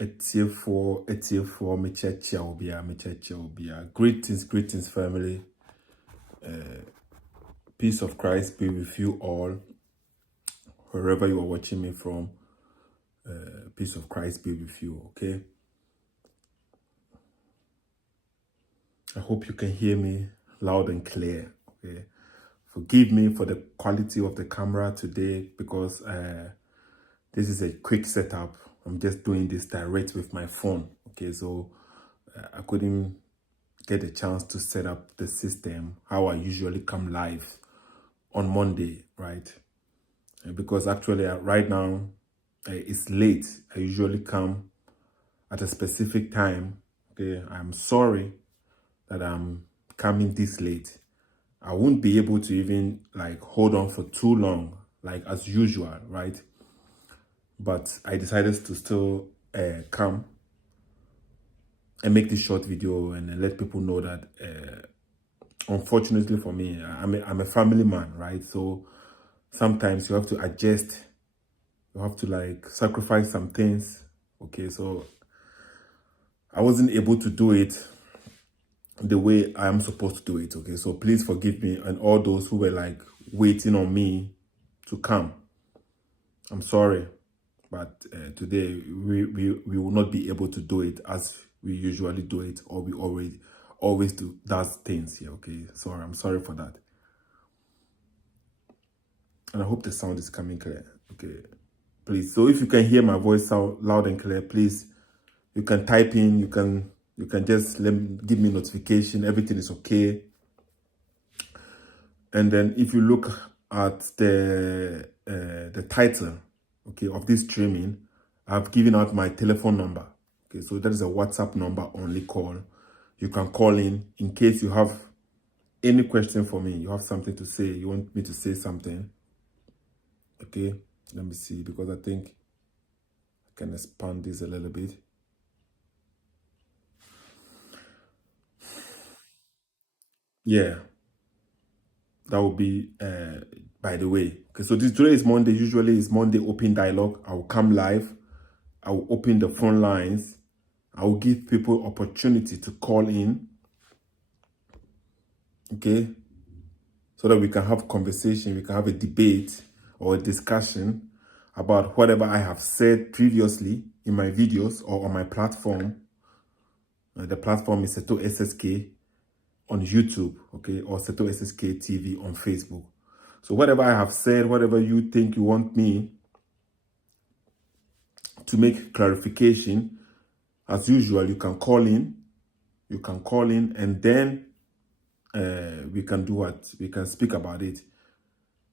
Etiefoɔ, mekyɛkyɛ obia. Greetings, family. Peace of Christ be with you all, wherever you are watching me from. Peace of Christ be with you, okay? I hope you can hear me loud and clear, okay? Forgive me for the quality of the camera today because this is a quick setup. I'm just doing this direct with my phone, okay? So I couldn't get a chance to set up the system how I usually come live on Monday, right? Because actually right now it's late. I usually come at a specific time, okay? I'm sorry that I'm coming this late. I won't be able to even like hold on for too long, like as usual, right? But I decided to still come and make this short video and let people know that unfortunately for me, I'm a family man, right? So sometimes you have to adjust, you have to like sacrifice some things, okay? So I wasn't able to do it the way I am supposed to do it, okay? So please forgive me and all those who were like waiting on me to come. I'm sorry, but today we will not be able to do it as we usually do it, or we always do those things here, okay? Sorry, I'm sorry for that. And I hope the sound is coming clear, okay? Please, so if you can hear my voice sound loud and clear, please, you can type in, you can just give me notification, everything is okay. And then if you look at the title, okay, of this streaming, I've given out my telephone number. Okay, so that is a WhatsApp number only call. You can call in case you have any question for me. You have something to say, you want me to say something. Okay, let me see, because I think I can expand this a little bit. Yeah, that will be by the way. Okay, so today is Monday. Usually it's Monday open dialogue. I will come live. I will open the phone lines. I will give people opportunity to call in. Okay, so that we can have conversation, we can have a debate or a discussion about whatever I have said previously in my videos or on my platform. The platform is Seto SSK on YouTube, okay, or Seto SSK TV on Facebook. So whatever I have said, whatever you think you want me to make clarification, as usual, you can call in. You can call in and then we can do what? We can speak about it.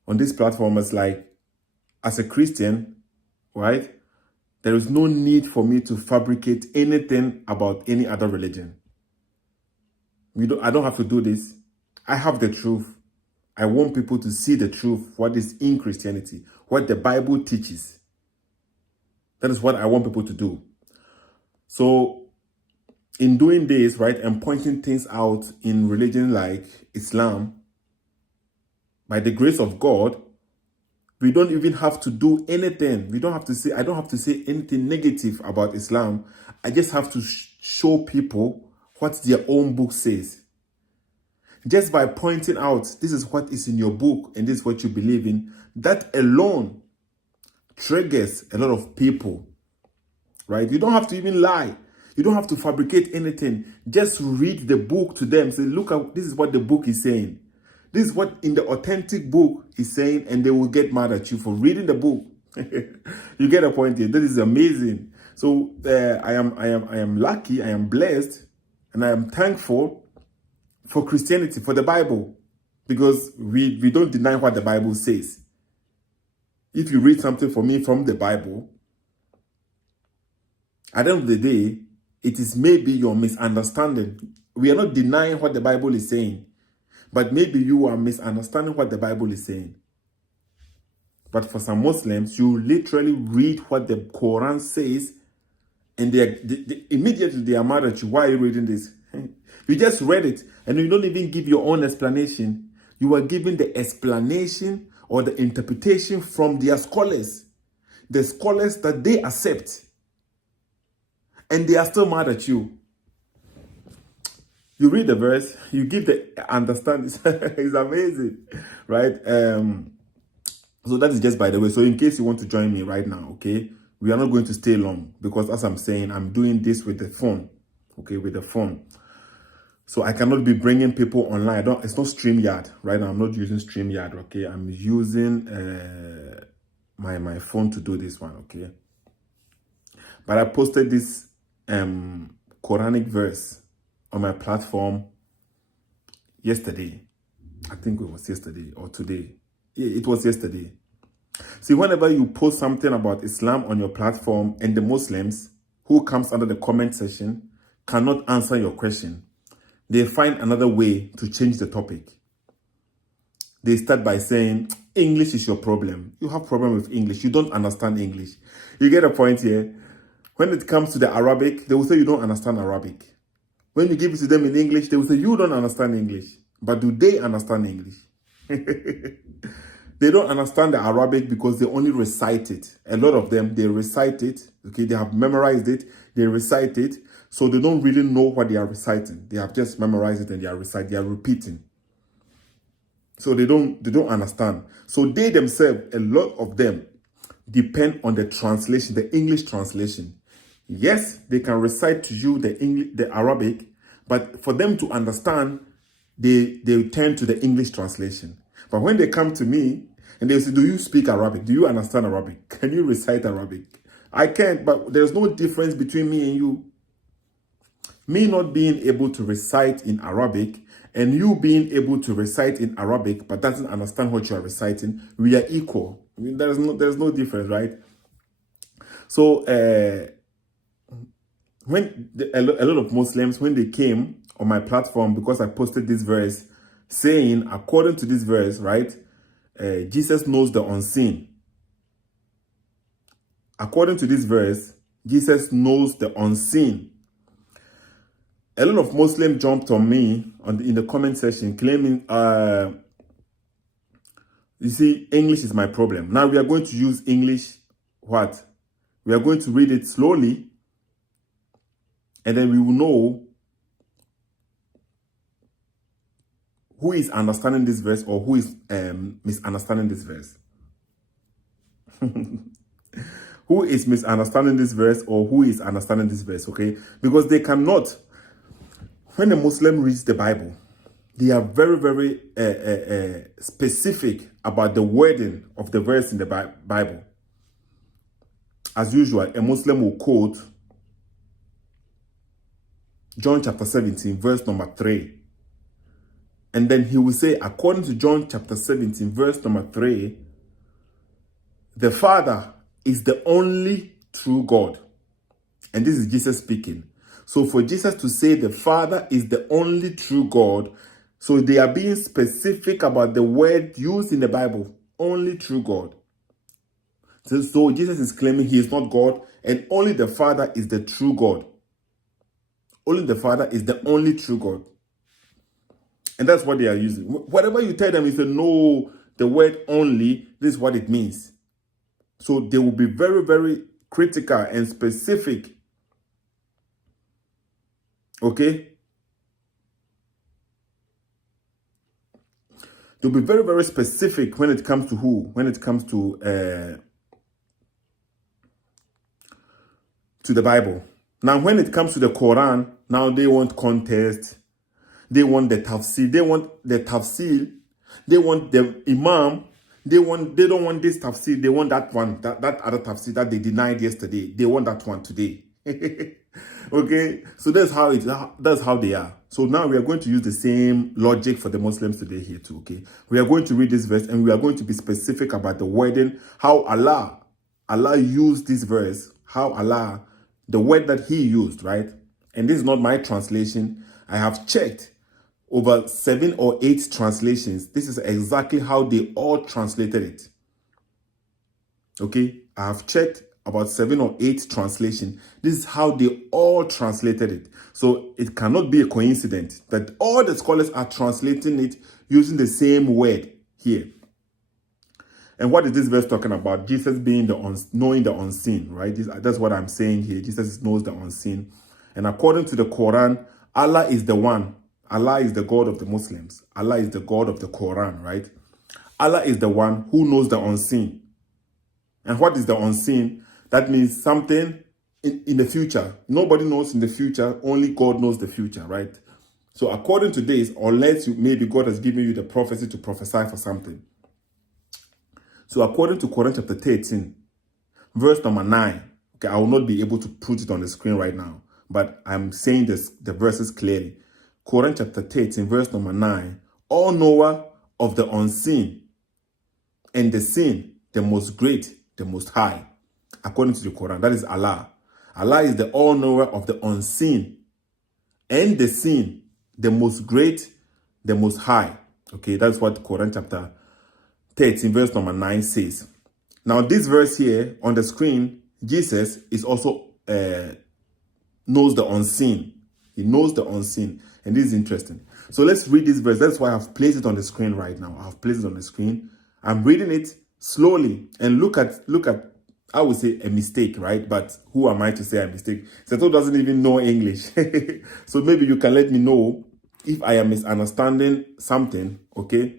On this platform, it's like, as a Christian, right? There is no need for me to fabricate anything about any other religion. I don't have to do this. I have the truth. I want people to see the truth, what is in Christianity, what the Bible teaches. That is what I want people to do. So in doing this, right, and pointing things out in religion like Islam, by the grace of God, we don't even have to do anything. I don't have to say anything negative about Islam. I just have to show people what their own book says. Just by pointing out, this is what is in your book and this is what you believe in, that alone triggers a lot of people, right? You don't have to even lie. You don't have to fabricate anything. Just read the book to them. Say, look, this is what the book is saying. This is what in the authentic book is saying, and they will get mad at you for reading the book. You get a point here. This is amazing. So I am lucky, I am blessed, and I am thankful for Christianity, for the Bible, because we don't deny what the Bible says. If you read something for me from the Bible, at the end of the day, it is maybe your misunderstanding. We are not denying what the Bible is saying, but maybe you are misunderstanding what the Bible is saying. But for some Muslims, you literally read what the Quran says, and immediately they are mad at you. Why are you reading this? You just read it, and you don't even give your own explanation. You are giving the explanation or the interpretation from their scholars, the scholars that they accept. and they are still mad at you. You read the verse, you give the understanding. It's amazing, right? So that is just by the way. So in case you want to join me right now, okay, we are not going to stay long because as I'm saying, I'm doing this with the phone, okay, with the phone. So I cannot be bringing people online. It's not StreamYard right now. I'm not using StreamYard, okay. I'm using my phone to do this one, okay. But I posted this Quranic verse on my platform yesterday. I think it was yesterday or today. It was yesterday. See, whenever you post something about Islam on your platform and the Muslims who comes under the comment section cannot answer your question, they find another way to change the topic. They start by saying, English is your problem. You have problem with English. You don't understand English. You get a point here? When it comes to the Arabic, they will say you don't understand Arabic. When you give it to them in English, they will say you don't understand English. But do they understand English? They don't understand the Arabic because they only recite it. A lot of them, they recite it. Okay, they have memorized it. They recite it. So they don't really know what they are reciting. They have just memorized it and they are reciting. They are repeating. So they don't understand. So they themselves, a lot of them, depend on the translation, the English translation. Yes, they can recite to you the Arabic, but for them to understand, they turn to the English translation. But when they come to me and they say, do you speak Arabic? Do you understand Arabic? Can you recite Arabic? I can't, but there's no difference between me and you. Me not being able to recite in Arabic and you being able to recite in Arabic but doesn't understand what you are reciting, we are equal. I mean, there's no difference, right? So when a lot of Muslims, when they came on my platform because I posted this verse saying, according to this verse, right, Jesus knows the unseen. According to this verse, Jesus knows the unseen. A lot of Muslims jumped on me in the comment section claiming, you see, English is my problem. Now we are going to use English, what? We are going to read it slowly and then we will know who is understanding this verse or who is misunderstanding this verse. Who is misunderstanding this verse or who is understanding this verse, okay? Because they cannot, when a Muslim reads the Bible, they are very, very specific about the wording of the verse in the Bible. As usual, a Muslim will quote John chapter 17, verse number 3. And then he will say, according to John chapter 17, verse number 3, the Father is the only true God. And this is Jesus speaking. So for Jesus to say the Father is the only true God, so they are being specific about the word used in the Bible, only true God. So Jesus is claiming he is not God and only the Father is the true God. Only the Father is the only true God. And that's what they are using. Whatever you tell them, if they know the word only, this is what it means. So they will be very, very critical and specific. Okay? They'll be very, very specific when it comes to who? When it comes to the Bible. Now, when it comes to the Quran, now they want contest. They want the tafsir. They want the tafsir. They want the imam. They don't want this tafsir. They want that one, that other tafsir that they denied yesterday. They want that one today. Okay, so that's how they are. So now we are going to use the same logic for the Muslims today here too. Okay, we are going to read this verse and we are going to be specific about the wording, how Allah used this verse, how Allah, the word that he used, right? And this is not my translation. I have checked over 7 or 8 translations. This is exactly how they all translated it. Okay, I have checked about 7 or 8 translations. This is how they all translated it. So it cannot be a coincidence that all the scholars are translating it using the same word here. And what is this verse talking about? Jesus being knowing the unseen, right? That's what I'm saying here. Jesus knows the unseen. And according to the Quran, Allah is the one. Allah is the God of the Muslims. Allah is the God of the Quran, right? Allah is the one who knows the unseen. And what is the unseen? That means something in the future. Nobody knows in the future. Only God knows the future, right? So according to this, unless maybe God has given you the prophecy to prophesy for something. So according to Quran chapter 13, verse number 9, okay, I will not be able to put it on the screen right now, but I'm saying the verses clearly. Quran chapter 13, verse number 9, all knower of the unseen and the seen, the most great, the most high. According to the Quran, that is Allah. Allah is the all knower of the unseen and the seen, the most great, the most high. Okay, that's what Quran chapter 13 verse number 9 says. Now this verse here on the screen, Jesus is also knows the unseen. He knows the unseen, and this is interesting. So let's read this verse. That's why I've placed it on the screen right now. I've placed it on the screen. I'm reading it slowly, and look at I would say a mistake, right? But who am I to say a mistake? Seto doesn't even know English. So maybe you can let me know if I am misunderstanding something, okay?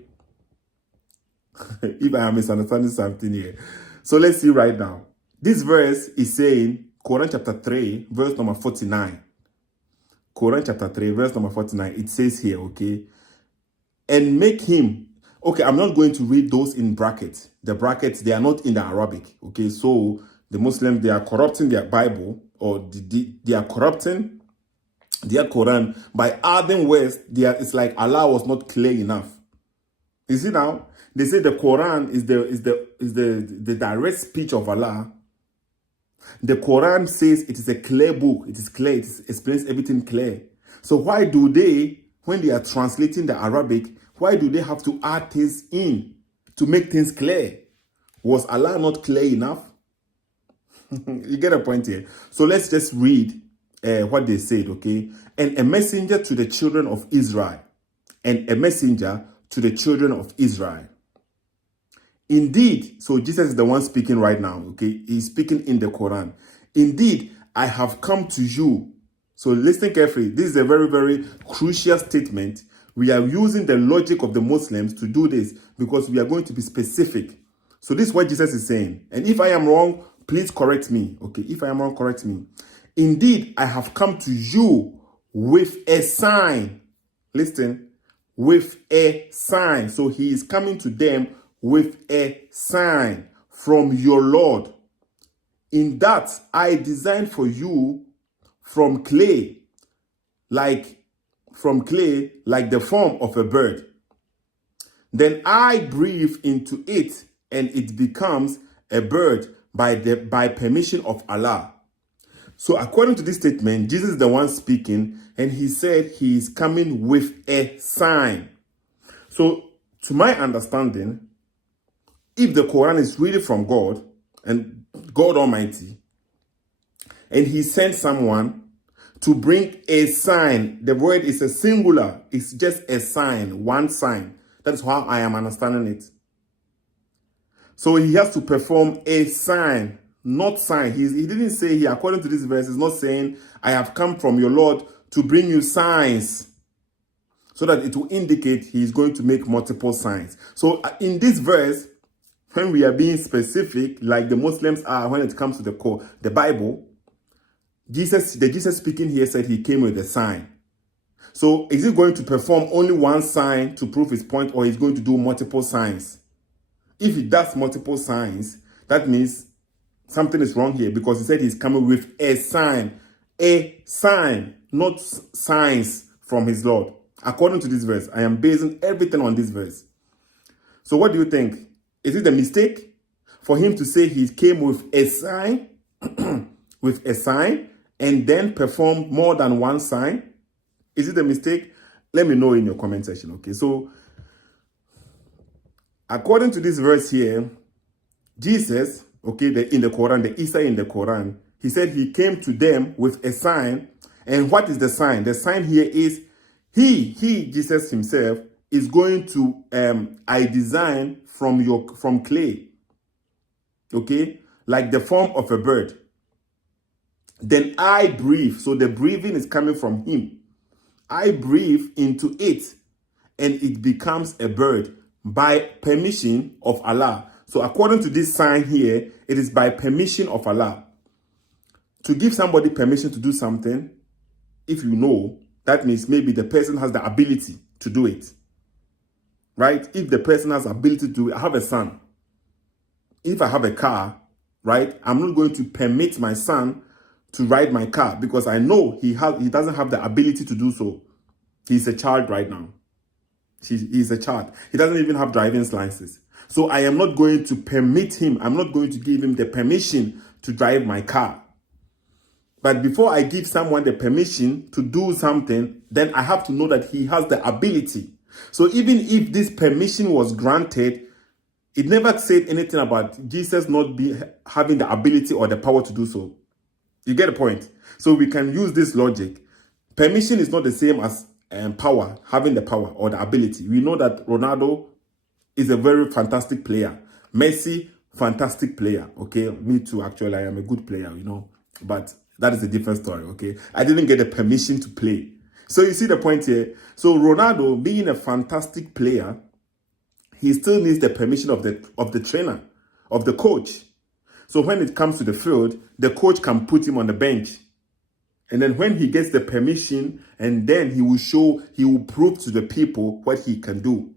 If I am misunderstanding something here. So let's see right now. This verse is saying, Quran chapter 3, verse number 49. Quran chapter 3, verse number 49. It says here, okay? And make him. Okay, I'm not going to read those in brackets. The brackets, they are not in the Arabic. Okay, so the Muslims, they are corrupting their Bible, or they are corrupting their Quran by adding words. It's like Allah was not clear enough. You see now? They say the Quran is the direct speech of Allah. The Quran says it is a clear book. It is clear. It explains everything clear. So why do they, when they are translating the Arabic, why do they have to add things in to make things clear? Was Allah not clear enough? You get a point here. So let's just read what they said, okay? And a messenger to the children of Israel. And a messenger to the children of Israel. Indeed, so Jesus is the one speaking right now, okay? He's speaking in the Quran. Indeed, I have come to you. So listen carefully. This is a very, very crucial statement. We are using the logic of the Muslims to do this because we are going to be specific. So this is what Jesus is saying. And if I am wrong, please correct me, okay? If I am wrong, correct me. Indeed, I have come to you with a sign. Listen, with a sign. So he is coming to them with a sign from your Lord. In that I designed for you from clay, like the form of a bird. Then I breathe into it, and it becomes a bird by permission of Allah. So according to this statement, Jesus is the one speaking, and he said he is coming with a sign. So to my understanding, if the Quran is really from God and God Almighty, and he sent someone to bring a sign, the word is a singular, it's just a sign, one sign. That's how I am understanding it. So he has to perform a sign, not sign. He didn't say here, according to this verse, he's not saying, I have come from your Lord to bring you signs, so that it will indicate he is going to make multiple signs. So in this verse, when we are being specific, like the Muslims are when it comes to the Bible, the Jesus speaking here said he came with a sign. So is he going to perform only one sign to prove his point, or he's going to do multiple signs? If he does multiple signs, that means something is wrong here, because he said he's coming with a sign, not signs from his Lord. According to this verse, I am basing everything on this verse. So what do you think? Is it a mistake for him to say he came with a sign, and then perform more than one sign? Is it a mistake? Let me know in your comment section, okay? So, according to this verse here, Jesus, okay, in the Quran, the Isa in the Quran, he said he came to them with a sign. And what is the sign? The sign here is he, Jesus himself, is going to I design from clay, okay, like the form of a bird. Then I breathe. So the breathing is coming from him. I breathe into it and it becomes a bird by permission of Allah. So according to this sign here, it is by permission of Allah. To give somebody permission to do something, if you know, that means maybe the person has the ability to do it. Right? If the person has the ability to do it, I have a son. If I have a car, right, I'm not going to permit my son to ride my car because I know he doesn't have the ability to do so. He's a child right now. He's a child. He doesn't even have driving licenses. So I am not going to permit him. I'm not going to give him the permission to drive my car. But before I give someone the permission to do something, then I have to know that he has the ability. So even if this permission was granted, it never said anything about Jesus not having the ability or the power to do so. You get the point? So we can use this logic. Permission is not the same as power, having the power or the ability. We know that Ronaldo is a very fantastic player. Messi, fantastic player. Okay, me too, actually, I am a good player, but that is a different story, okay? I didn't get the permission to play. So you see the point here? So Ronaldo, being a fantastic player, he still needs the permission of the trainer, of the coach. So when it comes to the field, the coach can put him on the bench. And then when he gets the permission, and then he will prove to the people what he can do.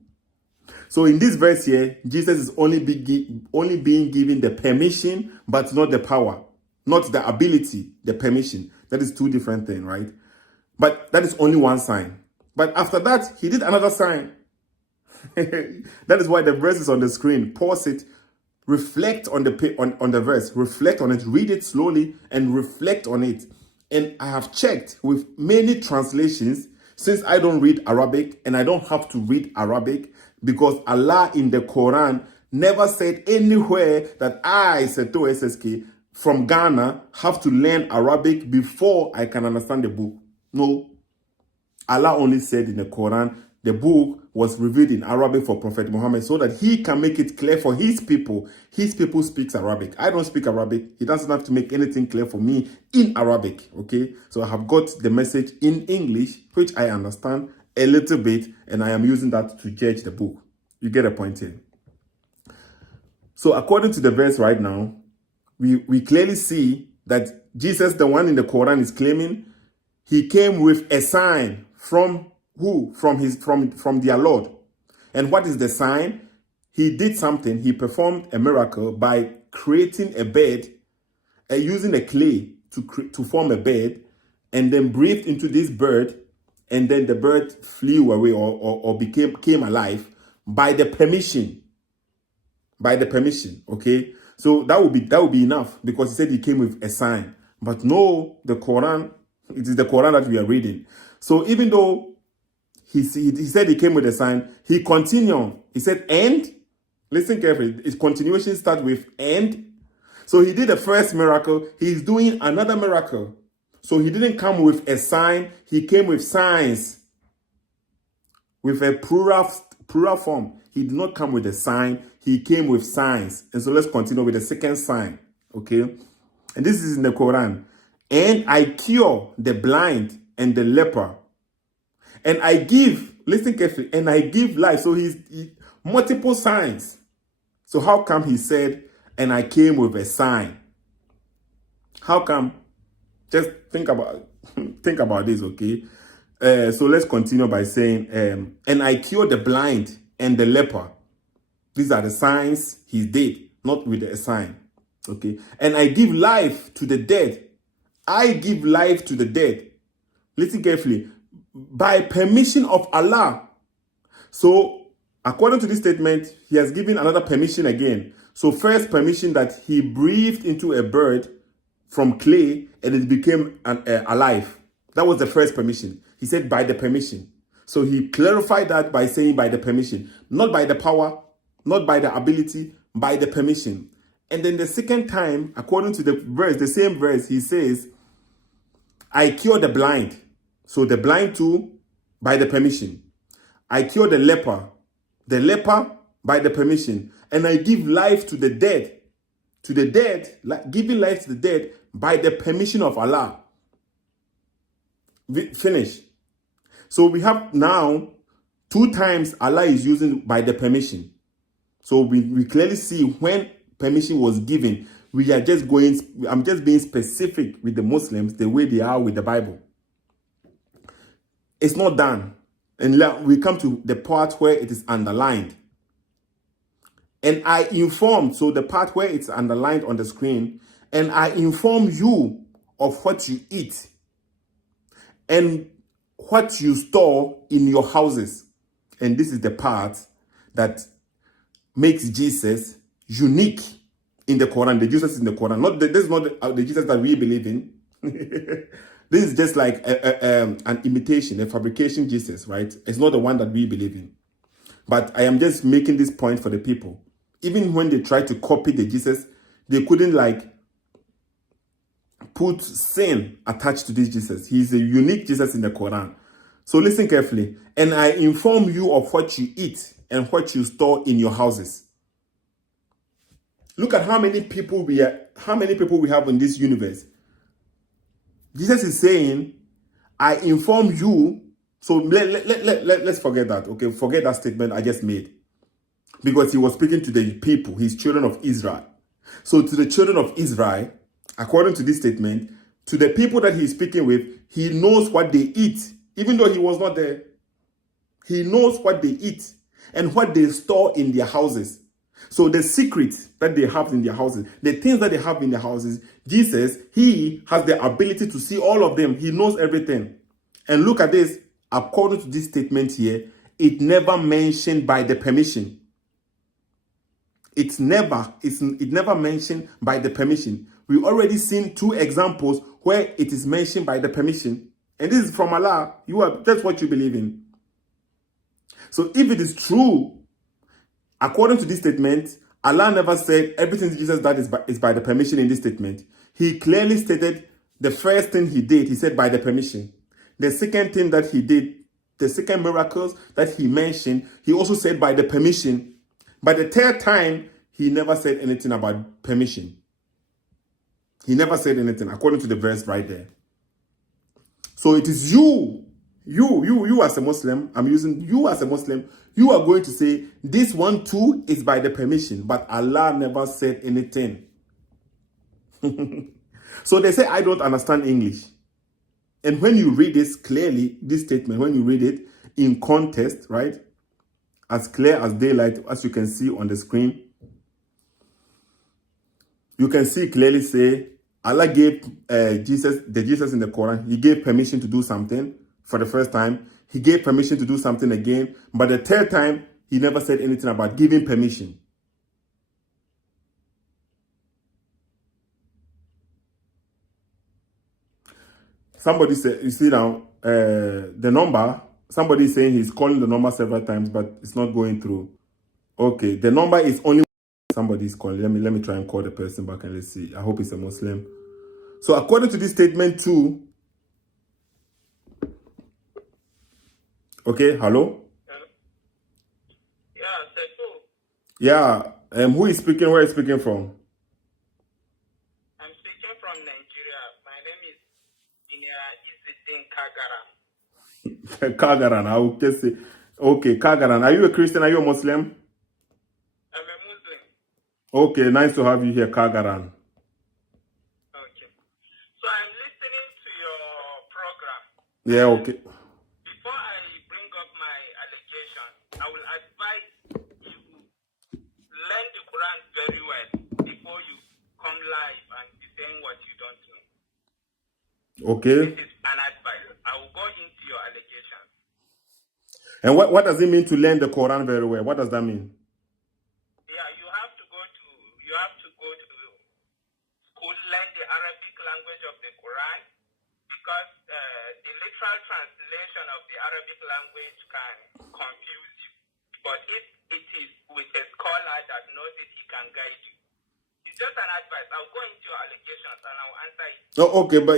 So in this verse here, Jesus is only being given the permission, but not the power, not the ability, the permission. That is two different things, right? But that is only one sign. But after that, he did another sign. That is why the verse is on the screen. Pause it. Reflect on the verse. Reflect on it. Read it slowly and reflect on it. And I have checked with many translations, since I don't read Arabic and I don't have to read Arabic, because Allah in the Quran never said anywhere that I, Seto SSK, from Ghana, have to learn Arabic before I can understand the book. No. Allah only said in the Quran, the book was revealed in Arabic for Prophet Muhammad so that he can make it clear for his people. His people speaks Arabic. I don't speak Arabic. He doesn't have to make anything clear for me in Arabic, okay? So I have got the message in English, which I understand a little bit, and I am using that to judge the book. You get a point here. So according to the verse right now, we clearly see that Jesus, the one in the Quran, is claiming he came with a sign from who? From their Lord. And what is the sign? He did something. He performed a miracle by creating a bed, using a clay to form a bed, and then breathed into this bird, and then the bird flew away or came alive by the permission. By the permission, okay? So that would be enough, because he said he came with a sign. But no, the Quran, it is the Quran that we are reading. So even though he said he came with a sign, he continued. He said, and, listen carefully, his continuation starts with and. So he did the first miracle, he's doing another miracle. So he didn't come with a sign, he came with signs. With a plural form. He did not come with a sign, he came with signs. And so let's continue with the second sign, okay? And this is in the Quran. And I cure the blind and the leper. And I give, listen carefully, and I give life. So he's multiple signs. So how come he said, and I came with a sign? How come? Just think about this, okay? So let's continue by saying, and I cure the blind and the leper. These are the signs he did, not with a sign, okay? And I give life to the dead. I give life to the dead. Listen carefully. By permission of Allah. So, according to this statement, he has given another permission again. So, first permission that he breathed into a bird from clay and it became alive. That was the first permission. He said by the permission. So, he clarified that by saying by the permission. Not by the power, not by the ability, by the permission. And then the second time, according to the verse, the same verse, he says, I cure the blind. So the blind too, by the permission. I cure the leper by the permission, and I give life to the dead. To the dead, giving life to the dead by the permission of Allah. Finish. So we have now 2 times Allah is using by the permission. So we clearly see when permission was given. I'm just being specific with the Muslims the way they are with the Bible. It's not done. And we come to the part where it is underlined. And I inform, so the part where it's underlined on the screen, and I inform you of what you eat and what you store in your houses. And this is the part that makes Jesus unique in the Quran. The Jesus in the Quran. This is not the Jesus that we believe in. This is just like an imitation, a fabrication Jesus, right? It's not the one that we believe in. But I am just making this point for the people. Even when they tried to copy the Jesus, they couldn't put sin attached to this Jesus. He is a unique Jesus in the Quran. So listen carefully. And I inform you of what you eat and what you store in your houses. Look at how many people we have in this universe. Jesus is saying, I inform you. So let's forget that. Okay, forget that statement I just made. Because he was speaking to the people, his children of Israel. So to the children of Israel, according to this statement, to the people that he's speaking with, he knows what they eat. Even though he was not there, he knows what they eat and what they store in their houses. So the secrets that they have in their houses, the things that they have in their houses, Jesus, he has the ability to see all of them. He knows everything. And look at this. According to this statement here, it never mentioned by the permission. It never mentioned by the permission. We already seen 2 examples where it is mentioned by the permission. And this is from Allah. That's what you believe in. So if it is true, according to this statement, Allah never said everything Jesus does is by the permission in this statement. He clearly stated the first thing he did, he said by the permission. The second thing that he did, the second miracles that he mentioned, he also said by the permission. But the third time, he never said anything about permission. He never said anything, according to the verse right there. So it is you as a Muslim, I'm using you as a Muslim, you are going to say, this one too is by the permission, but Allah never said anything. So they say, I don't understand English. And when you read this clearly, this statement, when you read it in context, right, as clear as daylight, as you can see on the screen, you can see clearly say, Allah gave the Jesus in the Quran, he gave permission to do something for the first time. He gave permission to do something again. But the third time, he never said anything about giving permission. Somebody said, you see now, the number, somebody is saying he's calling the number several times, but it's not going through. Okay, the number is only somebody is calling. Let me try and call the person back and let's see. I hope it's a Muslim. So according to this statement too, okay, hello? Yeah, who is speaking? Where is speaking from? I'm speaking from Nigeria. My name is Inyar Izzedin Kagaran. Kagaran, I will just say. Okay, Kagaran, are you a Christian? Are you a Muslim? I'm a Muslim. Okay, nice to have you here, Kagaran. Okay. So I'm listening to your program. Yeah, okay. Before I bring up my allegation, I will advise you learn the Quran very well before you come live and be saying what you don't know. Okay. This is an advice. I will go into your allegations. And what does it mean to learn the Quran very well? What does that mean? Yeah, you have to go to school, learn the Arabic language of the Quran, because the literal translation of the Arabic language can confuse you. But if it is with a scholar that knows it, he can guide you. This just an advice. I'll go into your allegations and I'll answer it. Oh, okay, but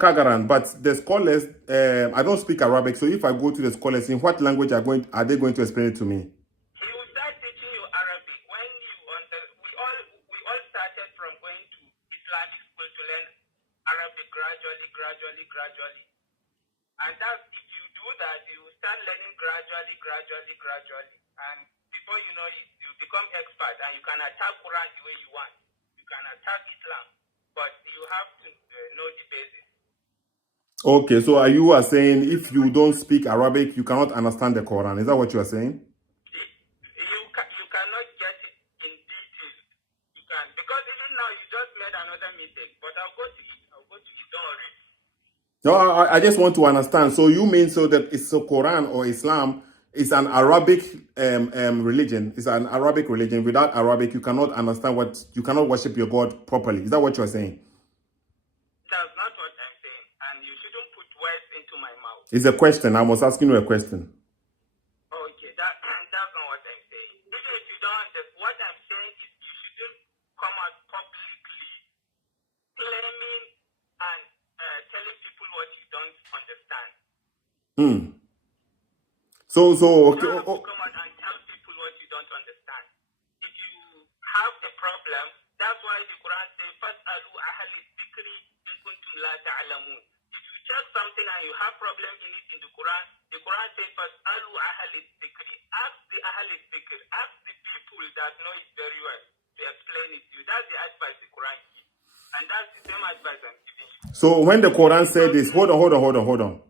Kagaran, but the scholars, I don't speak Arabic, so if I go to the scholars, in what language are they going to explain it to me? He will start teaching you Arabic when we all started from going to Islamic school to learn Arabic gradually. And that's, if you do that, you will start learning gradually. And before you know it, you become expert and you can attack Quran the way you want. You can attack Islam, but you have to know the basics. Okay, so you are saying if you don't speak Arabic, you cannot understand the Quran. Is that what you are saying? You cannot get it in detail. You can, because even now you just made another mistake. But I'll go to it. Don't worry. No, I just want to understand. So you mean so that it's the Quran or Islam is an Arabic religion? It's an Arabic religion. Without Arabic, you cannot understand you cannot worship your God properly. Is that what you are saying? That's not what I'm saying. And you shouldn't put words into my mouth. It's a question. I was asking you a question. Okay, that's not what I'm saying. Even if you don't understand, what I'm saying is you shouldn't come out publicly claiming and telling people what you don't understand. So okay. You don't have to come out and tell people what you don't understand. If you have a problem, that's why the Quran says, "Fas'alu ahli dhikri in kuntum la ta'lamun." If you check something and you have problem in it in the Quran says, "Fas'alu ahli dhikri." Ask the ahli dhikr. Ask the people that know it very well to explain it to you. That's the advice the Quran gives. And that's the same advice I'm giving you. So when the Quran said this, hold on.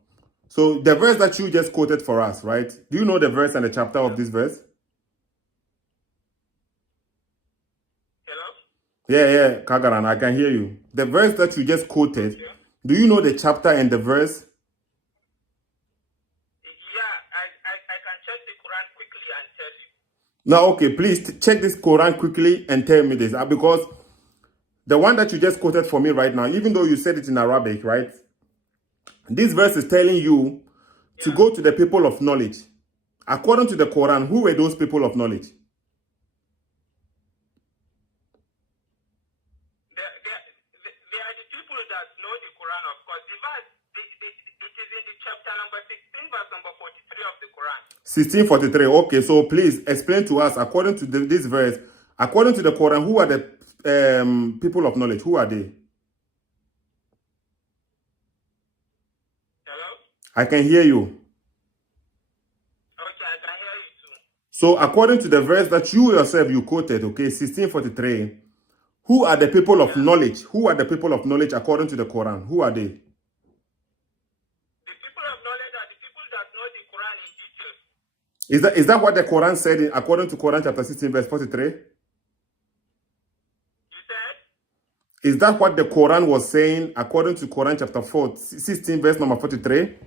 So the verse that you just quoted for us, right? Do you know the verse and the chapter of this verse? Hello? Yeah, Kagaran, I can hear you. The verse that you just quoted, do you know the chapter and the verse? Yeah, I can check the Quran quickly and tell you. Now, okay, please check this Quran quickly and tell me this. Because the one that you just quoted for me right now, even though you said it in Arabic, right? This verse is telling you to go to the people of knowledge. According to the Quran, who were those people of knowledge? They are the people that know the Quran, of course. The verse, it is in the chapter number 16, verse number 43 of the Quran. 1643. Okay, so please explain to us, according to this verse, according to the Quran, who are the people of knowledge? Who are they? Hello? I can hear you. Okay, I can hear you too. So according to the verse that you yourself you quoted, okay, 1643, who are the people of knowledge? Who are the people of knowledge according to the Quran? Who are they? The people of knowledge are the people that know the Quran in detail. Is that what the Quran said according to Quran chapter 16 verse 43? You said? Is that what the Quran was saying according to Quran chapter 16 verse number 43?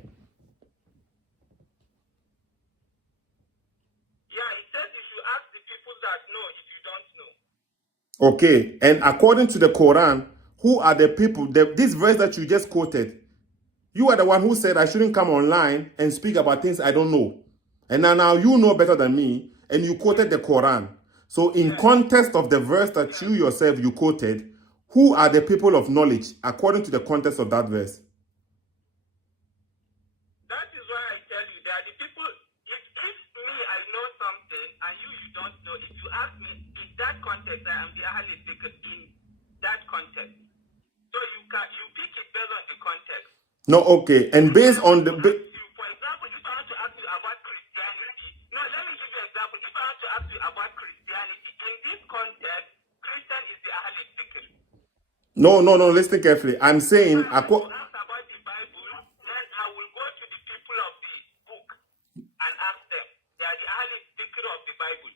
Okay, and according to the Quran, who are the people, this verse that you just quoted, you are the one who said I shouldn't come online and speak about things I don't know. And now you know better than me, and you quoted the Quran. So in context of the verse that you yourself you quoted, who are the people of knowledge according to the context of that verse? That is why I tell you, they are the people, if me, I know something, and you don't know, if you ask me, in that context, I am the Ahli Dhikr in that context. So you pick it based on the context. No, okay, and based on the... For example, if I want to ask you about Christianity, no, let me give you an example. If I want to ask you about Christianity, in this context, Christian is the Ahli Dhikr. No, listen carefully. I'm saying... If I ask about the Bible, then I will go to the people of the book and ask them. They are the Ahli Dhikr of the Bible.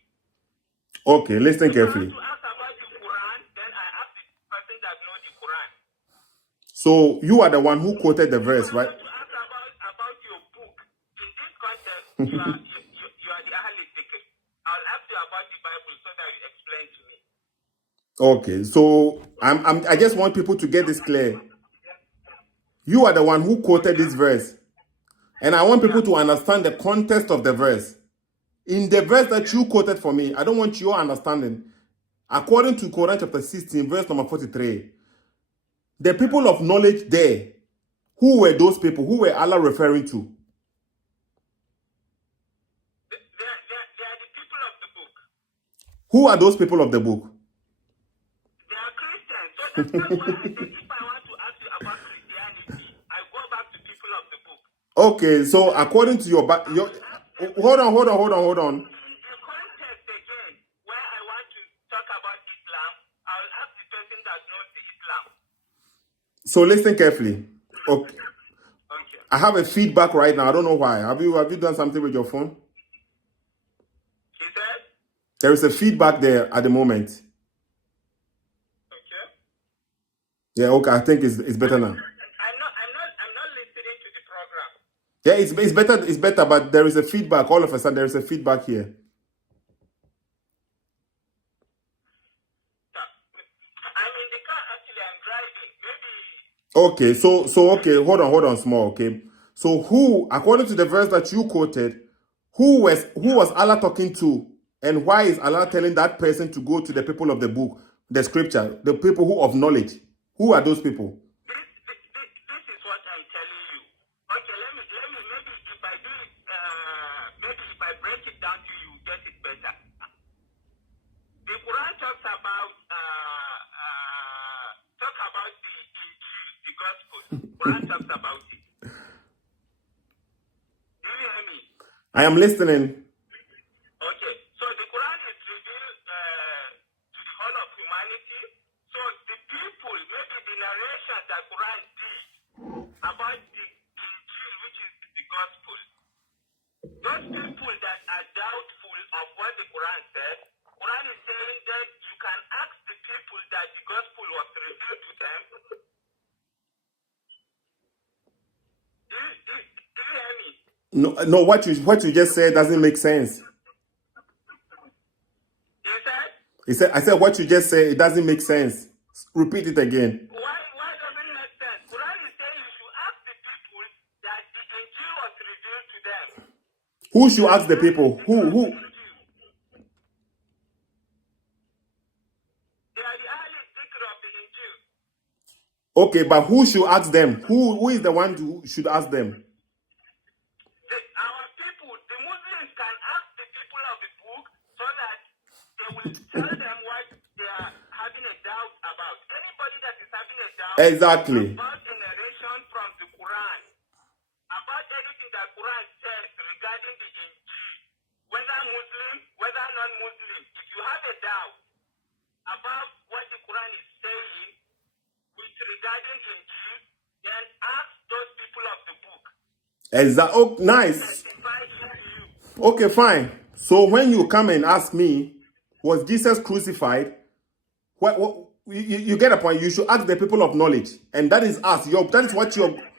Okay, listen carefully. If I want to ask about the Quran, then I ask the person that knows the Quran. So you are the one who quoted the verse, right? If I want to ask about your book, in this context, you are the Ahli Dhikr. I'll ask you about the Bible so that you explain to me. Okay, so I just want people to get this clear. You are the one who quoted this verse. And I want people to understand the context of the verse. In the verse that you quoted for me, I don't want your understanding. According to Quran chapter 16, verse number 43, the people of knowledge there, who were those people? Who were Allah referring to? They are the people of the book. Who are those people of the book? They are Christians. So that's why I said if I want to ask you about Christianity, I go back to people of the book. Okay, so according to your hold on. In the context again, where I want to talk about Islam, I'll ask the person that knows the Islam. So listen carefully. Okay. Okay. I have a feedback right now. I don't know why. Have you done something with your phone? He said, There is a feedback there at the moment. okay. Yeah, okay. I think it's better now. I'm not listening to the program. Yeah, it's better, but there is a feedback. All of a sudden, there is a feedback here. I'm in the car, actually, I'm driving. Maybe. Okay, so okay, hold on, small, okay. So who, according to the verse that you quoted, who was Allah talking to, and why is Allah telling that person to go to the people of the book, the scripture, the people who of knowledge? Who are those people? This is what I'm telling you. Okay, let me maybe if I do it, maybe if I break it down to you, get it better. The Quran talks about the Injil, the gospel. Quran talks about it. Do you hear me? I am listening. Okay, so the Quran is revealed to the whole of humanity. So the people, maybe the narration that Quran did about the Injil, which is the gospel, those people that are doubtful of what the Quran says, Quran is saying that you can ask the people that the gospel was revealed to them. Do you hear me? No, what you just said doesn't make sense. You said? I said what you just said, it doesn't make sense. Repeat it again. Why doesn't it make sense? Quran is saying you should ask the people that the Injil was revealed to them. Who should ask the people? Who? They are the early speaker of the Injil. Okay, but who should ask them? Who is the one who should ask them? Our people, the Muslims, can ask the people of the book so that they will tell them what they are having a doubt about. Anybody that is having a doubt Exactly. about a narration from the Quran, about anything that Quran says regarding the Injil, whether Muslim, whether non-Muslim, if you have a doubt about what the Quran is saying with regarding Injil, then ask those people of the book. Exactly. Oh, nice. Okay, fine. So when you come and ask me, was Jesus crucified? What you get a point. You should ask the people of knowledge, and that is us. That is what you're. I can ask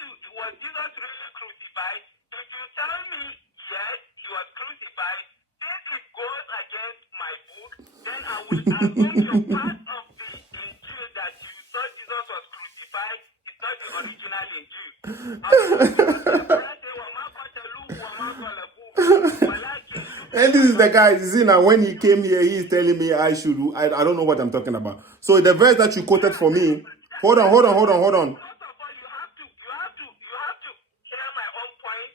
you, was Jesus really crucified? If you tell me yes, he was crucified, since it goes against my book, then I will assume your part of the Injil that you thought Jesus was crucified is not the original Injil. And this is the guy, you see now, when he came here, he is telling me I don't know what I'm talking about. So the verse that you quoted for me, hold on. First of all, you have to hear my own point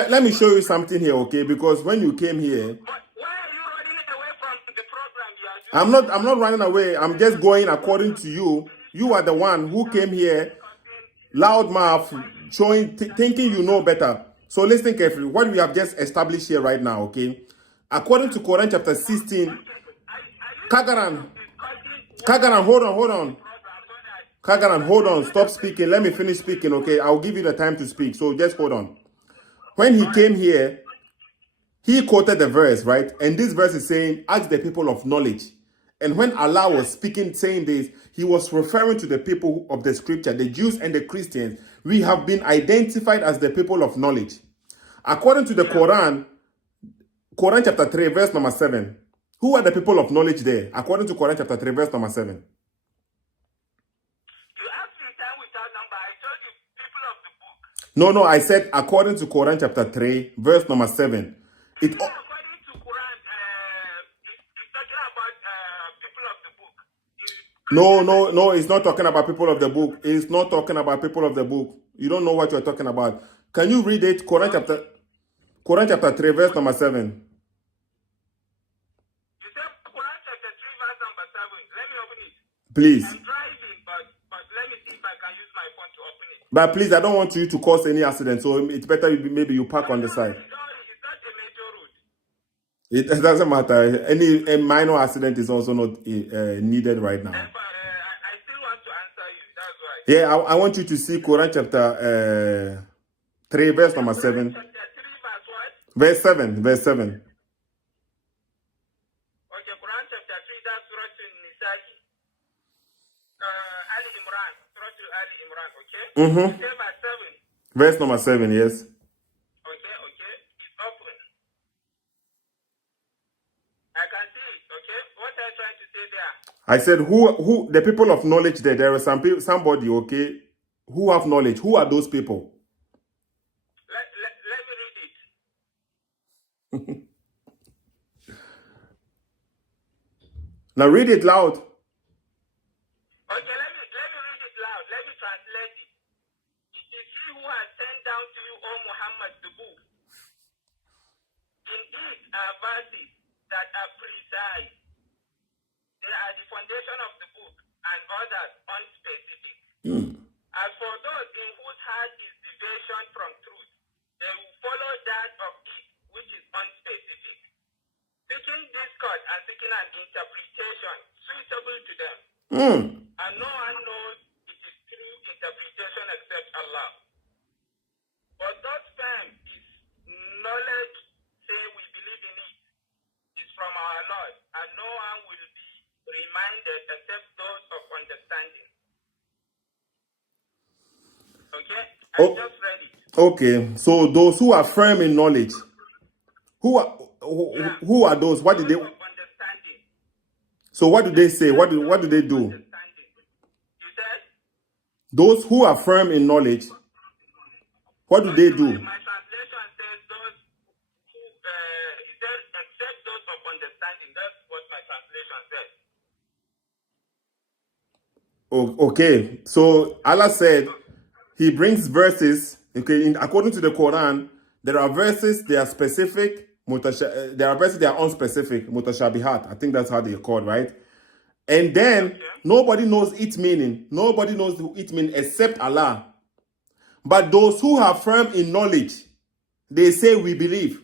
with Let me show you something here, okay? Because when you came here, But why are you running away from the program you are doing? I'm not running away. I'm just going according to you. You are the one who came here, loudmouth, thinking you know better. So listen carefully. What we have just established here right now, okay? According to Quran chapter 16, Kagaran, hold on. Kagaran, hold on. Stop speaking. Let me finish speaking, okay? I'll give you the time to speak. So just hold on. When he came here, he quoted the verse, right? And this verse is saying, ask the people of knowledge. And when Allah was speaking, saying this, he was referring to the people of the scripture, the Jews and the Christians. We have been identified as the people of knowledge. According to the Quran chapter 3, verse number 7. Who are the people of knowledge there? According to Quran chapter 3, verse number 7. You asked me time without number. I told you people of the book. No, I said according to Quran chapter 3, verse number 7. According to Quran, it's No, it's not talking about people of the book. It's not talking about people of the book. You don't know what you're talking about. Can you read it? Quran chapter 3, verse number 7. You said Quran chapter 3, verse number 7. Let me open it. Please. I'm driving, but let me see if I can use my phone to open it. But please, I don't want you to cause any accident. So it's better maybe you park on the side. It's not a major road. It doesn't matter. A minor accident is also not needed right now. But I still want to answer you. That's why. Yeah, I want you to see Quran chapter 3, verse number 7. Chapter 3, verse what? Verse 7. Verse 7. Okay, Quran chapter 3, that's Surah Nisa'i. Ali Imran. Surah Ali Imran, okay? Mm-hmm. Say verse 7. Verse number 7, yes. Okay. It's open. I can see it, okay? What are you trying to say there? I said, who the people of knowledge there? There are somebody, okay, who have knowledge. Who are those people? Let me read it. Now read it loud. Okay, let me read it loud. Let me translate it. It is he who has sent down to you, O Muhammad, the book. In it are verses that are precise. They are the foundation of the book, and others unspecific. As for those in whose heart is deviation from truth, they will follow that of it which is unspecific, seeking discord and seeking an interpretation suitable to them. And no one knows its true interpretation except Allah. But thus firm is knowledge, say we believe in it, is from our Lord, and no one will be reminded except those of understanding. Okay? I just read it. Okay, so those who are firm in knowledge, who are those? What did they? Understanding. So what do they say? What do they do? You said? Those who are firm in knowledge, what do they do? My translation says those who, it says except those of understanding. That's what my translation says. Okay, so Allah said He brings verses. Okay, according to the Quran, there are verses they are specific. There are verses they are unspecific. Mutashabihat. I think that's how they are called, right? And then nobody knows its meaning. Nobody knows its meaning except Allah. But those who are firm in knowledge, they say we believe.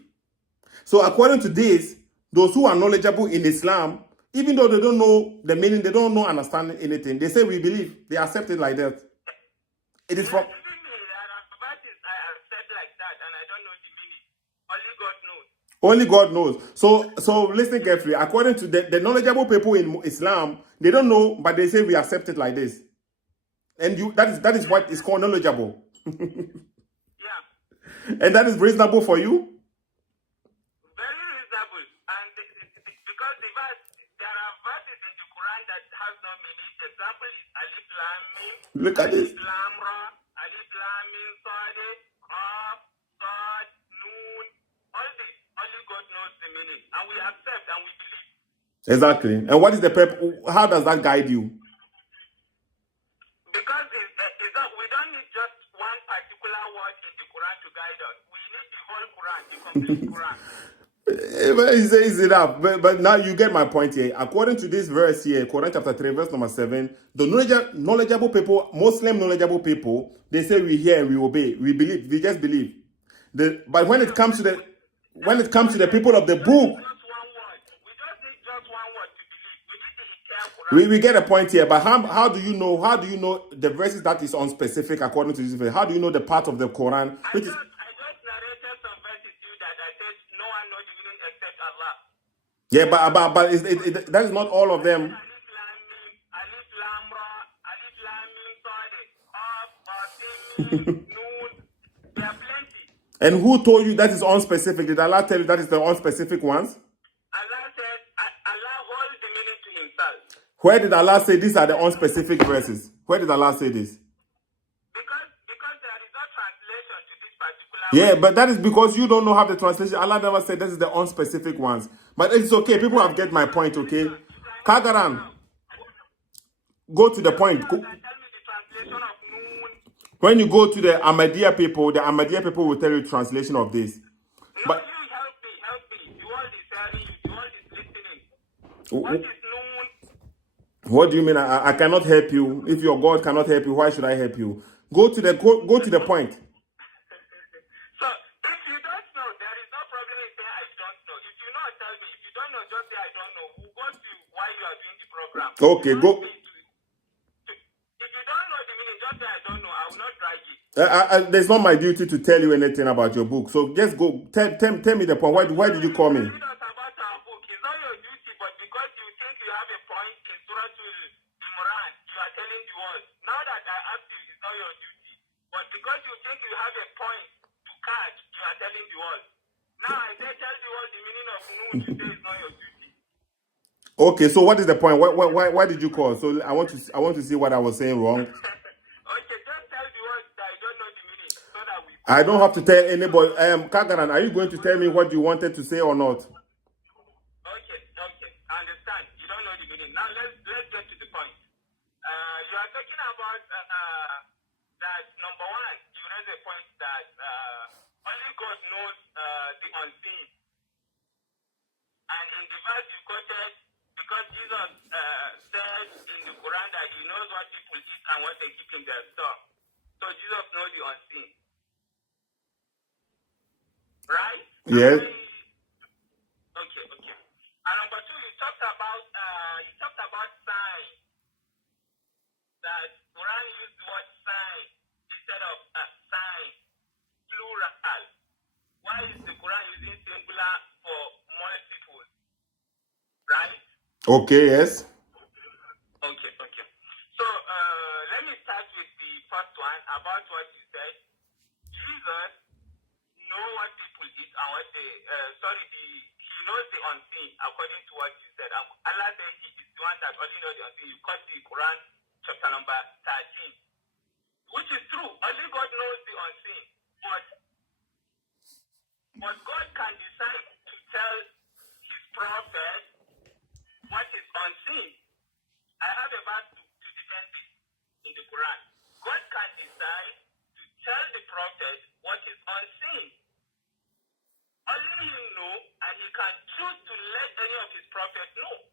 So according to this, those who are knowledgeable in Islam, even though they don't know the meaning, they don't know understand anything, they say we believe. They accept it like that. It is from. Only God knows. So listen carefully. According to the knowledgeable people in Islam, they don't know, but they say we accept it like this. And that is what is called knowledgeable. Yeah. And that is reasonable for you? Very reasonable. And because there are verses in the Quran that has no meaning. Example is Alif Lam Mim. Look at this. Alif Lam Ra, Alif Lam Mim Sade, Qaf, Sad, Noon. All this, only God knows the meaning. And we accept and we believe. Exactly. And what is the purpose? How does that guide you? Because we don't need just one particular word in the Quran to guide us. We need the whole Quran, the complete Quran. It's enough. But now you get my point here. According to this verse here, Quran chapter 3, verse number 7, the knowledgeable people, Muslim knowledgeable people, they say we hear and we obey. We believe. We just believe. But when it comes to the people of the book, we get a point here. But how do you know? How do you know the verses that is unspecific according to this verse? How do you know the part of the Quran which is? Yeah, but that is not all of them. And who told you that is unspecific? Did Allah tell you that is the unspecific ones? Allah said Allah holds the meaning to himself. Where did Allah say these are the unspecific verses? Where did Allah say this? Because there is no translation to this particular Yeah, but that is because you don't know how the translation. Allah never said this is the unspecific ones. But it's okay. People have get my point, okay? Kagaran. Go to the point. Tell me the translation of noon. When you go to the Ahmadiyya people will tell you translation of this. No, But you help me. The world is hearing you. The world is listening. What is noon? what do you mean? I cannot help you. If your God cannot help you, why should I help you? Go to the point. So if you don't know, there is no problem in saying I don't know. If you know, tell me. If you don't know, just say I don't know. We'll go to why you are doing the program. Okay, go. If you don't know the meaning, just say I don't know. I will not drag it. There's not my duty to tell you anything about your book. So just go. Tell me the point. Why did you call me? Read us about our book. It's not your duty, but because you think you have a point in Surah Al-Imran, you are telling the world. Now that I asked you, it's not your duty. But because you think you have a point to catch, you are telling the world. Now I say tell the world the meaning of noon, you say it's not your duty. Okay, so what is the point? Why did you call? So I want to see what I was saying wrong. Okay, just tell the world that I don't know the meaning so that we. I don't have to tell anybody. Kagaran, are you going to tell me what you wanted to say or not? Okay, I understand. You don't know the meaning. Now let's get to the point. You are talking about that number one. You raise a point that only God knows the unseen, and in the verse you quoted, because Jesus said in the Quran that He knows what people eat and what they keep in their store. So Jesus knows the unseen, right? Yes. Okay. And number two, you talked about sign. That Quran used the word sign instead of sign, plural. Why is the Quran using singular for multiple? Right? Okay. Yes. Okay. So let me start with the first one about what you said. Jesus knows what people eat and what they. He knows the unseen according to what you said. Allah said He is the one that only knows the unseen. You quote the Quran chapter number 13, which is true. Only God knows the unseen, but God can decide to tell His prophet what is unseen. I have a verse to defend this in the Quran. God can decide to tell the prophet what is unseen. Only He knows, and He can choose to let any of His prophets know.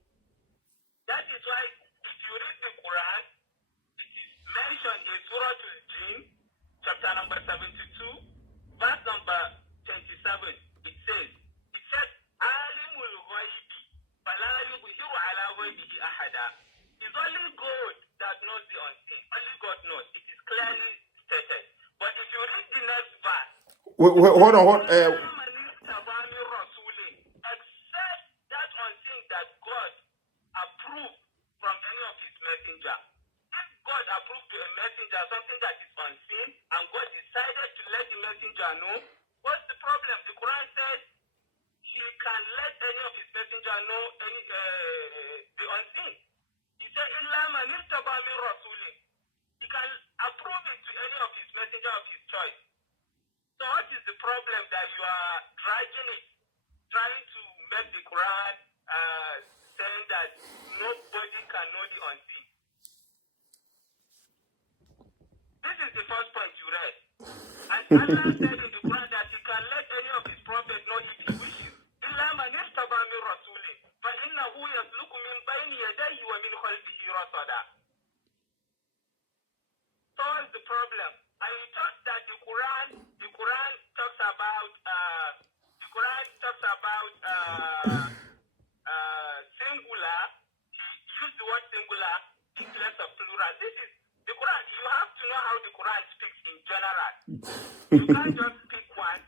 That is why if you read the Quran, it is mentioned in Surah Al-Jinn, chapter number 72, verse number 27. It says, Alimul ghaibi, fala yubhiru ala ghaibihi ahada. It's only God that knows the unseen. Only God knows. It is clearly stated. But if you read the next verse, Hold on. except that unseen that God approved from any of His messenger. If God approved to a messenger something that is unseen, and God decided to let the messenger know, what's the problem? The Quran says He can let any of His messenger know the unseen. He said, "Illa man irtaba min rasulin." He can approve it to any of His messenger of His choice. So what is the problem that you are dragging it, trying to make the Quran saying that nobody can know the unseen? This is the first point you read. And Allah said in the Quran that He can let any of His prophets know if He wishes. إِلَّا مَنِ ارْتَضَىٰ مِن رَّسُولٍ فَإِنَّهُ يَسْلُكُ مِن بَيْنِ يَدَيْهِ وَمِنْ خَلْفِهِ رَصَدًا. So what's the problem? I thought that the Quran talks about singular. He used the word singular in place of plural. This is the Quran. You have to know how the Quran speaks in general. You can't just pick one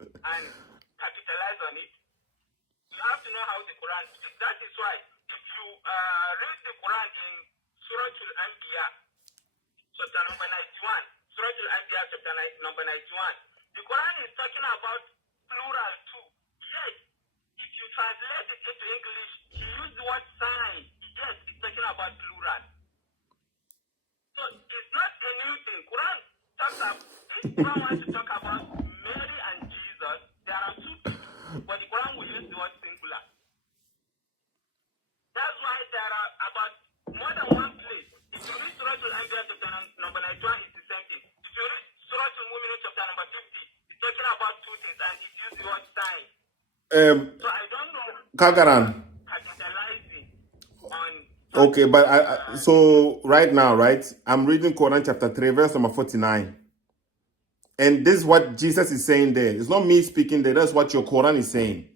and capitalize on it. You have to know how the Quran speaks. That is why if you read the Quran in Surah Al-Anbiya, chapter number 91, Surah Al-Anbiya, chapter number 91, the Quran is talking about plural too. Yes, if you translate it into English, He used the word sign. Yes, it's talking about plural. So it's not a new thing. Quran talks about, if Quran wants to talk about Mary and Jesus, there are two people, but the Quran will use the word singular. That's why there are about more than one place So I don't know Kagaran. capitalizing on. Okay, but so right now, right, I'm reading Quran chapter 3, verse number 49. And this is what Jesus is saying there. It's not me speaking there. That's what your Quran is saying.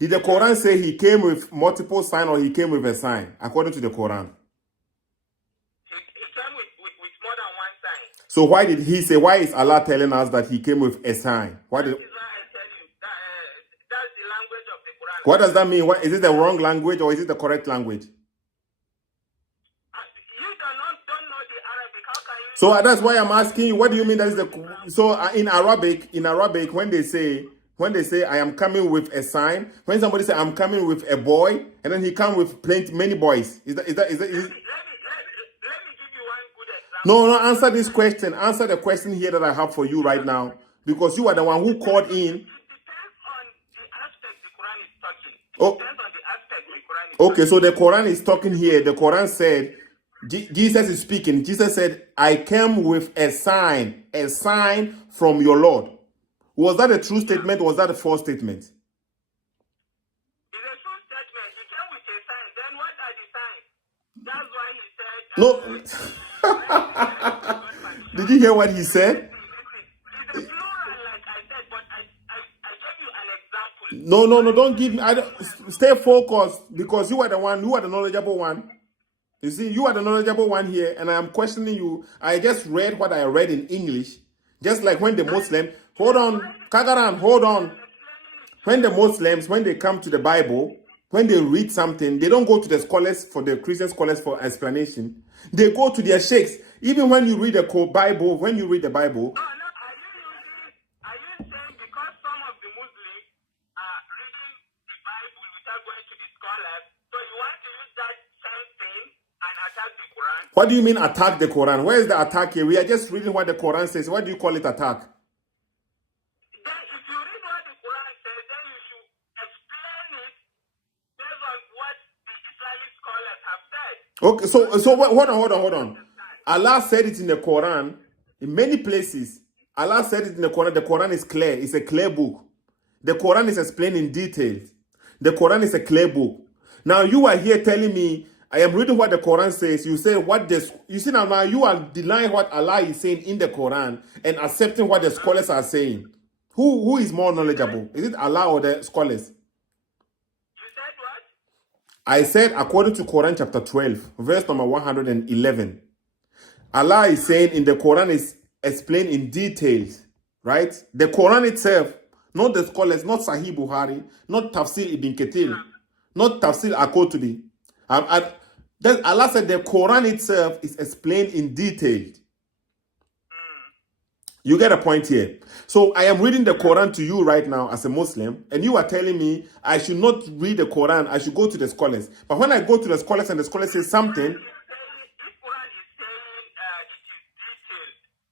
Did the Quran say he came with multiple signs or he came with a sign, according to the Quran? He came with more than one sign. So why did he say, why is Allah telling us that he came with a sign? Why did, That is why I tell you that's the language of the Quran. what does that mean? What, is it the wrong language or is it the correct language? You don't know the Arabic. How can you? So that's why I'm asking you, what do you mean that is the, so in Arabic, when they say I am coming with a sign, when somebody say I'm coming with a boy, and then he come with many boys, is that Let me give you one good example. no, answer this question. Answer the question here that I have for you right now, because you are the one who called in. It depends on the aspect the Quran is talking. Oh. It depends on the aspect the Quran is talking. Okay, so the Quran is talking here. The Quran said, Jesus is speaking. Jesus said, I came with a sign from your Lord. Was that a true statement or was that a false statement? It's a true statement. He came with a sign. Then what are the signs? That's why he said. Did you hear what he said? It's a plural, like I said, but I gave you an example. No, don't give me. Stay focused, because you are the one, you are the knowledgeable one. You see, you are the knowledgeable one here, and I am questioning you. I just read what I read in English. Just like when the Muslim, hold on, Kagaran, hold on. When the Muslims, when they come to the Bible, when they read something, they don't go to the scholars, for the Christian scholars for explanation. They go to their sheikhs. Even when you read the Bible, No, are you saying because some of the Muslims are reading the Bible without going to the scholars, so you want to use that same thing and attack the Quran? what do you mean attack the Quran? Where is the attack here? We are just reading what the Quran says. What do you call it attack? Then if you read what the Quran says, then you should explain it based on what the Islamic scholars have said. Okay, so hold on. Allah said it in the Quran in many places. Allah said it in the Quran. The Quran is clear. It's a clear book. The Quran is explained in detail. The Quran is a clear book. Now you are here telling me I am reading what the Quran says. You say what this. You see now you are denying what Allah is saying in the Quran and accepting what the scholars are saying. Who is more knowledgeable? Is it Allah or the scholars? You said what? I said according to Quran chapter 12, verse number 111. Allah is saying in the Quran is explained in details, right? The Quran itself, not the scholars, not Sahih Bukhari, not Tafsir Ibn Kathir, not Tafsir Al-Qurtubi. Then Allah said the Quran itself is explained in detail. You get a point here. So I am reading the Quran to you right now as a Muslim, and you are telling me I should not read the Quran, I should go to the scholars. But when I go to the scholars and the scholars say something, If Quran is saying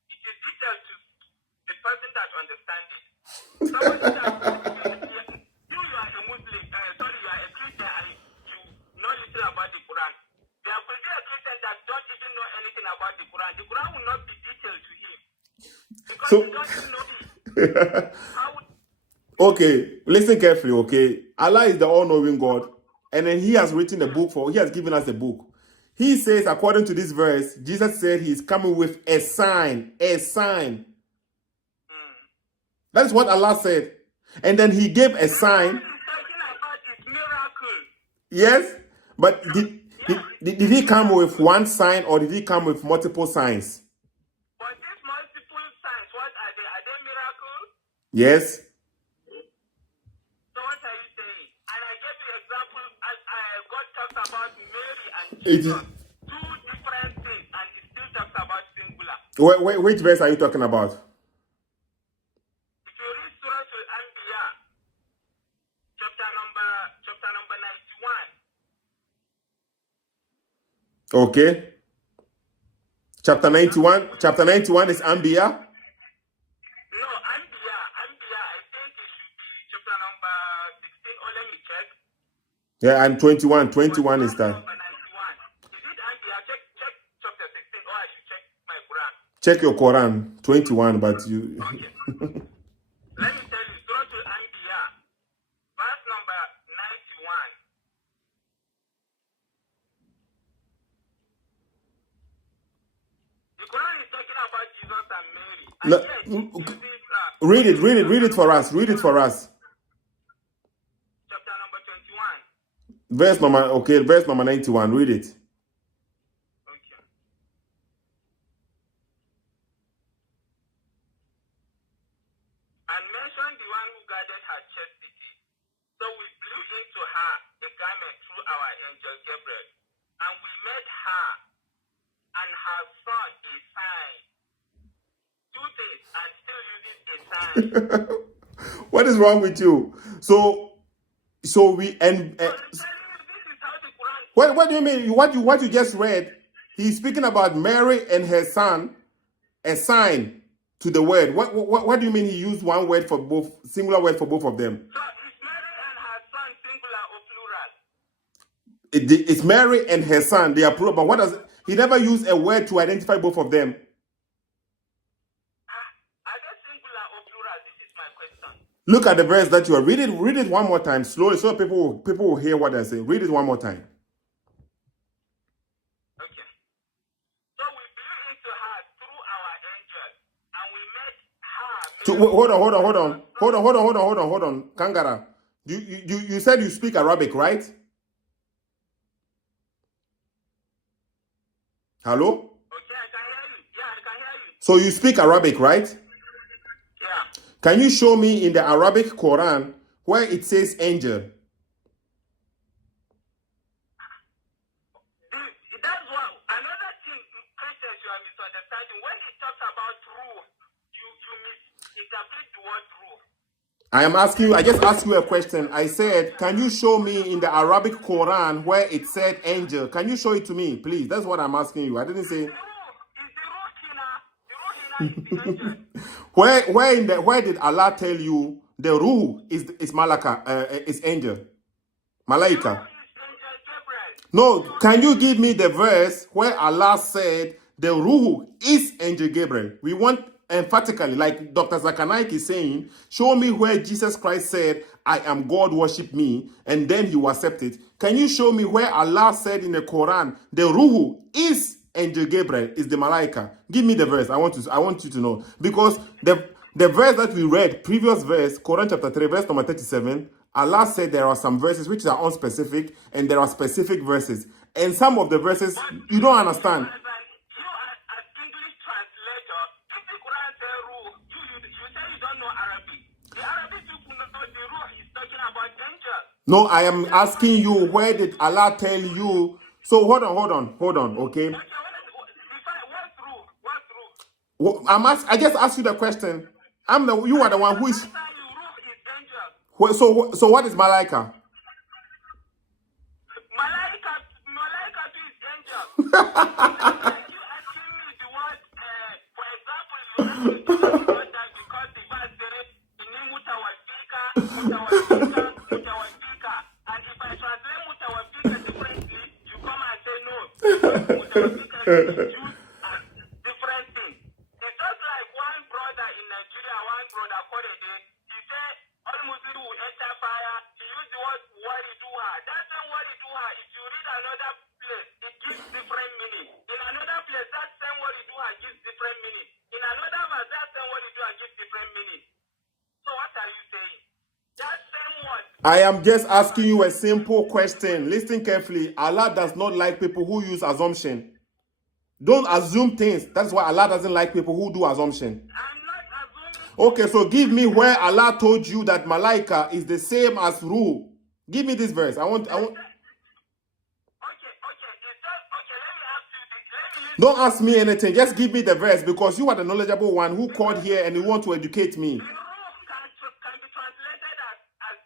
it is detailed to the person that understands it. Somebody that you are a Muslim, you are a Christian, and you know little about the Quran. There could be a Christian that don't even know anything about the Quran. The Quran will not be detailed to him because he doesn't know it. Okay, listen carefully, okay? Allah is the all-knowing God, and then he has written the book he has given us the book. He says, according to this verse, Jesus said he is coming with a sign, That is what Allah said. And then he gave a sign. He's talking about his miracle. Yes, but did he come with one sign or did he come with multiple signs? But these multiple signs, what are they? Are they miracles? Yes. So what are you saying? And I gave you example as God talks about Mary and It Jesus. is- Two different things, and it still talks about singular. Which verse are you talking about? If you read Surah Al-Anbiya, chapter number 91. Okay. Chapter 91. Chapter 91 is Anbiya. No, Anbiya, I think it should be chapter number 16, or let me check. Yeah, and 21. 21 is that. Number 91. Is it Anbiya? Check chapter 16, or I should check my Quran. Check your Quran. 21, but you. Okay. Let me tell you, Surah Al-Anbiya, And No, yet it uses read it for us. Read it for us. chapter number 21. Verse number 91. Read it. Okay. And mention the one who guarded her chastity. So we blew into her a garment through our angel Gabriel, and we made her and her son a sign. Two things, and still using a sign. What is wrong with you? So we and So I'm telling you, this is how the Quran. what do you mean? What you just read? He's speaking about Mary and her son, a sign to the word. What do you mean he used one word for both, singular word for both of them? So is Mary and her son singular or plural? It's Mary and her son. They are plural. But what does he never used a word to identify both of them? Are they singular or plural? This is my question. Look at the verse that you are reading. Read it one more time slowly, so people will hear what I say. Read it one more time. Okay. So we blew into her through our angel, and we made her. Hold on. Kangara, you said you speak Arabic, right? Hello? Okay, I can hear you. Yeah, I can hear you. So you speak Arabic, right? Yeah. Can you show me in the Arabic Quran where it says angel? That's what another thing, Christians, you are misunderstanding. When it talks about ruh, you misinterpret the word ruh. I just asked you a question. I said, can you show me in the Arabic Quran where it said angel? Can you show it to me, please? That's what I'm asking you. I didn't say. The ruh is the angel. Where did Allah tell you the ruh is malaka is angel? Malaika. No, can you give me the verse where Allah said the ruh is angel Gabriel? We want emphatically, like Dr. Zakanaik is saying, show me where Jesus Christ said, I am God, worship me, and then you accept it. Can you show me where Allah said in the Quran, the ruh is angel Gabriel, is the Malaika? Give me the verse. I want you to know. Because the verse that we read, previous verse, Quran chapter 3, verse number 37, Allah said there are some verses which are unspecific, and there are specific verses. And some of the verses, you don't understand. No, I am asking you, where did Allah tell you? So hold on, okay? I just asked you the question. You are the one who is. So what is Malaika? Malaika is angel. You asking me the word, for example, you ask me to the word that because the verse says, "Inni mutawafika," and if I translate mutawafika differently, you come and say no. Mutawafika is used as different thing. It's just like one brother in Nigeria, one brother Korede, he said all Muslims will enter fire. He used the word wariduha. That same wariduha, if you read another place, it gives different meaning. In another place, that same wariduha gives different meaning. In another verse, that same wariduha gives different meaning. So what are you saying? That same word. I am just asking you a simple question. Listen carefully. Allah does not like people who use assumption. Don't assume things. That's why Allah doesn't like people who do assumption. I'm not assuming. Okay, so give me where Allah told you that Malaika is the same as Ruh. Give me this verse. I want. Okay. It's just, okay, let me ask you. Don't ask me anything. Just give me the verse, because you are the knowledgeable one who called here and you want to educate me. The ruh can be translated as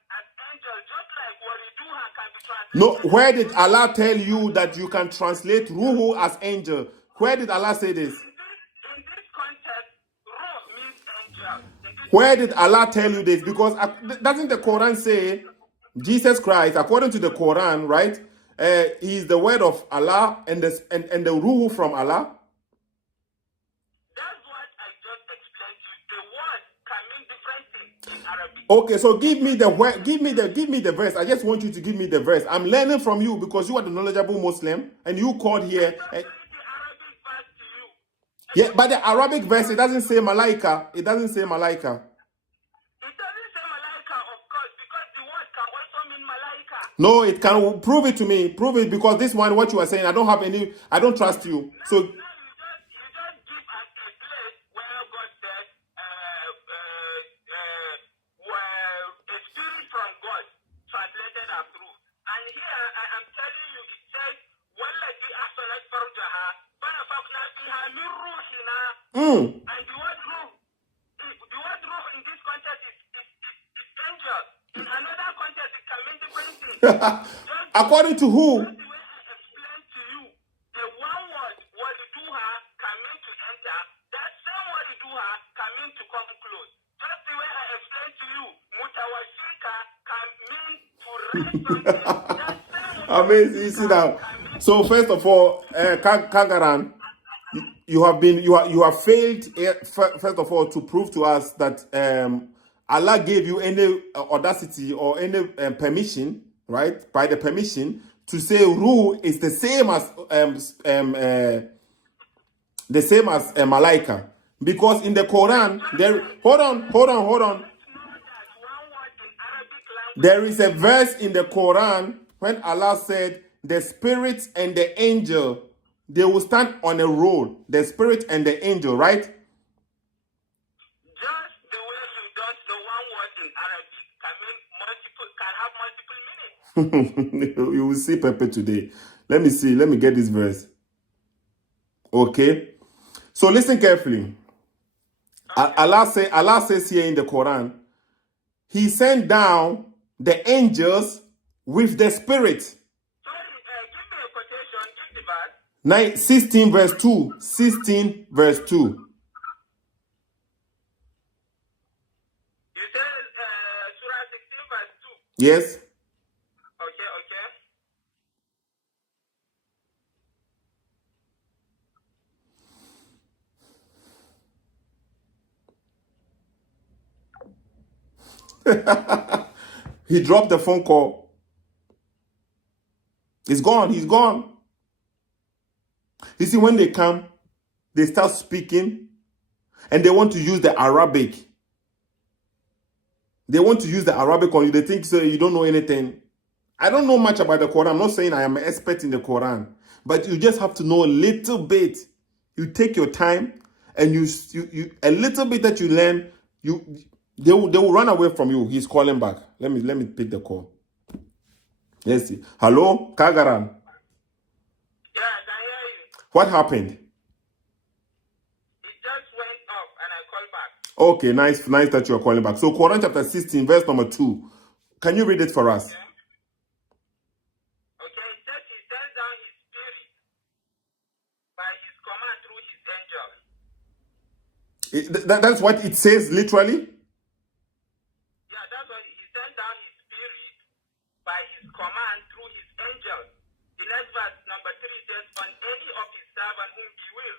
angel, just like wariduha can be translated. No, where did Allah tell you that you can translate Ruhu as angel? Where did Allah say this? In this context, ruh means angel. Where did Allah tell you this? Because doesn't the Quran say Jesus Christ, according to the Quran, right? He is the word of Allah and the Ruhu from Allah. That's what I just explained to you. The word can mean different things in Arabic. Okay, so give me the verse. I just want you to give me the verse. I'm learning from you because you are the knowledgeable Muslim and you called here. The Arabic verse to you. Yeah, but the Arabic verse, it doesn't say malaika. It doesn't say malaika. It doesn't say malaika, of course, because the word can also mean malaika. No, it can. Prove it to me. Prove it, because this one, what you are saying, I don't have any. I don't trust you. So Now you just give us a place where God said, where a spirit from God translated as ruh. And here I am telling you, it says, وَالَّتِي أَحْصَنَتْ فَرْجَهَا فَنَفَخْنَا فِيهَا مِنْ رُوحِنَا. And the word ruh in this context is angel. In another context, it can mean different things. according to who? Just the way I explained to you, the one word, waliduha, can mean to enter. That same waliduha can mean to come close. Just the way I explained to you, mutawashika can mean to raise something. That same Amazing. You see now. So first of all, Kagaran, you have failed. First of all, to prove to us that Allah gave you any audacity or any permission, right? By the permission to say Ruh is the same as Malaika, because in the Quran there. Hold on. know that one word in Arabic language. There is a verse in the Quran when Allah said the spirit and the angel, they will stand on a roll. The spirit and the angel, right? Just the way you don't know one word in Arabic can have multiple meanings. You will see Pepe today. Let me see. Let me get this verse. Okay. So listen carefully. Allah says here in the Quran, He sent down the angels with the spirit. Sorry, give me a quotation, give the verse. 16 verse 2. 16 verse 2. You said Surah 16 verse 2. Yes. Okay. He dropped the phone call. He's gone. He's gone. You see, when they come, they start speaking and they want to use the Arabic. They want to use the Arabic on you. They think so you don't know anything. I don't know much about the Quran. I'm not saying I am an expert in the Quran, but you just have to know a little bit. You take your time and you a little bit that you learn, they will run away from you. He's calling back. Let me pick the call. Let's see. Hello, Kagaran. Yeah, I can hear you. What happened? It just went off and I called back. Okay, nice that you are calling back. So Quran chapter 16, verse number 2. Can you read it for us? Okay, it says he sends down his spirit by his command through his angel. That's what it says literally. Yeah, that's what he sent down his spirit by his command through his angel. The next verse, number 3, says, on any of his servants whom he will.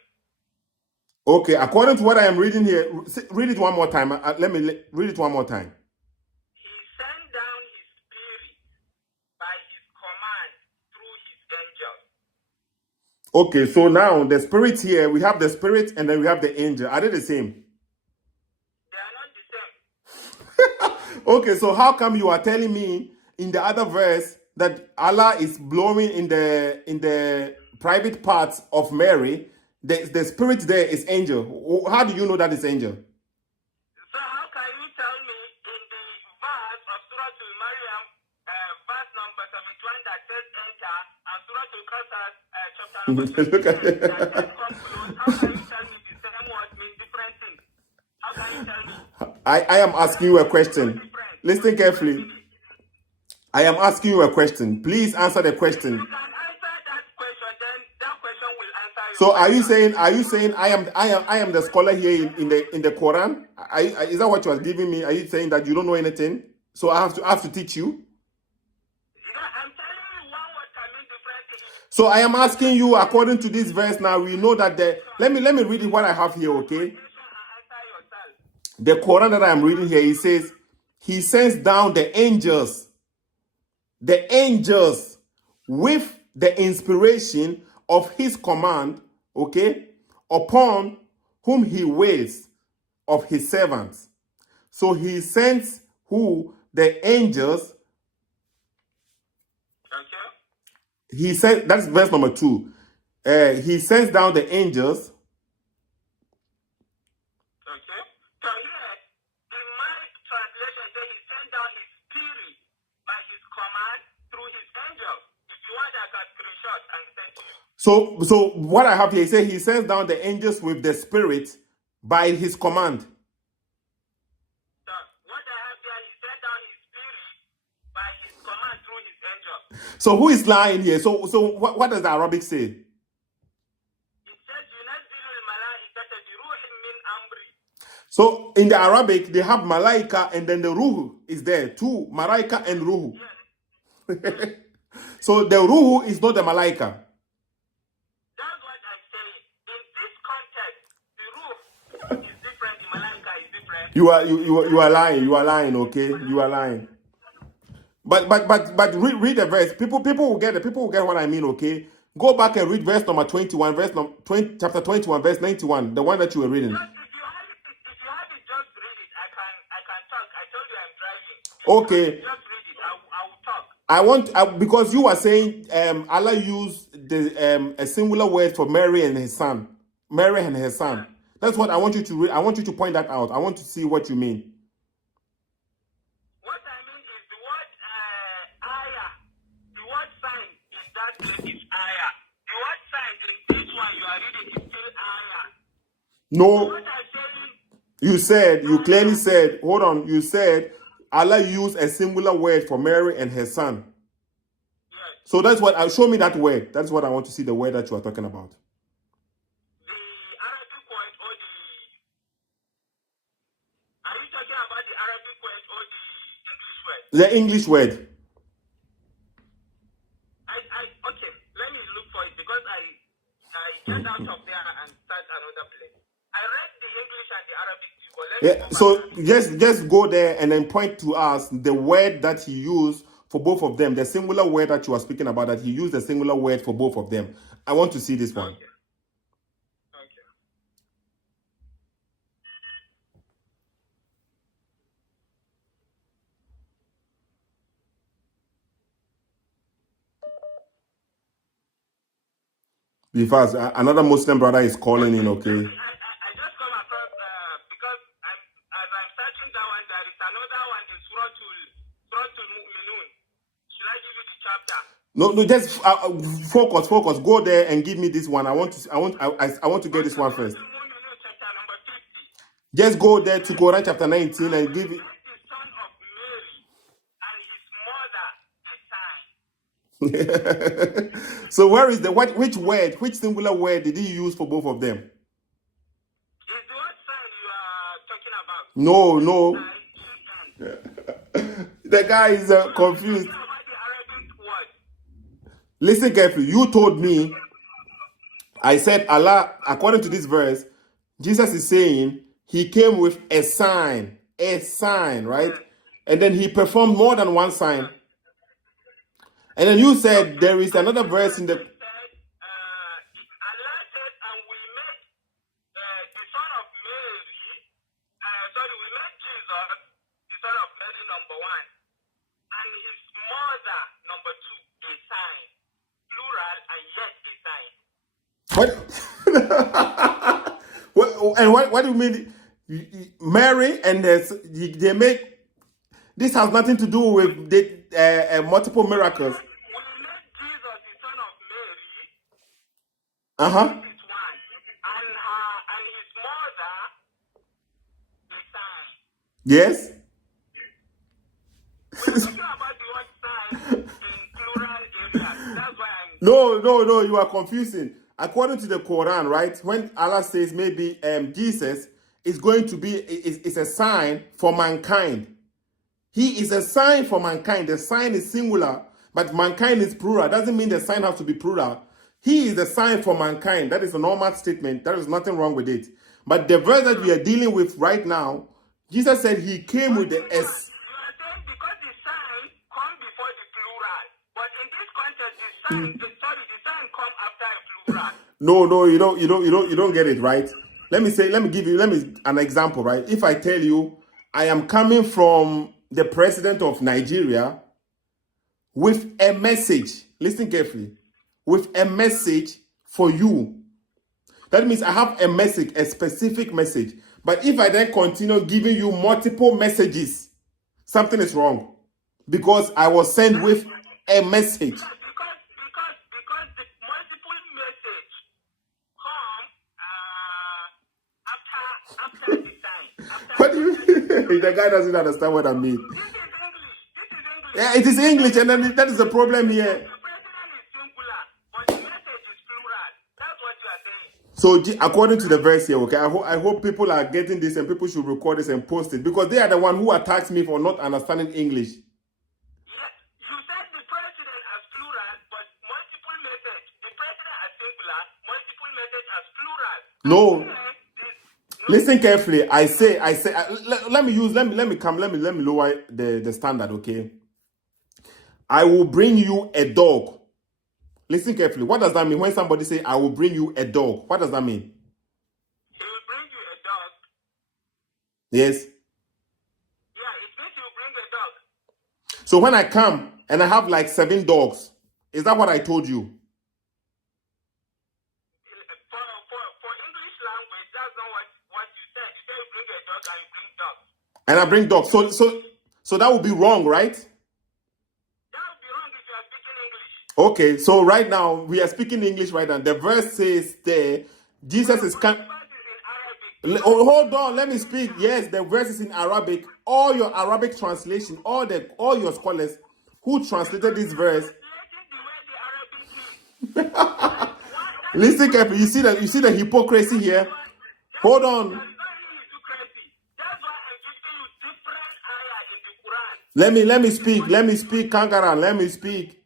Okay, according to what I am reading here, read it one more time. Let me read it one more time. He sent down his spirit by his command through his angel. Okay, so now the spirit here, we have the spirit and then we have the angel. Are they the same? They are not the same. Okay, so how come you are telling me in the other verse that Allah is blowing in the private parts of Mary? The spirit there is angel. How do you know that it's angel? So how can you tell me in the verse of Surah Al-Maryam, verse number 71 that says enter, and Surah Al-Qasas, chapter number 20, Look at that says come close, how can you tell me the same word means different things? How can you tell me? I am asking you a question. Listen carefully. I am asking you a question. Please answer the question. You can answer that question, then that question will answer you. So are you saying I am the scholar here in the Quran? Is that what you are giving me? Are you saying that you don't know anything? So I have to teach you? Yeah, I'm telling you one word can mean different things. So I am asking you, according to this verse now, we know that let me read it what I have here, okay? Answer yourself. The Quran that I am reading here, it says, he sends down the angels with the inspiration of his command, okay, upon whom he wills of his servants. So he sends who? The angels. Okay. He sent, that's verse number 2. He sends down the angels. Okay. So here, in my translation, says he sent down his spirit by his command through his angels. If you want, I can screenshot and send to you. So what I have here, he says he sends down the angels with the spirit by his command. So what I have here, he sent down his spirit by his command through his angels. So who is lying here? So what does the Arabic say? It says, يُنَزِّلُ الْمَلَائِكَةَ بِرُوحٍ مِّنْ أَمْرِهِ. So in the Arabic, they have malaika and then the ruhu is there too. Malaika and ruhu. Yes. So the ruhu is not the malaika. That's what I'm saying. In this context, the ruh is different, the malaika is different. You are lying. You are lying. Okay, you are lying. But read the verse. People will get it. People will get what I mean. Okay, go back and read verse number 21, verse number 20, chapter 21, verse 91, the one that you were reading. Just, if you have it, just read it. I can talk. I told you I'm driving. If Okay. you just read it. I will talk. Because you are saying Allah used the a singular word for Mary and his son. Mary and her son. That's what I want you to read. I want you to point that out. I want to see what you mean. What I mean is the word ayah. The word sign in that place is ayah. The word sign in this one you are reading is still ayah. No, What I'm saying, you clearly said, hold on, you said Allah used a singular word for Mary and her son. yes, So that's what, show me that word. That's what I want to see, the word that you are talking about. the Arabic word or the. Are you talking about the Arabic word or the English word? The English word. Okay, let me look for it because I get out of there and start another place. I read the English and the Arabic too, but let me Yeah, go so back. just go there and then point to us the word that he used for both of them, the singular word that you are speaking about, that he used a singular word for both of them. I want to see this one. Okay. Because another Muslim brother is calling in, okay? I just come across because as I'm searching that one, there is another one in Suratul Mu'minun. Should I give you the chapter? No, just focus. Go there and give me this one. I want to get this one first. Suratul Mu'minun chapter number 50. Just go there to Quran chapter 19 and give it. The son of Mary and his mother a sign. So where is which singular word did he use for both of them? Is the word sign you are talking about? No. I-G-N. The guy is confused. Talking about the Arabic word. Listen carefully. You told me, I said Allah, according to this verse, Jesus is saying he came with a sign, right? And then he performed more than one sign. And then you said there is another verse in the. Allah said, and we made the son of Mary, we made Jesus, the son of Mary, number 1, and his mother, number 2, a sign, plural, and yet a sign. What do you mean? Mary and they make. This has nothing to do with the multiple miracles. We made Jesus, the son of Mary, Uh-huh. this is one, and his mother, a sign. Yes. We're talking about the word sign in plural areas. That's why I'm. No, you are confusing. According to the Quran, right, when Allah says maybe Jesus is going to be is a sign for mankind. He is a sign for mankind. The sign is singular, but mankind is plural. Doesn't mean the sign has to be plural. He is a sign for mankind. That is a normal statement. There is nothing wrong with it. But the verse that we are dealing with right now, Jesus said he came with the S. You are saying because the sign come before the plural, but in this context, the sign come after a plural. No, you don't get it right. let me give you an example, right? If I tell you I am coming from the president of Nigeria with a message, listen carefully, with a message for you. That means I have a message, a specific message. But if I then continue giving you multiple messages, something is wrong. Because I was sent with a message. Because the multiple message come after the time. What do you the guy doesn't understand what I mean. This is English. Yeah, it is English, and then that is the problem here. The president is singular, but the message is plural. That's what you are saying. So according to the verse here, okay, I hope people are getting this and people should record this and post it, because they are the one who attacks me for not understanding English. Yes, you said the president as plural, but multiple message. The president as singular, multiple message as plural. No. Listen carefully. I say. Let me lower the standard. Okay. I will bring you a dog. Listen carefully. What does that mean? When somebody say, I will bring you a dog, what does that mean? He will bring you a dog. Yes. Yeah, it means he will bring a dog. So when I come and I have like 7 dogs, is that what I told you? For English language, that's not what you said. You said you bring a dog and you bring dogs. And I bring dogs. So that would be wrong, right? That would be wrong if you are speaking English. Okay, so right now we are speaking English right now. The verse says there, Jesus is coming. The verse is in Arabic. Hold on, let me speak. Yes, the verse is in Arabic. All your Arabic translation, all your scholars who translated this verse. Listen carefully. You see the hypocrisy here. Hold on. That's why I'm giving you different ayah in the Quran. Let me speak, Kangaran. Let me speak.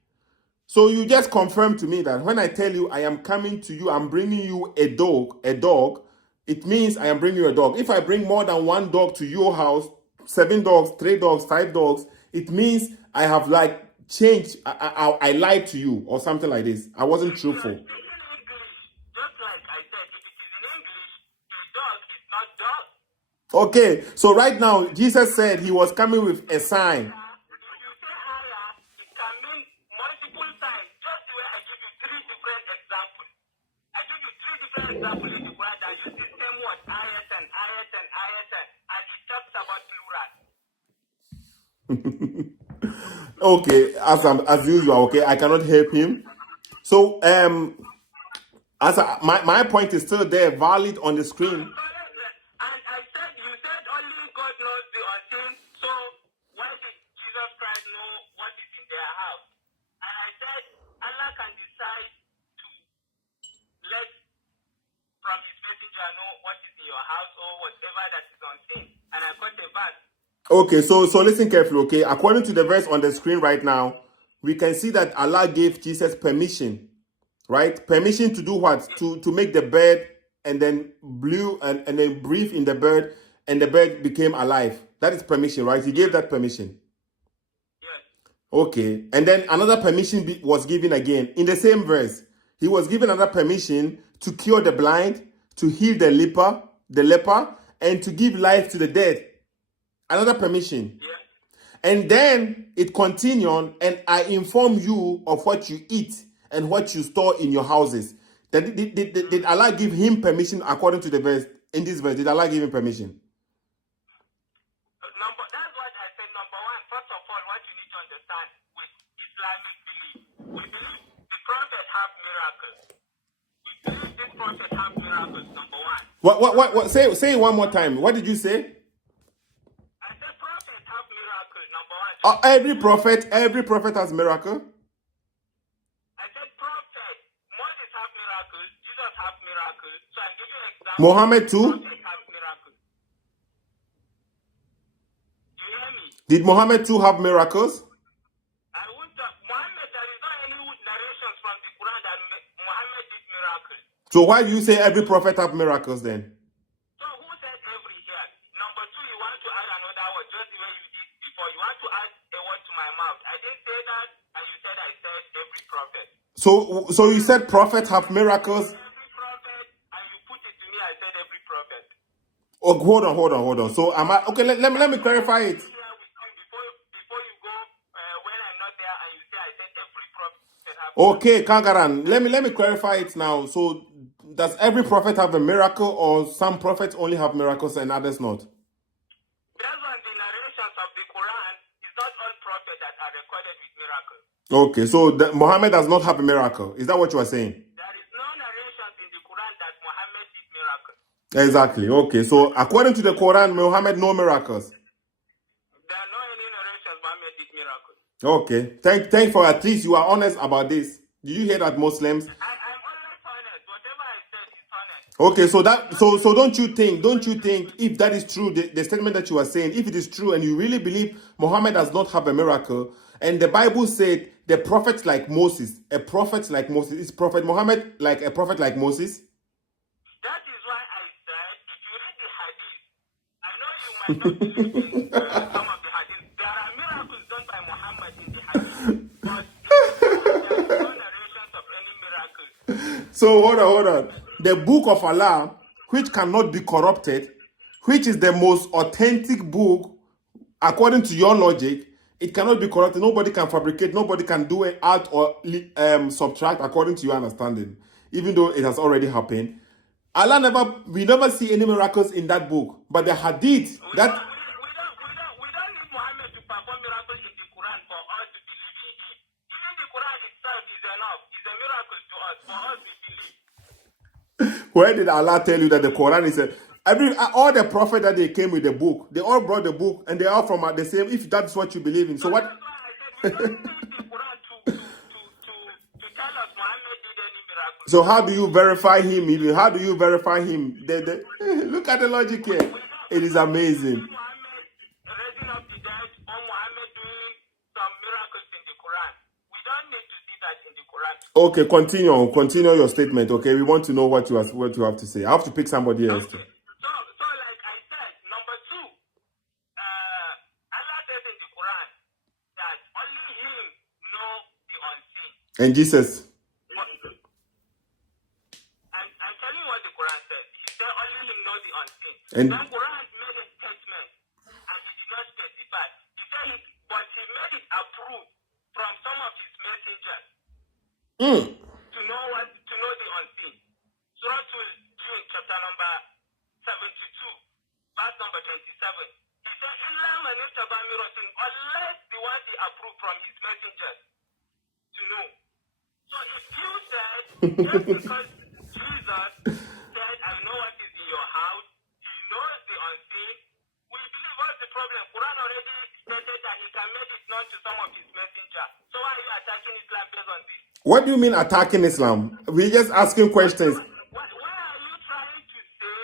So you just confirm to me that when I tell you I am coming to you, I'm bringing you a dog, it means I am bringing you a dog. If I bring more than 1 dog to your house, 7 dogs, 3 dogs, 5 dogs, it means I have like changed. I lied to you or something like this. I wasn't truthful. Speaking English, just like I said, if it is in English, a dog is not dog. Okay, so right now Jesus said he was coming with a sign. If you say ayah, it can mean multiple signs. Just the way I give you 3 different examples. I give you 3 different examples in the Quran that use the same word, ayatan, and it talks about plural. Okay, as usual, okay, I cannot help him. So my point is still there, valid on the screen. And I said, you said only God knows the unseen. So why did Jesus Christ know what is in their house? And I said, Allah can decide to let from his messenger know what is in your house or whatever that is unseen. And I got a verse. Okay, so listen carefully, okay? According to the verse on the screen right now, we can see that Allah gave Jesus permission, right? Permission to do what? To make the bird and then blew and then breathe in the bird and the bird became alive. That is permission, right? He gave that permission. Yes. Okay, and then another permission was given again. In the same verse, he was given another permission to cure the blind, to heal the leper, and to give life to the dead. Another permission. Yes. And then it continued, and I inform you of what you eat and what you store in your houses. Did Allah give him permission according to the verse? In this verse, did Allah give him permission? That's what I said. Number 1, first of all, what you need to understand with Islamic belief, we believe the prophet have miracles. We believe this prophet have miracles. Number 1. What? Say it one more time. What did you say? I said prophet have miracles. Number 1. Every prophet has miracle. I said prophet. Moses have miracles. Jesus have miracles. So I give you an example. Muhammad too? Prophet have miracles. Do you hear me? Did Muhammad too have miracles? I won't talk. Muhammad, there is not any narrations from the Quran that Muhammad did miracles. So why do you say every prophet have miracles then? So who said every here? Number 2, you want to add another word just the way you did before. You want to add a word to my mouth. I didn't say that, and you said I said every prophet. So you said prophets have miracles. Every prophet, and you put it to me, I said every prophet. Oh, hold on. So am I okay? Let me clarify it. Here with you before you go when I'm not there and you say I said every prophet have Okay, Kangaran, let me clarify it now. So does every prophet have a miracle, or some prophets only have miracles and others not? based on the narrations of the Quran, it's not all prophets that are recorded with miracles. Okay, so Muhammad does not have a miracle. Is that what you are saying? There is no narrations in the Quran that Muhammad did miracles. Exactly. Okay, so according to the Quran, Muhammad no miracles. There are no any narrations Muhammad did miracles. Okay, thank for at least you are honest about this. Did you hear that, Muslims? I'm always honest. Whatever I said is honest. Okay, so don't you think if that is true, the statement that you are saying, if it is true and you really believe Muhammad does not have a miracle, and the Bible said the prophets like Moses, is Prophet Muhammad like a prophet like Moses? That is why I said, if you read the hadith, I know you might not believe in some of the hadith. There are miracles done by Muhammad in the hadith, but there is no narrations of any miracles. So hold on. The book of Allah, which cannot be corrupted, which is the most authentic book, according to your logic, it cannot be corrupted. Nobody can fabricate. Nobody can do it, add or subtract according to your understanding, even though it has already happened. We never see any miracles in that book. But the hadith, We don't need Muhammad to perform miracles in the Quran for us to believe in it. Even the Quran itself is enough. It's a miracle to us. For us to believe. where did Allah tell you that the Quran is all the prophets that they came with the book, they all brought the book and they are from the same, if that's what you believe in. So what? That's why I said we don't need the Quran to tell us Muhammad did any miracles. So how do you verify him? Even how do you verify him? Look at the logic here. It is amazing. Muhammad raising up the dead or Muhammad doing some miracles in the Quran. We don't need to see that in the Quran. Okay, continue your statement. Okay, we want to know what you have to say. I have to pick somebody else. Okay. So like I said, number 2, Allah says in the Quran that only Him know the unseen. And Jesus. I'm telling you what the Quran says. He said only Him knows the unseen. And then Quran made a statement and He did not specify. He said but He made it approved from some of His messengers to know the unseen. Surah June, chapter number 72, verse number 27. He said, unless the ones He approved from His messengers to know. So if you said, just because Jesus said, I know what is in your house, He knows the unseen, we believe what's the problem? Quran already stated that He can make it known to some of His messengers. So why are you attacking Islam based on this? what do you mean attacking Islam? We're just asking questions. Why are you trying to say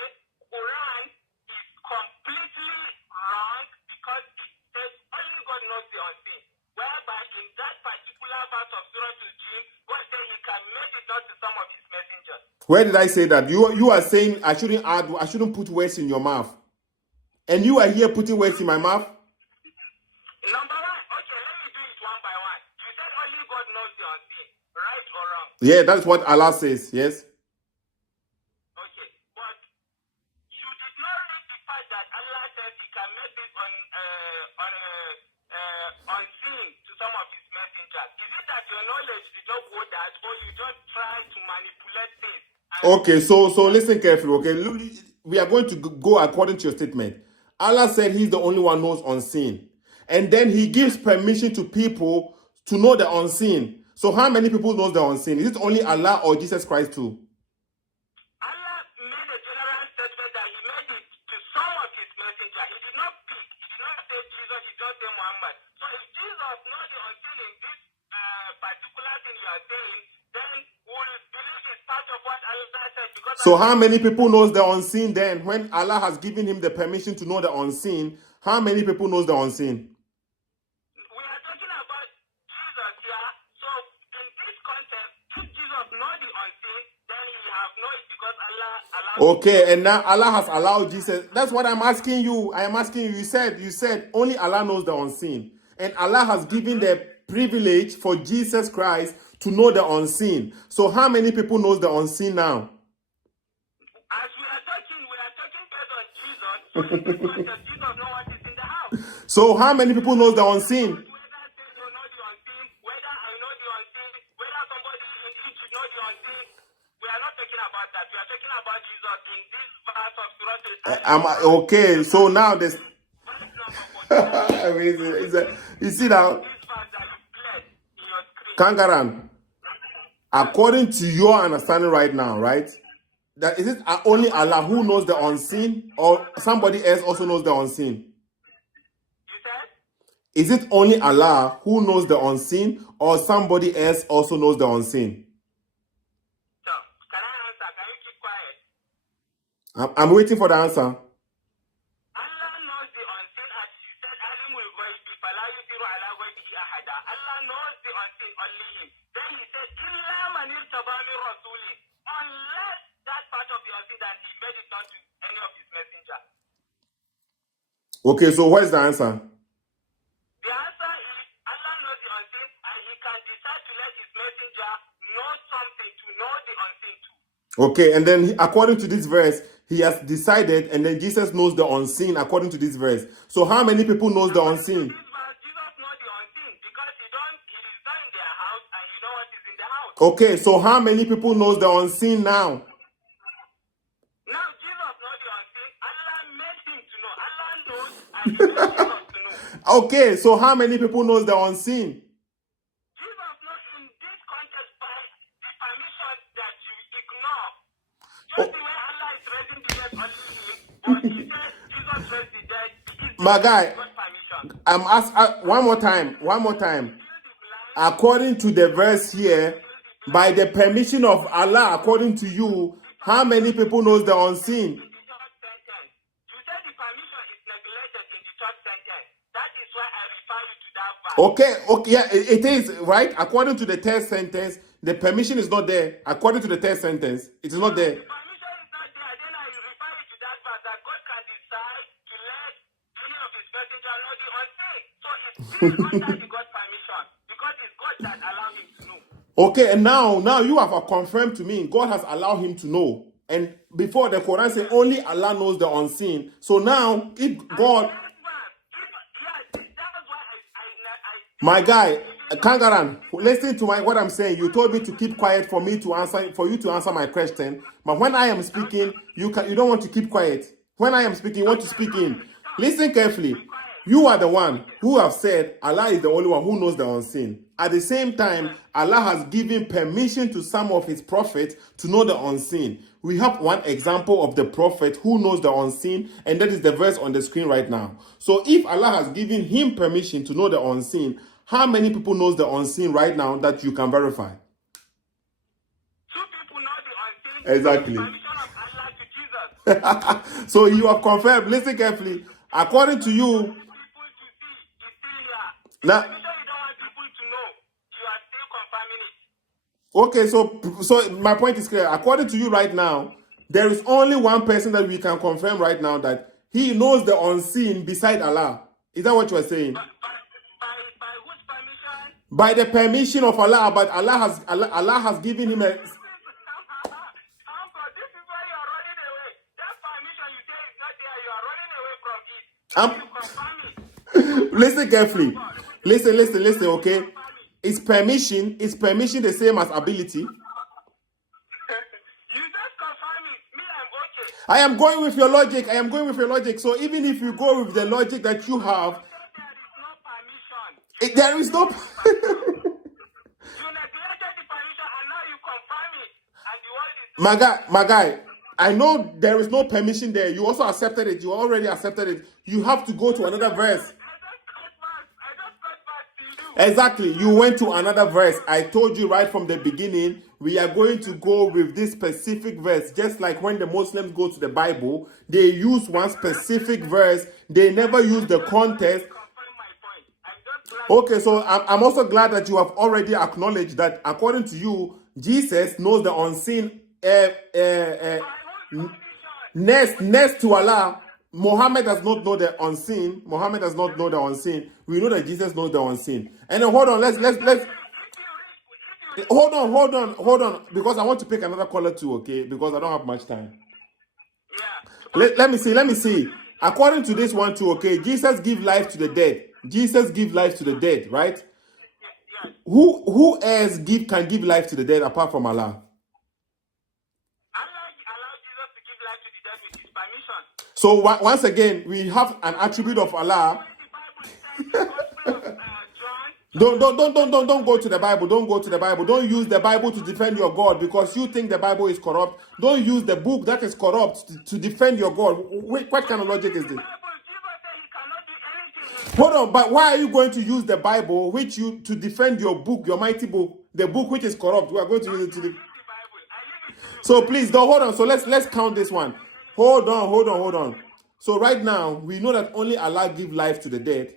Quran is completely wrong because it says only God knows the unseen? Whereby in that particular verse of Surah Al-Jinn, God said He can make it known to some of His messengers. Where did I say that? You are saying I shouldn't put words in your mouth. And you are here putting words in my mouth? Number 1, okay, let me do it one by one. You said only God knows the unseen, right or wrong? Yeah, that's what Allah says, yes. Okay, but you did not read the fact that Allah says He can make this unseen to some of His messengers. Is it that your knowledge did not go that, or you just try to manipulate things? Okay, so listen carefully, okay? We are going to go according to your statement. Allah said He's the only one who knows unseen. And then He gives permission to people to know the unseen. So how many people knows the unseen? Is it only Allah or Jesus Christ too? Allah made a general statement that He made it to some of His messengers. He did not pick. He did not say Jesus. He just said Muhammad. So if Jesus knows the unseen in this particular thing you are saying, then we will believe it's part of what Allah said. So how many people knows the unseen then? When Allah has given him the permission to know the unseen, how many people knows the unseen? We are talking about Jesus here. So in this context, if Jesus knows the unseen, then He have known it because Allah allowed. Okay, and now Allah has allowed Jesus. That's what I'm asking you. I am asking you. You said only Allah knows the unseen. And Allah has given the privilege for Jesus Christ to know the unseen. So how many people knows the unseen now? As we are talking based on Jesus. So in this context, Jesus knows what is in the house. So how many people knows the unseen? Whether say you know the unseen, whether I know the unseen, whether somebody in Egypt know the unseen, we are not talking about that. We are talking about Jesus in this verse of Surah Okay, so now this. verse number 49. You see now, This verse that you played in your screen. Kangaran, according to your understanding right now, right? That is it only Allah who knows the unseen, or somebody else also knows the unseen? You said? Is it only Allah who knows the unseen, or somebody else also knows the unseen? So, can I answer? Can you keep quiet? I'm waiting for the answer. Allah knows the unseen, as you said, Alimul Ghaibi, Fala Yusiru Ala Ghaibihi Ahada. Allah knows the unseen, only Him. Then He said, Illa man irtaba min rasuli. Unless that part of the unseen that He made it known to any of His messengers. Okay, so what is the answer? The answer is Allah knows the unseen, and He can decide to let His messenger know something, to know the unseen too. Okay, and then according to this verse, He has decided, and then Jesus knows the unseen according to this verse. So how many people knows the unseen? This verse, Jesus knows the unseen because He is not in their house, and He knows what is in the house. Okay, so how many people knows the unseen now? Now Jesus knows the unseen. Allah made Him to know. Allah knows, and He made Jesus to know. Okay, so how many people knows the unseen? Jesus knows in this context by the permission that you ignore. Just the way Allah is raising the dead only Him, but He said Jesus raised the dead. It is My guy, God's permission. I'm asked one more time. According to the verse here, by the permission of Allah, according to you, how many people knows the unseen? In the third sentence, you said the permission is neglected in the third sentence. That is why I refer you to that verse. Okay, yeah, it is, right? According to the third sentence, the permission is not there. According to the third sentence, it is not there. The permission is not there. Then I refer you to that verse that God can decide to let any of His messengers know the unseen. So it's still under the God's permission because it's God that allowed Him to know. Okay, and now you have confirmed to me God has allowed him to know. And before the Quran says only Allah knows the unseen. So now, if God, my guy, Kangaran, listen to what I'm saying. You told me to keep quiet for you to answer my question. But when I am speaking, you don't want to keep quiet. When I am speaking, you want to speak in. Listen carefully. You are the one who have said Allah is the only one who knows the unseen. At the same time, Allah has given permission to some of His prophets to know the unseen. We have one example of the prophet who knows the unseen, and that is the verse on the screen right now. So if Allah has given him permission to know the unseen, how many people knows the unseen right now that you can verify? 2 people know the unseen. Exactly. Permission of Allah to Jesus. So you have confirmed. Listen carefully. According to you, People to see is still here. now, Permission you don't want people to know. You are still confirming it. okay, so my point is clear. According to you right now, there is only one person that we can confirm right now that he knows the unseen beside Allah. Is that what you are saying? By whose permission? By the permission of Allah, but Allah has given him a. Uncle, this is why you are running away. That permission you say is not there. You are running away from it. You confirm it. Listen carefully. Listen, okay? Is permission the same as ability? You just confirm it. Me, I'm okay. I am going with your logic. So even if you go with the logic that you have, There is no permission. there is no. You neglected the permission and now you confirm it. And the word is My guy, I know there is no permission there. You also accepted it. You already accepted it. You have to go to another verse. I just got back to you. Exactly. You went to another verse. I told you right from the beginning, we are going to go with this specific verse. Just like when the Muslims go to the Bible, they use one specific verse. They never use the context. Confirm my point. I'm just glad. Okay, so I'm also glad that you have already acknowledged that according to you, Jesus knows the unseen next to Allah. Muhammad does not know the unseen. We know that Jesus knows the unseen. And then hold on, let's hold on, because I want to pick another caller too, okay? Because I don't have much time. Yeah. Let me see. According to this one too, okay, Jesus give life to the dead. Jesus give life to the dead, right? Yes. Who else can give life to the dead apart from Allah? Allah allowed Jesus to give life to the dead with his permission. So once again, we have an attribute of Allah. When the Bible says in the Gospel of John, Don't go to the Bible. Don't go to the Bible. Don't use the Bible to defend your God because you think the Bible is corrupt. Don't use the book that is corrupt to defend your God. Wait, what kind of logic is this? Bible, Jesus said he cannot do anything. Hold on, but why are you going to use the Bible to defend your book, your mighty book, the book which is corrupt? We are going to use it to I use the Bible. I leave it to you. So please don't hold on. So let's count this one. Hold on. So right now we know that only Allah gives life to the dead,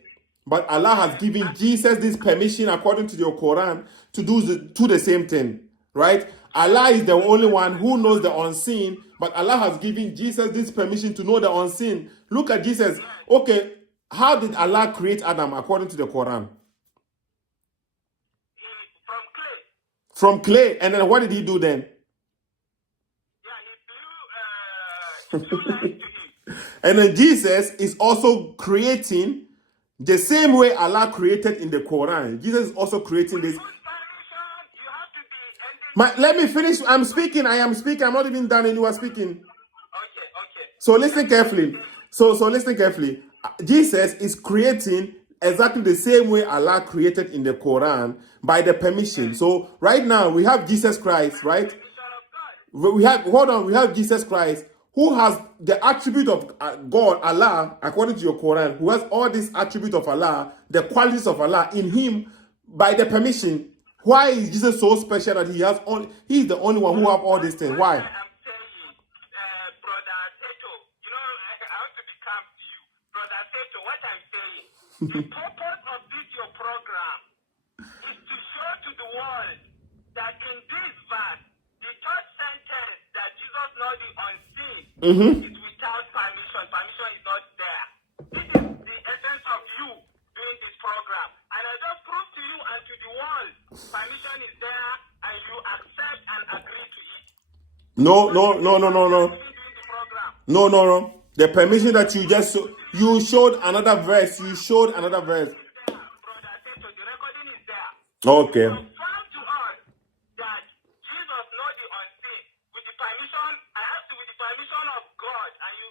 but Allah has given Jesus this permission according to your Quran to do the same thing, right? Allah is the only one who knows the unseen, but Allah has given Jesus this permission to know the unseen. Look at Jesus. Okay, how did Allah create Adam according to the Quran? From clay. And then what did he do then? Yeah, he blew life to him. And then Jesus is also creating the same way Allah created in the Quran. Jesus is also creating this. Whose permission? You have to be ending. Let me finish. I'm speaking. I am speaking. I'm not even done and you are speaking. Okay. So listen carefully. So listen carefully. Jesus is creating exactly the same way Allah created in the Quran by the permission. So right now we have Jesus Christ, right? We have Jesus Christ who has the attribute of God, Allah, according to your Quran, who has all these attributes of Allah, the qualities of Allah in him by the permission. Why is Jesus so special that he's the only one who have all these things? Why? I'm saying, Brother Teto, I want to be calm to you. Brother Teto, what I'm saying, the purpose of this your program is to show to the world that in this verse, the third sentence that Jesus knows the unseen is without permission. Permission is not there. This is the essence of you doing this program. And I just prove to you and to the world, permission is there and you accept and agree to it. No. The permission that you showed another verse. You showed another verse. Brother Teto, the recording is there. Okay. Confirm to us that Jesus knows the unseen with the permission. I asked you with the permission of God, and you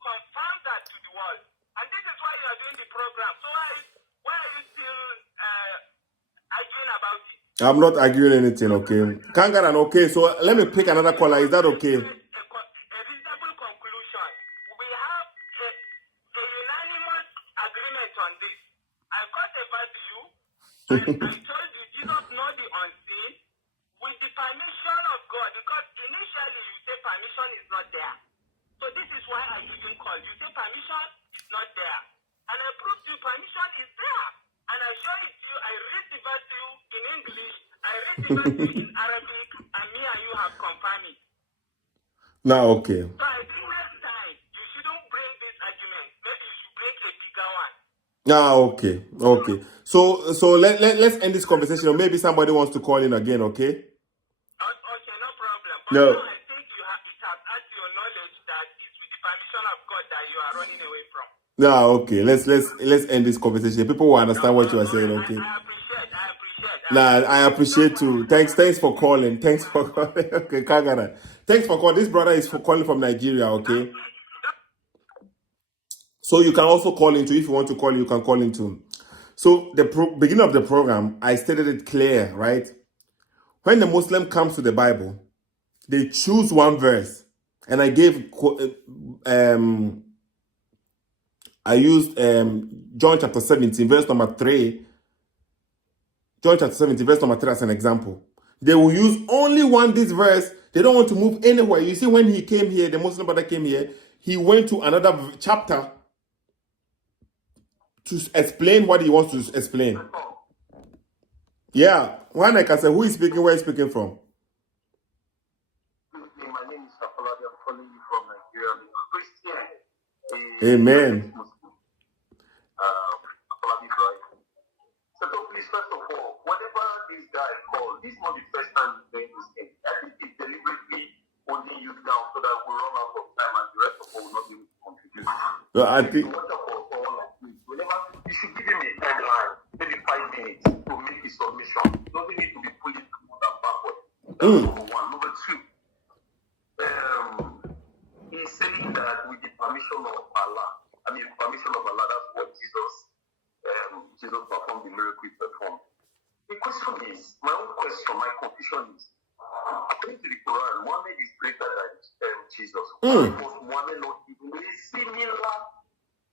confirm that to the world. And this is why you are doing the program. So why are you still arguing about it? I'm not arguing anything, okay? Kangaran, okay, so let me pick another caller. Is that okay? A reasonable conclusion. We have a unanimous agreement on this. I got a verse to you, and I told you Jesus knows the unseen with the permission of God, because initially you say permission is not there. So this is why I even called. You say permission is not there. And I proved to you permission is there. And I show it to you. I read the verse to you in English. I read the verse to you in Arabic. And me and you have confirmed it. Now, okay. So I think next time you shouldn't bring this argument. Maybe you should bring a bigger one. Now, okay. So let's end this conversation, or maybe somebody wants to call in again, okay? Okay, no problem. But No. now I think it has added your knowledge that it's with the permission of God that you are running away from. Now, okay. Let's end this conversation. People will understand what you are saying, okay? I appreciate. Nah, I appreciate too. Thanks for calling. Okay, Kagara. Thanks for calling. This brother is calling from Nigeria, okay? So you can also call in too. If you want to call, you can call in too. So the beginning of the program, I stated it clear, right? When the Muslim comes to the Bible, they choose one verse, and I gave I used John chapter 17, verse number 3. John chapter 17, verse number 3 as an example. They will use only this verse. They don't want to move anywhere. You see, when he came here, the Muslim brother came here, he went to another chapter to explain what he wants to explain. Yeah. When I can say, who is speaking, where is speaking from? My name is Afolabi. I'm calling you from Nigeria. I'm a Christian. Amen. Afolabi, right? So please, first of all, whatever this guy called, this is not the first time he's doing this thing. I think he's deliberately holding you down so that we run out of time and the rest of us will not Well, I To think watch out for someone like me. Whenever you should give him a timeline, maybe 5 minutes to make his submission. It doesn't need to be pulling forward and backward. That's number one. Number two, he's saying that with the permission of Allah, permission of Allah, that's what Jesus performed the miracle he performed. The question is, my own question, my confusion is, according to the Quran, Muhammad is greater than Jesus. Why was Muhammad not given a similar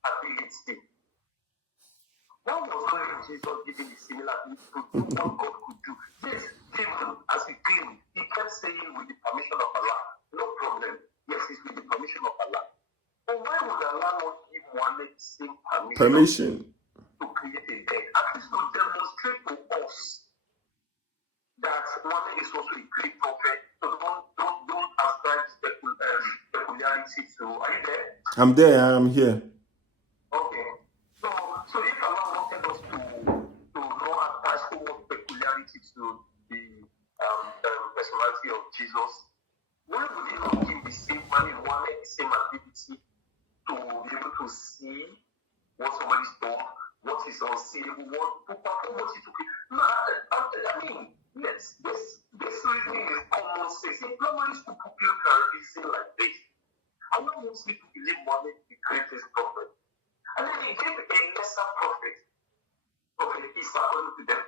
ability? Why was only Jesus given a similar ability to do what God could do? Yes, even as he claimed, he kept saying with the permission of Allah, no problem. Yes, it's with the permission of Allah. But why would Allah not give Muhammad the same permission to create a dead? At least to demonstrate to us that Muhammad is also a great prophet. So don't ascribe peculiarity to. Are you there? I'm there. I'm here. Okay. So if Allah wanted us to not attach so much peculiarity to the personality of Jesus, why would he not give the same money, Muhammad the same ability to be able to see what somebody's done, what is unseeable, to perform what he took? Yes, this reasoning is common sense. In primary school, people can reason like this. I want mostly to believe Muhammad is the greatest prophet. And then he gave a lesser prophet, Prophet Isa, according to them.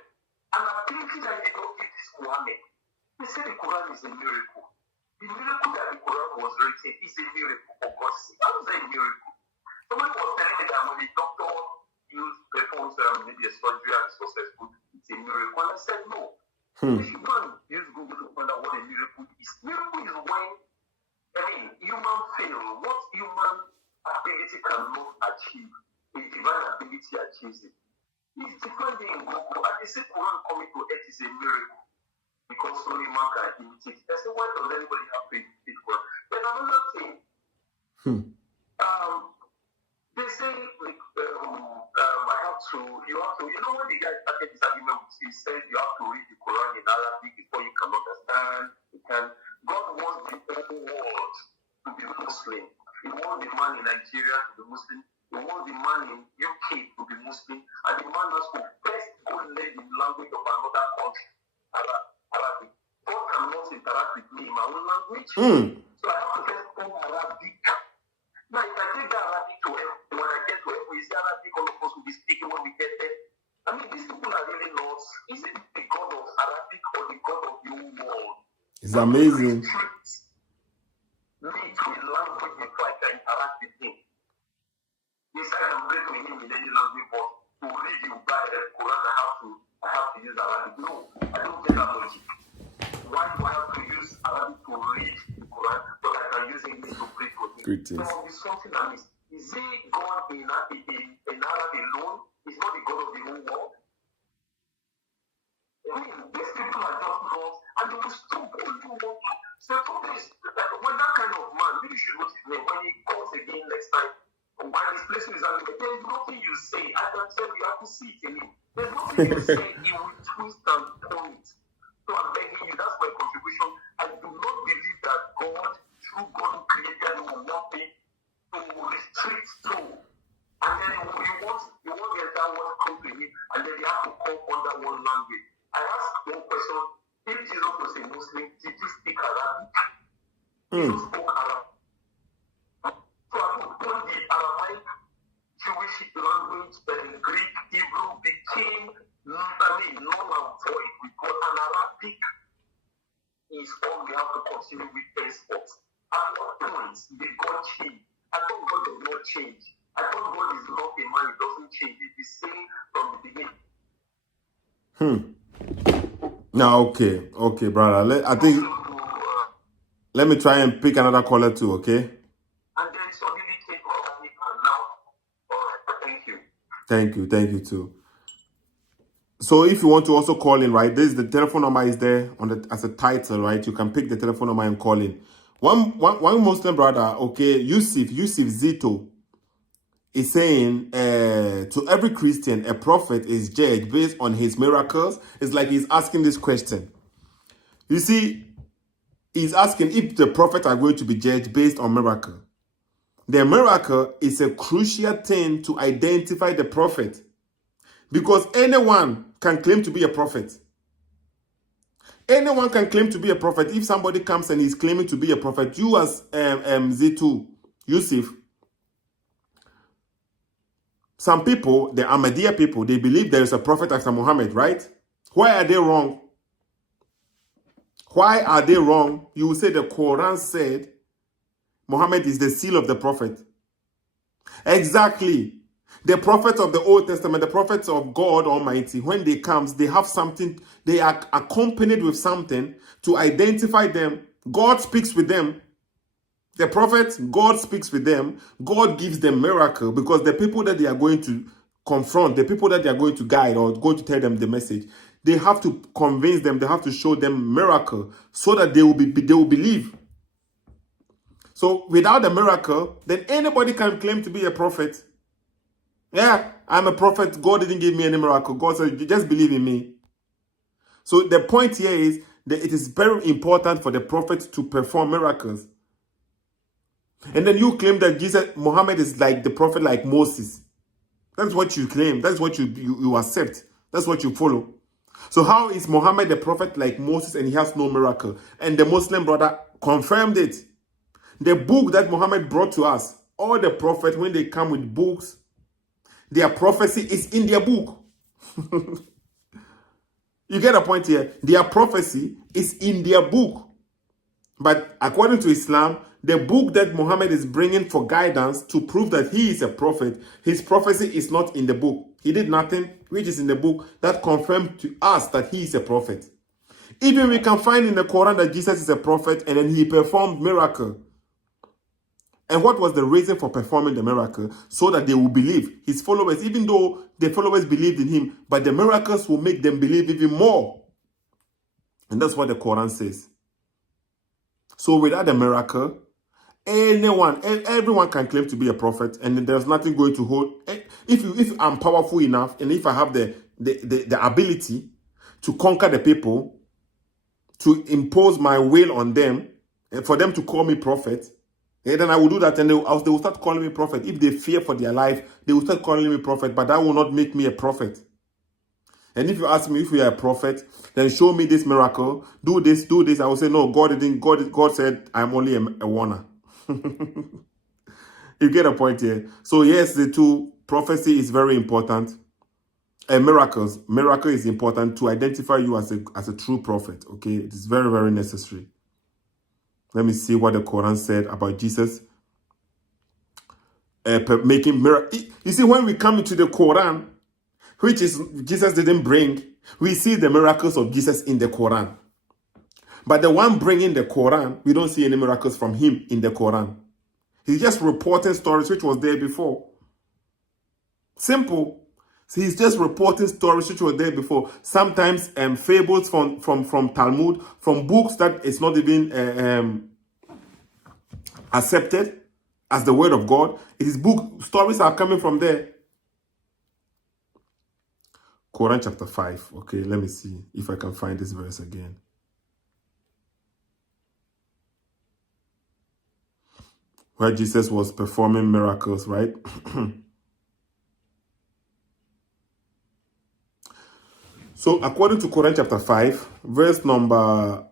And I'm thinking that they don't give this Muhammad. They say the Quran is a miracle. The miracle that the Quran was written is a miracle for God's sake. How is that a miracle? Somebody was telling me that when the doctor performs maybe a surgery and is successful, it's a miracle. And I said, no. You should go and use Google to find out what a miracle is. Miracle is when, human fail. What human ability cannot achieve, a divine ability achieves it. It's different in Google. And they say Quran coming to earth is a miracle because only man can imitate. I say, why does anybody have to imitate Quran? Then another thing, they say, when the guy started this argument, he said you have to read the Quran in Arabic before you can understand. God wants the whole world to be Muslim. He wants the man in Nigeria to be Muslim. He wants the man in UK to be Muslim. And the man has to first go learn the language of another country, Arabic. God cannot interact with me in my own language. So I have to first learn Arabic. Now, if I take the Arabic to him, when I get to him, we see Arabic, all of us will be speaking when we get there. These people are really lost. Is it the God of Arabic or the God of the whole world? It's amazing. Me to a language before I can interact with him. Yes, I can pray to him in any language, but to read the Quran, I have to use Arabic. No, I don't get that logic. Why do I have to use Arabic to read the Quran, but I can use English to pray to him? Greetings. So it's something that is he God in Arab alone? Is not the God of the whole world? These people are just lost, and they will stop all you want to settle this. When that kind of man, maybe you should notice his name when he comes again next time, when his place is animated, there's nothing you say. I can tell you, I can see it in him. There's nothing you say, he will twist and turn it. So I'm begging you, that's my contribution. I do not believe that God, through God who created him, nothing to restrict through. And then you want the entire world to come to him, and then you have to come under one language. I asked one question: if Jesus was a Muslim, did he speak Arabic? Jesus spoke Arabic. So I think when the Aramaic Jewish language, Greek, Hebrew became null and void with God, and Arabic is all we have to continue with henceforth. At what point did God change? I thought God did not change. I thought God is not a man, it doesn't change. It is same from the beginning. Now, okay, brother. Let me try and pick another caller too, okay? And then suddenly came to Arabic, and now, all right, thank you. Thank you too. So if you want to also call in, right, this is the telephone number is there as a title, right? You can pick the telephone number and call in. One Muslim brother, okay, Yusuf Zito, is saying to every Christian, a prophet is judged based on his miracles. It's like he's asking this question. You see, he's asking if the prophets are going to be judged based on miracle. The miracle is a crucial thing to identify the prophet, because anyone can claim to be a prophet. Anyone can claim to be a prophet. If somebody comes and is claiming to be a prophet, you as Z2, Yusuf, some people, the Ahmadiyya people, they believe there is a prophet after Muhammad, right? Why are they wrong? Why are they wrong? You will say the Quran said Muhammad is the seal of the prophet. Exactly. The prophets of the Old Testament, the prophets of God Almighty, when they come, they have something, they are accompanied with something to identify them. God speaks with them. The prophets, God speaks with them. God gives them miracle, because the people that they are going to confront, the people that they are going to guide or going to tell them the message, they have to convince them, they have to show them miracle so that they will believe. So without the miracle, then anybody can claim to be a prophet. Yeah, I'm a prophet. God didn't give me any miracle. God said, just believe in me. So the point here is that it is very important for the prophet to perform miracles. And then you claim that Muhammad is like the prophet, like Moses. That's what you claim. That's what you accept. That's what you follow. So how is Muhammad the prophet like Moses and he has no miracle? And the Muslim brother confirmed it. The book that Muhammad brought to us, all the prophets, when they come with books, their prophecy is in their book. You get a point here? Their prophecy is in their book. But according to Islam, the book that Muhammad is bringing for guidance to prove that he is a prophet, his prophecy is not in the book. He did nothing which is in the book that confirmed to us that he is a prophet. Even we can find in the Quran that Jesus is a prophet and then he performed miracle. And what was the reason for performing the miracle? So that they will believe. His followers, even though the followers believed in him, but the miracles will make them believe even more. And that's what the Quran says. So without the miracle, everyone can claim to be a prophet, and there's nothing going to hold. If I'm powerful enough, and if I have the ability to conquer the people, to impose my will on them, and for them to call me prophet, then I will do that, and they will start calling me prophet. If they fear for their life, they will start calling me prophet, but that will not make me a prophet. And if you ask me if we are a prophet, then show me this miracle, do this. I will say, no, God didn't. God said, I'm only a warner. You get a point here. So yes, the two, prophecy is very important. And miracle is important to identify you as a true prophet. Okay, it is very, very necessary. Let me see what the Quran said about Jesus making miracle. You see, when we come into the Quran, which is Jesus didn't bring, we see the miracles of Jesus in the Quran. But the one bringing the Quran, we don't see any miracles from him in the Quran. He's just reporting stories which was there before. Simple. So he's just reporting stories which were there before. Sometimes fables from Talmud, from books that is not even accepted as the word of God. His book stories are coming from there. Quran chapter 5. Okay, let me see if I can find this verse again. Where Jesus was performing miracles, right? So according to Quran chapter 5, verse number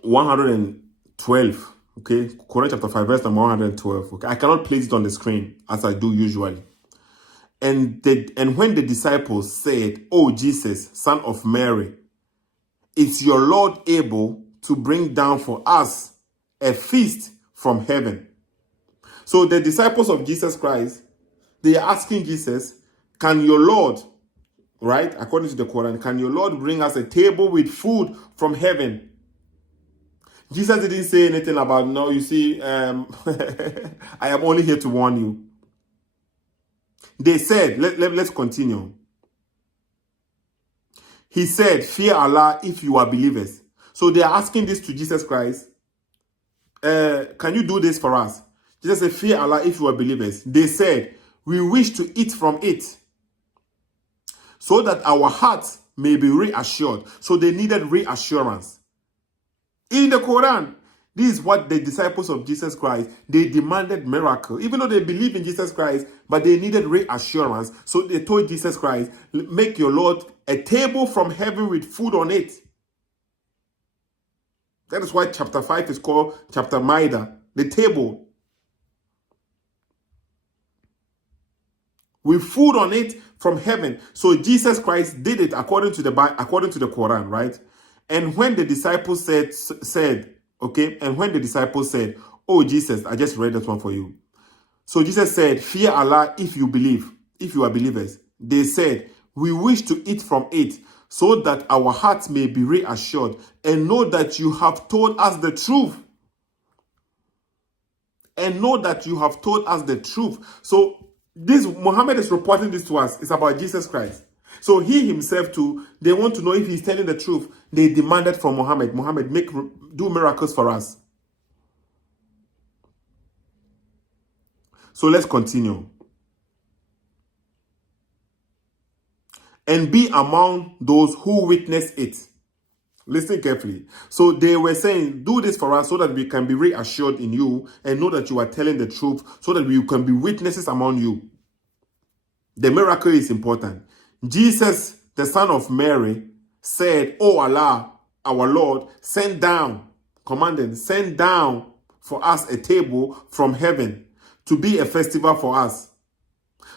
112, okay? Quran chapter 5, verse number 112, okay? I cannot place it on the screen as I do usually. And when the disciples said, "Oh Jesus, son of Mary, is your Lord able to bring down for us a feast from heaven?" So the disciples of Jesus Christ, they are asking Jesus, can your Lord, right, according to the Quran, can your Lord bring us a table with food from heaven? Jesus didn't say anything about, no, you see, I am only here to warn you. They said, let's continue. He said, fear Allah if you are believers. So they are asking this to Jesus Christ. Can you do this for us? Jesus said, fear Allah if you are believers. They said, we wish to eat from it so that our hearts may be reassured. So they needed reassurance. In the Quran, This is what the disciples of Jesus Christ, they demanded miracle. Even though they believe in Jesus Christ, but they needed reassurance. So they told Jesus Christ, make your Lord a table from heaven with food on it. That is why chapter 5 is called chapter Maida, the table. With food on it from heaven. So Jesus Christ did it according to the Quran, right? And when the disciples said, oh Jesus, I just read that one for you. So Jesus said, fear Allah if you believe, if you are believers. They said, we wish to eat from it so that our hearts may be reassured and know that you have told us the truth. So this Muhammad is reporting this to us. It's about Jesus Christ. So he himself too, they want to know if he's telling the truth. They demanded from Muhammad, do miracles for us. So let's continue. And be among those who witness it. Listen carefully. So they were saying, do this for us so that we can be reassured in you and know that you are telling the truth, so that we can be witnesses among you. The miracle is important. Jesus, the son of Mary, said, oh Allah, our Lord, send down for us a table from heaven to be a festival for us,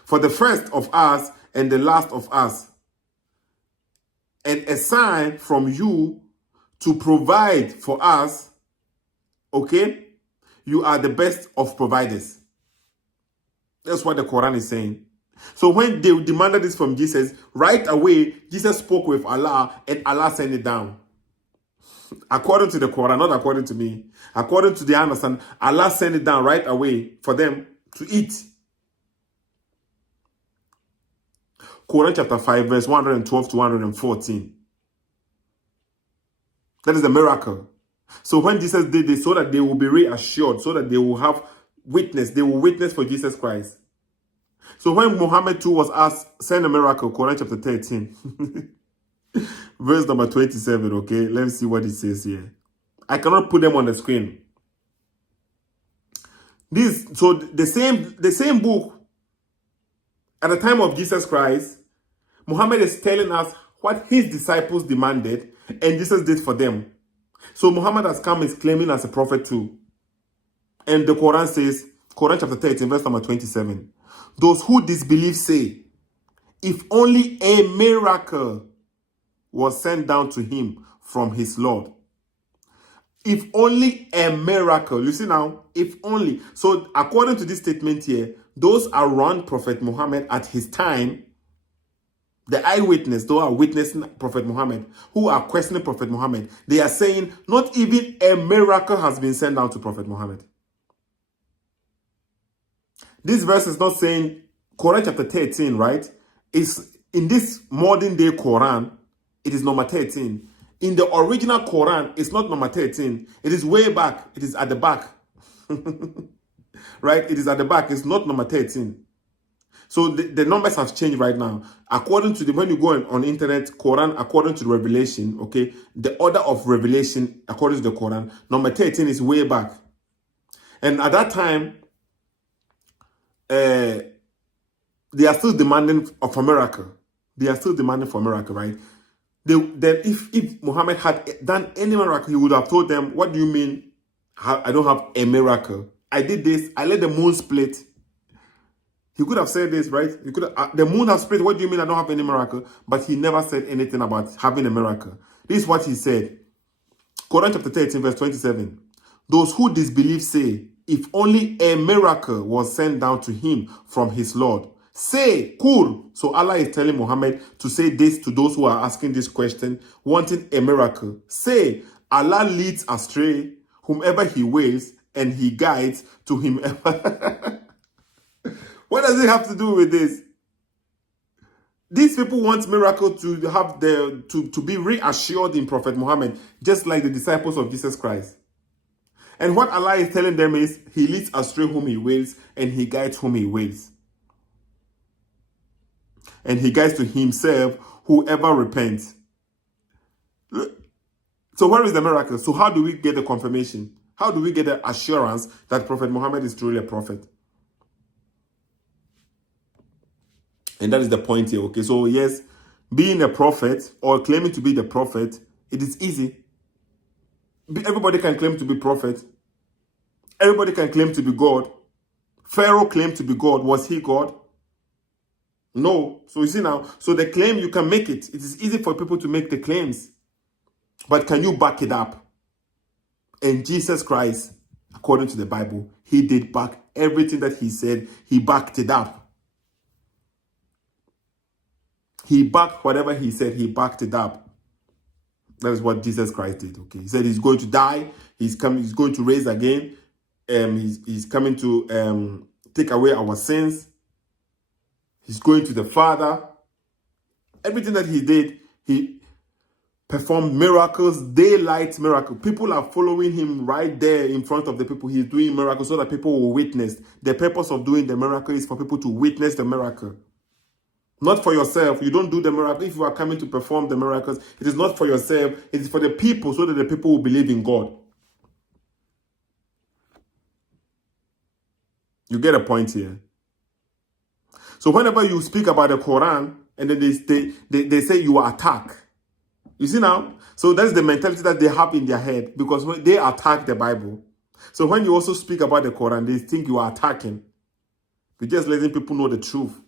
for the first of us and the last of us, and a sign from you to provide for us. Okay? You are the best of providers. That's what the Quran is saying. So when they demanded this from Jesus, right away, Jesus spoke with Allah and Allah sent it down. According to the Quran, not according to me. According to the understanding, Allah sent it down right away for them to eat. Quran chapter 5, verse 112 to 114. That is a miracle. So when Jesus did this, so that they will be reassured, so that they will have witness, they will witness for Jesus Christ. So when Muhammad too was asked, send a miracle, Quran chapter 13, verse number 27, okay? Let's see what it says here. I cannot put them on the screen. So the same book, at the time of Jesus Christ, Muhammad is telling us what his disciples demanded, and Jesus did for them. So Muhammad has come, is claiming as a prophet too. And the Quran says, Quran chapter 13, verse number 27, those who disbelieve say, if only a miracle was sent down to him from his Lord. If only a miracle. You see now, if only. So according to this statement here, those around Prophet Muhammad at his time, the eyewitness, those are witnessing Prophet Muhammad, who are questioning Prophet Muhammad, they are saying not even a miracle has been sent down to Prophet Muhammad. This verse is not saying, Quran chapter 13, right? Is in this modern day Quran, it is number 13. In the original Quran, it's not number 13. It is way back. It is at the back. Right? It is at the back. It's not number 13. So the numbers have changed right now. According to when you go on internet, Quran, according to the Revelation, okay, the order of revelation, according to the Quran, number 13 is way back. And at that time, they are still demanding of a miracle. They are still demanding for a miracle, right? Then if Muhammad had done any miracle, he would have told them, what do you mean I don't have a miracle? I did this. I let the moon split. He could have said this, right? He could have, the moon has split. What do you mean I don't have any miracle? But he never said anything about having a miracle. This is what he said. Quran chapter 13, verse 27. Those who disbelieve say, if only a miracle was sent down to him from his Lord. Say, Kur. So Allah is telling Muhammad to say this to those who are asking this question, wanting a miracle. Say, Allah leads astray whomever he wills, and he guides to whomever. What does it have to do with this? These people want miracle to have to be reassured in Prophet Muhammad, just like the disciples of Jesus Christ. And what Allah is telling them is, he leads astray whom he wills, and he guides whom he wills. And he guides to himself whoever repents. So where is the miracle? So how do we get the confirmation? How do we get the assurance that Prophet Muhammad is truly a prophet? And that is the point here, okay? So yes, being a prophet or claiming to be the prophet, it is easy. Everybody can claim to be prophet. Everybody can claim to be God. Pharaoh claimed to be God. Was he God? No. So you see now, so the claim, you can make it. It is easy for people to make the claims. But can you back it up? And Jesus Christ, according to the Bible, he did back everything that he said. He backed it up. He backed whatever he said. He backed it up. That is what Jesus Christ did. Okay, he said he's going to die. He's coming. He's going to raise again. He's coming to take away our sins. He's going to the Father. Everything that he did, he performed miracles, daylight miracle. People are following him right there in front of the people. He's doing miracles so that people will witness. The purpose of doing the miracle is for people to witness the miracle. Not for yourself. You don't do the miracle. If you are coming to perform the miracles, it is not for yourself. It is for the people so that the people will believe in God. You get a point here. So whenever you speak about the Quran and then they say you attack. You see now? So that's the mentality that they have in their head because when they attack the Bible. So when you also speak about the Quran, they think you are attacking. You're just letting people know the truth.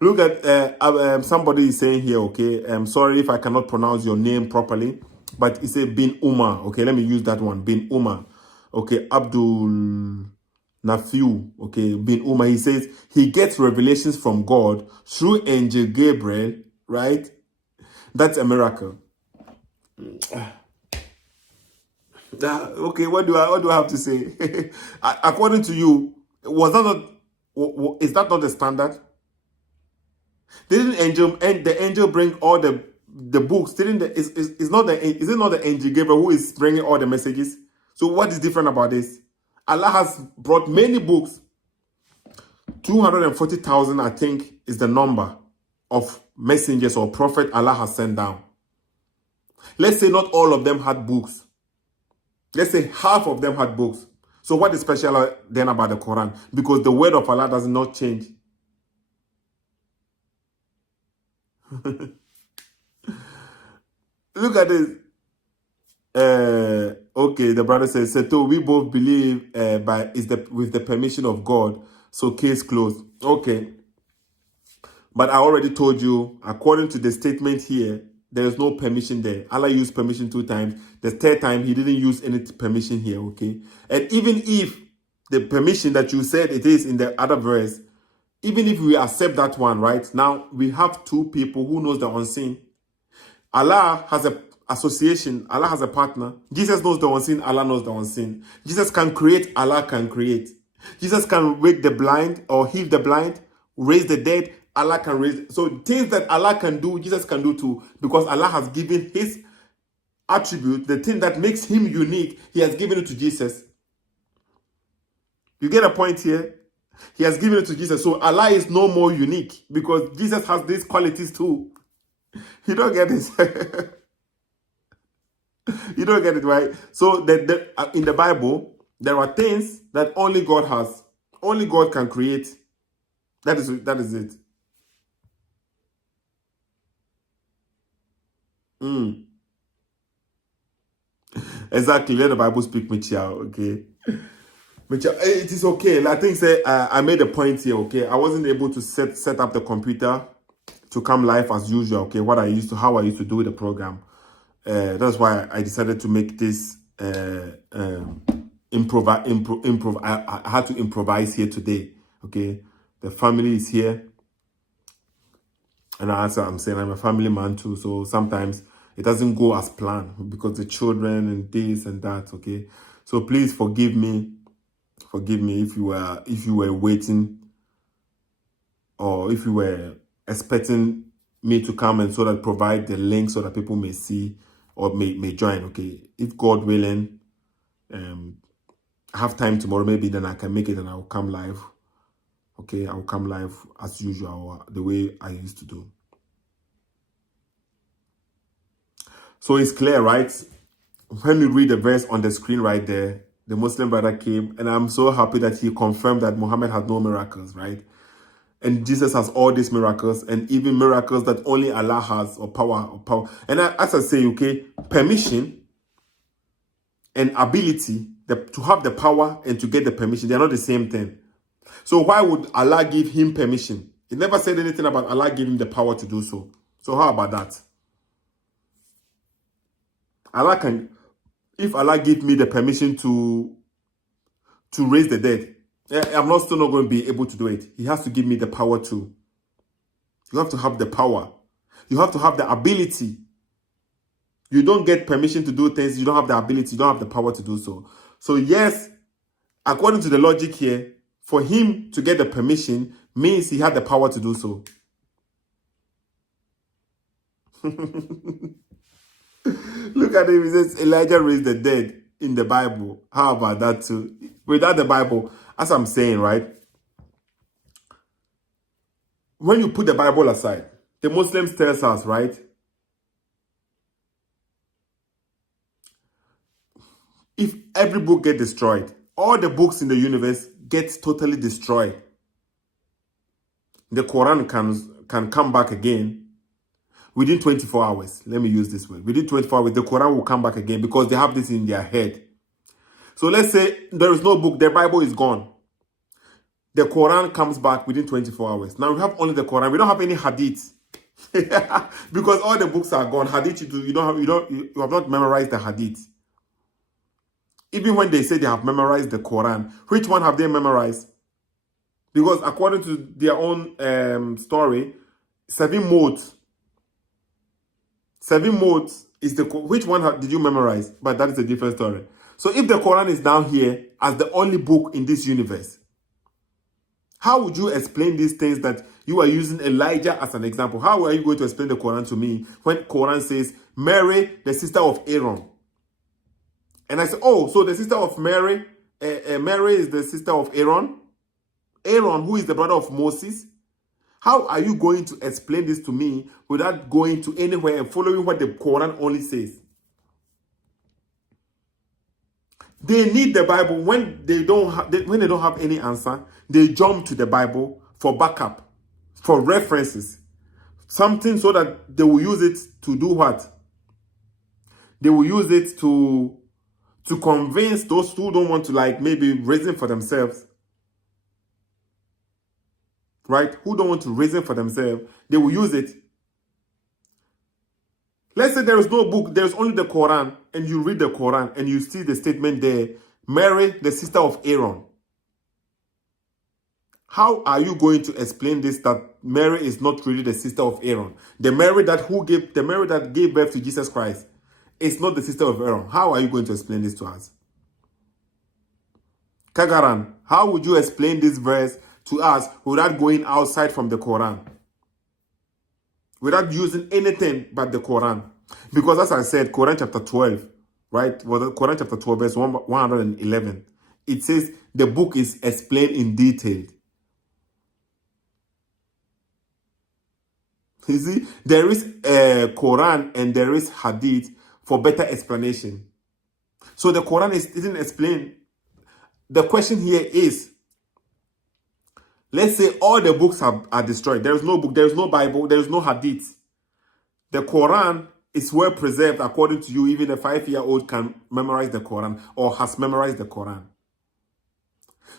Look at somebody is saying here, okay, I'm sorry if I cannot pronounce your name properly, but it's a Bin Umar. Okay, let me use that one. Bin Umar. Okay, Abdul Nafiu. Okay, Bin Umar. He says he gets revelations from God through Angel Gabriel, right? That's a miracle. Okay, what do I have to say? According to you, is that not the standard? Didn't the angel bring all the books? Is it not the angel Gabriel who is bringing all the messages? So what is different about this? Allah has brought many books. 240,000, I think, is the number of messengers or prophet Allah has sent down. Let's say not all of them had books. Let's say half of them had books. So what is special then about the Quran? Because the word of Allah does not change. Look at this. Okay, the brother says, so we both believe with the permission of God. So case closed. Okay. But I already told you, according to the statement here, there is no permission there. Allah used permission 2 times. The 3rd time, he didn't use any permission here, okay? And even if the permission that you said it is in the other verse, even if we accept that one, right? Now, we have 2 people who knows the unseen. Allah has an association. Allah has a partner. Jesus knows the unseen. Allah knows the unseen. Jesus can create. Allah can create. Jesus can wake the blind or heal the blind, raise the dead. Allah can raise. So things that Allah can do, Jesus can do too. Because Allah has given his attribute, the thing that makes him unique, he has given it to Jesus. You get a point here? He has given it to Jesus. So Allah is no more unique because Jesus has these qualities too. You don't get this. You don't get it, right? So in the Bible, there are things that only God has. Only God can create. That is it. Exactly. Let the Bible speak, Michelle. Okay. Michelle, it is okay. I think I made a point here. Okay. I wasn't able to set up the computer to come live as usual. Okay. How I used to do the program. That's why I decided to make this improv. I had to improvise here today. Okay. The family is here. And I'm saying I'm a family man too. So sometimes it doesn't go as planned because the children and this and that. Okay. So please forgive me. Forgive me if you were waiting or if you were expecting me to come and so that provide the link so that people may see or may join. Okay. If God willing, have time tomorrow, maybe then I can make it and I'll come live. Okay, I'll come live as usual, the way I used to do. So it's clear, right? When we read the verse on the screen right there, the Muslim brother came, and I'm so happy that he confirmed that Muhammad had no miracles, right? And Jesus has all these miracles, and even miracles that only Allah has, or power. And as I say, okay, permission and ability, to have the power and to get the permission, they're not the same thing. So why would Allah give him permission? It never said anything about Allah giving the power to do so. So how about that? Allah can, if Allah give me the permission to raise the dead, I'm still not going to be able to do it. He has to give me the power to. You have to have the power. You have to have the ability. You don't get permission to do things. You don't have the ability. You don't have the power to do so. So yes, according to the logic here, for him to get the permission means he had the power to do so. Look at him. He says Elijah raised the dead in the Bible. How about that too? Without the Bible, as I'm saying, right? When you put the Bible aside, the Muslims tells us, right? If every book gets destroyed, all the books in the universe gets totally destroyed, the Quran can come back again within 24 hours. Let me use this word. Within 24 hours, the Quran will come back again because they have this in their head. So let's say there is no book, the Bible is gone. The Quran comes back within 24 hours. Now we have only the Quran. We don't have any hadith. Because all the books are gone. Hadith, you have not memorized the hadith. Even when they say they have memorized the Quran, which one have they memorized? Because according to their own story, 7 modes. 7 modes is which one did you memorize? But that is a different story. So if the Quran is down here as the only book in this universe, how would you explain these things that you are using Elijah as an example? How are you going to explain the Quran to me when Quran says Mary, the sister of Aaron? And I said, oh, so the sister of Mary, Mary is the sister of Aaron? Aaron, who is the brother of Moses? How are you going to explain this to me without going to anywhere and following what the Quran only says? They need the Bible. When they don't have any answer, they jump to the Bible for backup, for references, something so that they will use it to do what? They will use it to convince those who don't want to, like, maybe reason for themselves. Right? Who don't want to reason for themselves, they will use it. Let's say there is no book, there's only the Quran, and you read the Quran and you see the statement there, Mary, the sister of Aaron. How are you going to explain this, that Mary is not really the sister of Aaron? The Mary that gave birth to Jesus Christ is not the sister of Aaron. How are you going to explain this to us? Kagaran, how would you explain this verse to us without going outside from the Quran? Without using anything but the Quran. Because as I said, Quran chapter 12, right? Well, Quran chapter 12, verse 111. It says the book is explained in detail. You see, there is a Quran and there is Hadith for better explanation. So the Quran isn't explained. The question here is, let's say all the books are destroyed. There is no book, there is no Bible, there is no Hadith. The Quran is well preserved according to you. Even a 5-year-old can memorize the Quran or has memorized the Quran.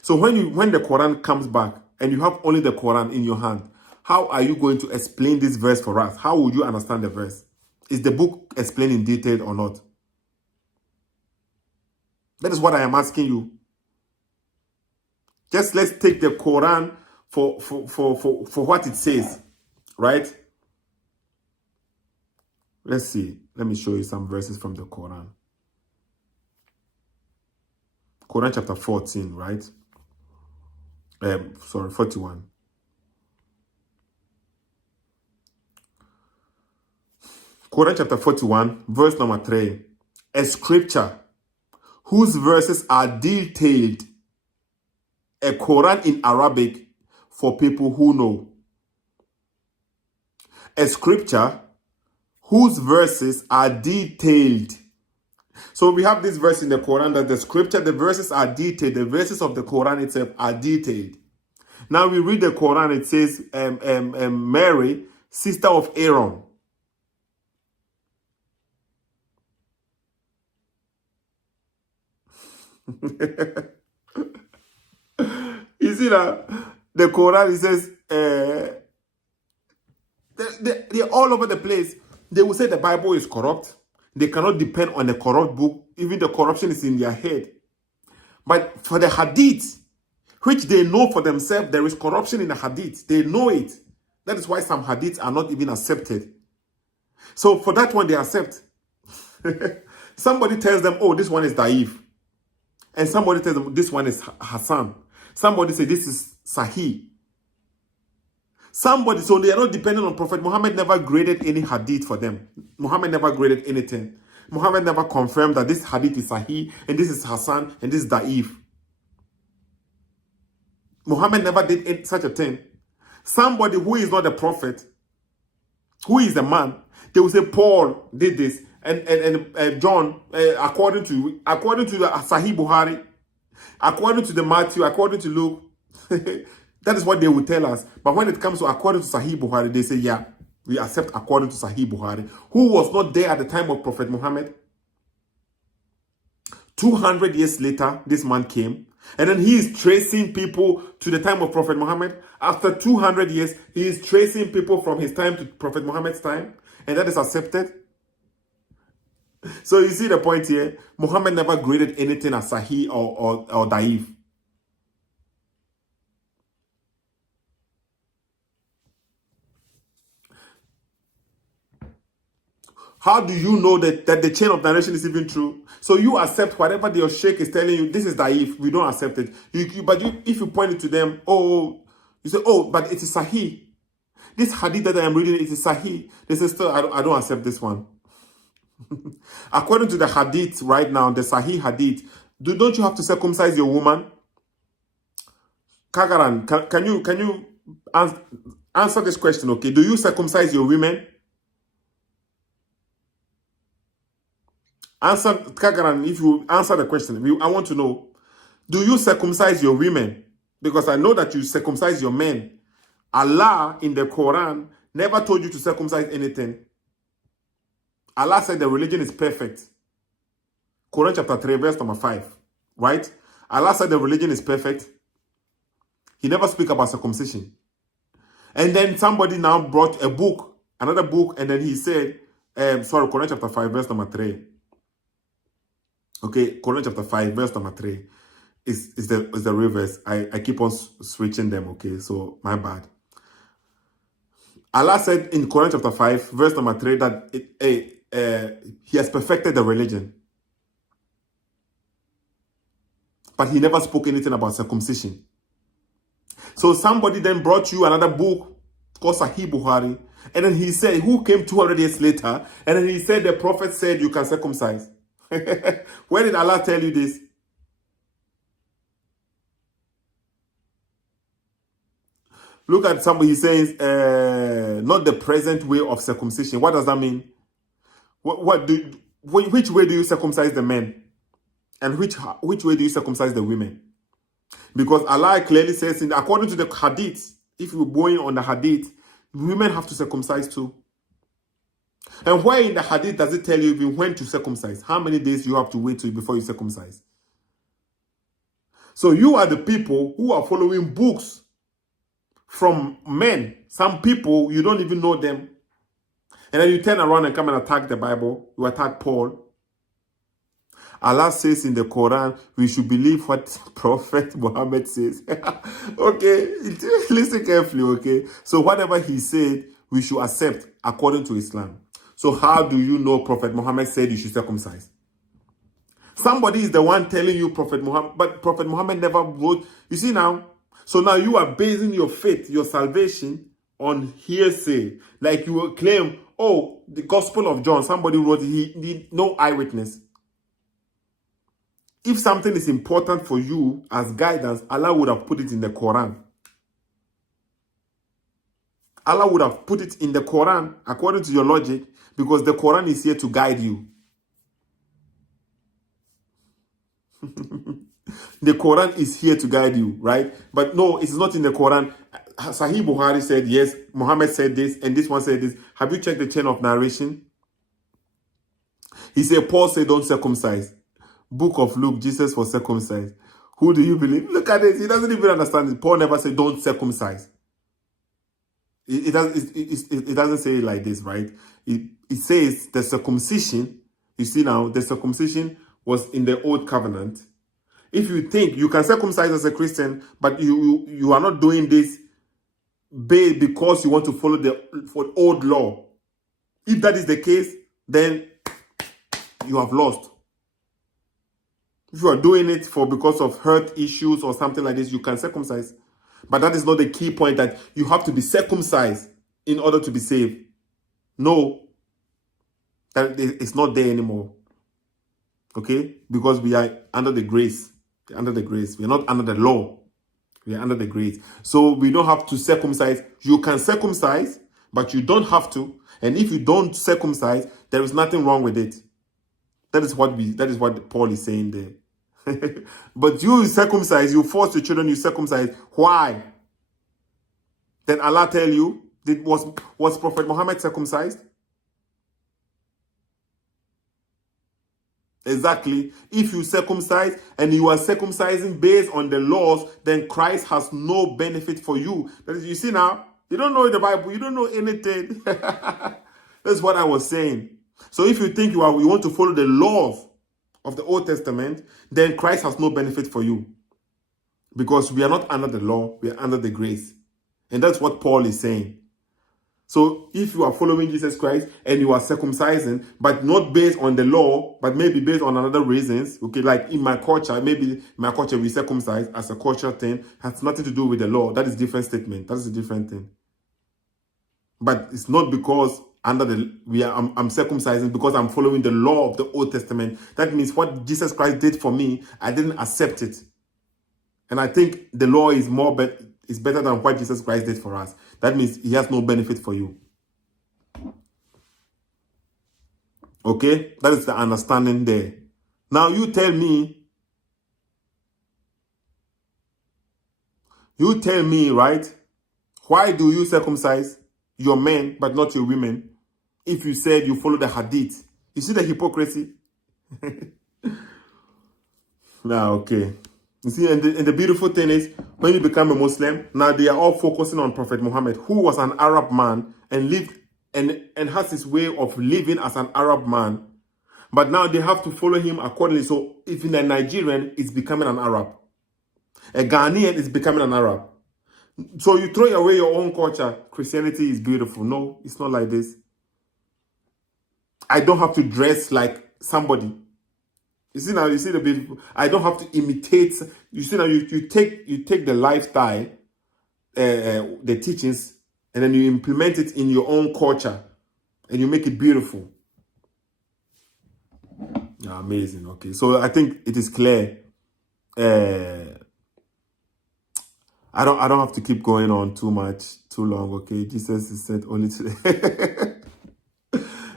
So when the Quran comes back and you have only the Quran in your hand, how are you going to explain this verse for us? How would you understand the verse? Is the book explained in detail or not? That is what I am asking you. Just let's take the Quran for what it says, right? Let's see. Let me show you some verses from the Quran. Quran chapter 14, right? 41. Quran chapter 41, verse number 3. A scripture whose verses are detailed. A Quran in Arabic for people who know. A scripture whose verses are detailed. So we have this verse in the Quran that the scripture, the verses are detailed. The verses of the Quran itself are detailed. Now we read the Quran, it says Mary, sister of Aaron. You see that? The Quran, it says, they're all over the place. They will say the Bible is corrupt. They cannot depend on a corrupt book. Even the corruption is in their head. But for the hadith, which they know for themselves, there is corruption in the hadith. They know it. That is why some hadiths are not even accepted. So for that one, they accept. Somebody tells them, oh, this one is Da'if. And somebody tells them, this one is Hassan. Somebody says, this is Sahih. Somebody, so they are not dependent on Prophet Muhammad. Never graded any hadith for them. Muhammad never graded anything. Muhammad never confirmed that this hadith is Sahih and this is Hassan and this is Da'if. Muhammad never did such a thing. Somebody who is not a prophet, who is a man, they will say Paul did this and John, according to the Sahih Bukhari, according to the Matthew, according to Luke. That is what they will tell us. But when it comes to according to Sahih Bukhari, they say, yeah, we accept according to Sahih Bukhari, who was not there at the time of Prophet Muhammad. 200 years later, this man came. And then he is tracing people to the time of Prophet Muhammad. After 200 years, he is tracing people from his time to Prophet Muhammad's time. And that is accepted. So you see the point here. Muhammad never graded anything as Sahih or Da'if. How do you know that the chain of narration is even true? So you accept whatever your sheikh is telling you, this is Da'if, we don't accept it. If you point it to them, oh, you say, oh, but it is Sahih. This hadith that I am reading, it is Sahih. They say, still, I don't accept this one. According to the hadith right now, the Sahih hadith, don't you have to circumcise your woman? Kagaran, can you answer this question, okay? Do you circumcise your women? Answer, Kagaran, if you answer the question, I want to know, do you circumcise your women? Because I know that you circumcise your men. Allah in the Quran never told you to circumcise anything. Allah said the religion is perfect. Quran chapter 3, verse number 5. Right? Allah said the religion is perfect. He never speak about circumcision. And then somebody now brought a book, another book, and then he said, Quran chapter 5, verse number 3. Okay, Quran chapter 5, verse number 3 is the reverse. I keep on switching them, okay? So, my bad. Allah said in Quran chapter 5, verse number 3, that He has perfected the religion. But He never spoke anything about circumcision. So, somebody then brought you another book called Sahih Bukhari, and then he said, who came 200 years later, and then he said, the prophet said you can circumcise. Where did Allah tell you this? Look at somebody, he says, not the present way of circumcision. What does that mean? Which way do you circumcise the men? And which way do you circumcise the women? Because Allah clearly says, according to the hadith, if you're going on the hadith, women have to circumcise too. And where in the hadith does it tell you even when to circumcise? How many days you have to wait before you circumcise? So you are the people who are following books from men. Some people, you don't even know them. And then you turn around and come and attack the Bible. You attack Paul. Allah says in the Quran, we should believe what Prophet Muhammad says. Okay, listen carefully, okay? So whatever he said, we should accept according to Islam. So how do you know Prophet Muhammad said you should circumcise? Somebody is the one telling you Prophet Muhammad, but Prophet Muhammad never wrote. You see now? So now you are basing your faith, your salvation on hearsay. Like you will claim, oh, the Gospel of John, somebody wrote it, he need no eyewitness. If something is important for you as guidance, Allah would have put it in the Quran. Allah would have put it in the Quran according to your logic, because the Quran is here to guide you. The Quran is here to guide you, right? But no, it's not in the Quran. Sahih Bukhari said yes, Muhammad said this, and this one said this. Have you checked the chain of narration? He said, Paul said, don't circumcise. Book of Luke, Jesus was circumcised. Who do you believe? Look at it. He doesn't even understand it. Paul never said, don't circumcise. It doesn't say it like this, right? It says the circumcision, you see now, the circumcision was in the old covenant. If you think you can circumcise as a Christian, but you are not doing this because you want to follow the old law, if that is the case, then you have lost. If you are doing it because of health issues or something like this, you can circumcise. But that is not the key point, that you have to be circumcised in order to be saved. No, that it's not there anymore. Okay? Because we are under the grace. We're under the grace. We are not under the law. We are under the grace. So we don't have to circumcise. You can circumcise, but you don't have to. And if you don't circumcise, there is nothing wrong with it. That is what Paul is saying there. But you circumcise, you force your children, you circumcise. Why? Then Allah tell you, was Prophet Muhammad circumcised? Exactly. If you circumcise and you are circumcising based on the laws, then Christ has no benefit for you. That is, you see now, you don't know the Bible, you don't know anything. That's what I was saying. So if you think you want to follow the laws of the Old Testament, then Christ has no benefit for you. Because we are not under the law, we are under the grace. And that's what Paul is saying. So if you are following Jesus Christ and you are circumcising, but not based on the law, but maybe based on other reasons, okay, like in my culture, maybe my culture we circumcise as a cultural thing, has nothing to do with the law. That is a different statement. That is a different thing. But it's not because I'm circumcising because I'm following the law of the Old Testament. That means what Jesus Christ did for me, I didn't accept it. And I think the law is better than what Jesus Christ did for us. That means he has no benefit for you. Okay? That is the understanding there. Now you tell me, right? Why do you circumcise your men but not your women? If you said you follow the hadith. You see the hypocrisy? Now, okay. You see, and the beautiful thing is, when you become a Muslim, now they are all focusing on Prophet Muhammad, who was an Arab man and lived and has his way of living as an Arab man. But now they have to follow him accordingly. So if in a Nigerian is becoming an Arab, a Ghanaian is becoming an Arab. So you throw away your own culture. Christianity is beautiful. No, it's not like this. I don't have to dress like somebody. You see now, you see the beautiful. I don't have to imitate. You see now, you take the lifestyle, the teachings, and then you implement it in your own culture, and you make it beautiful. Yeah, amazing. Okay, so I think it is clear. I don't have to keep going on too long. Okay, Jesus is sent only to the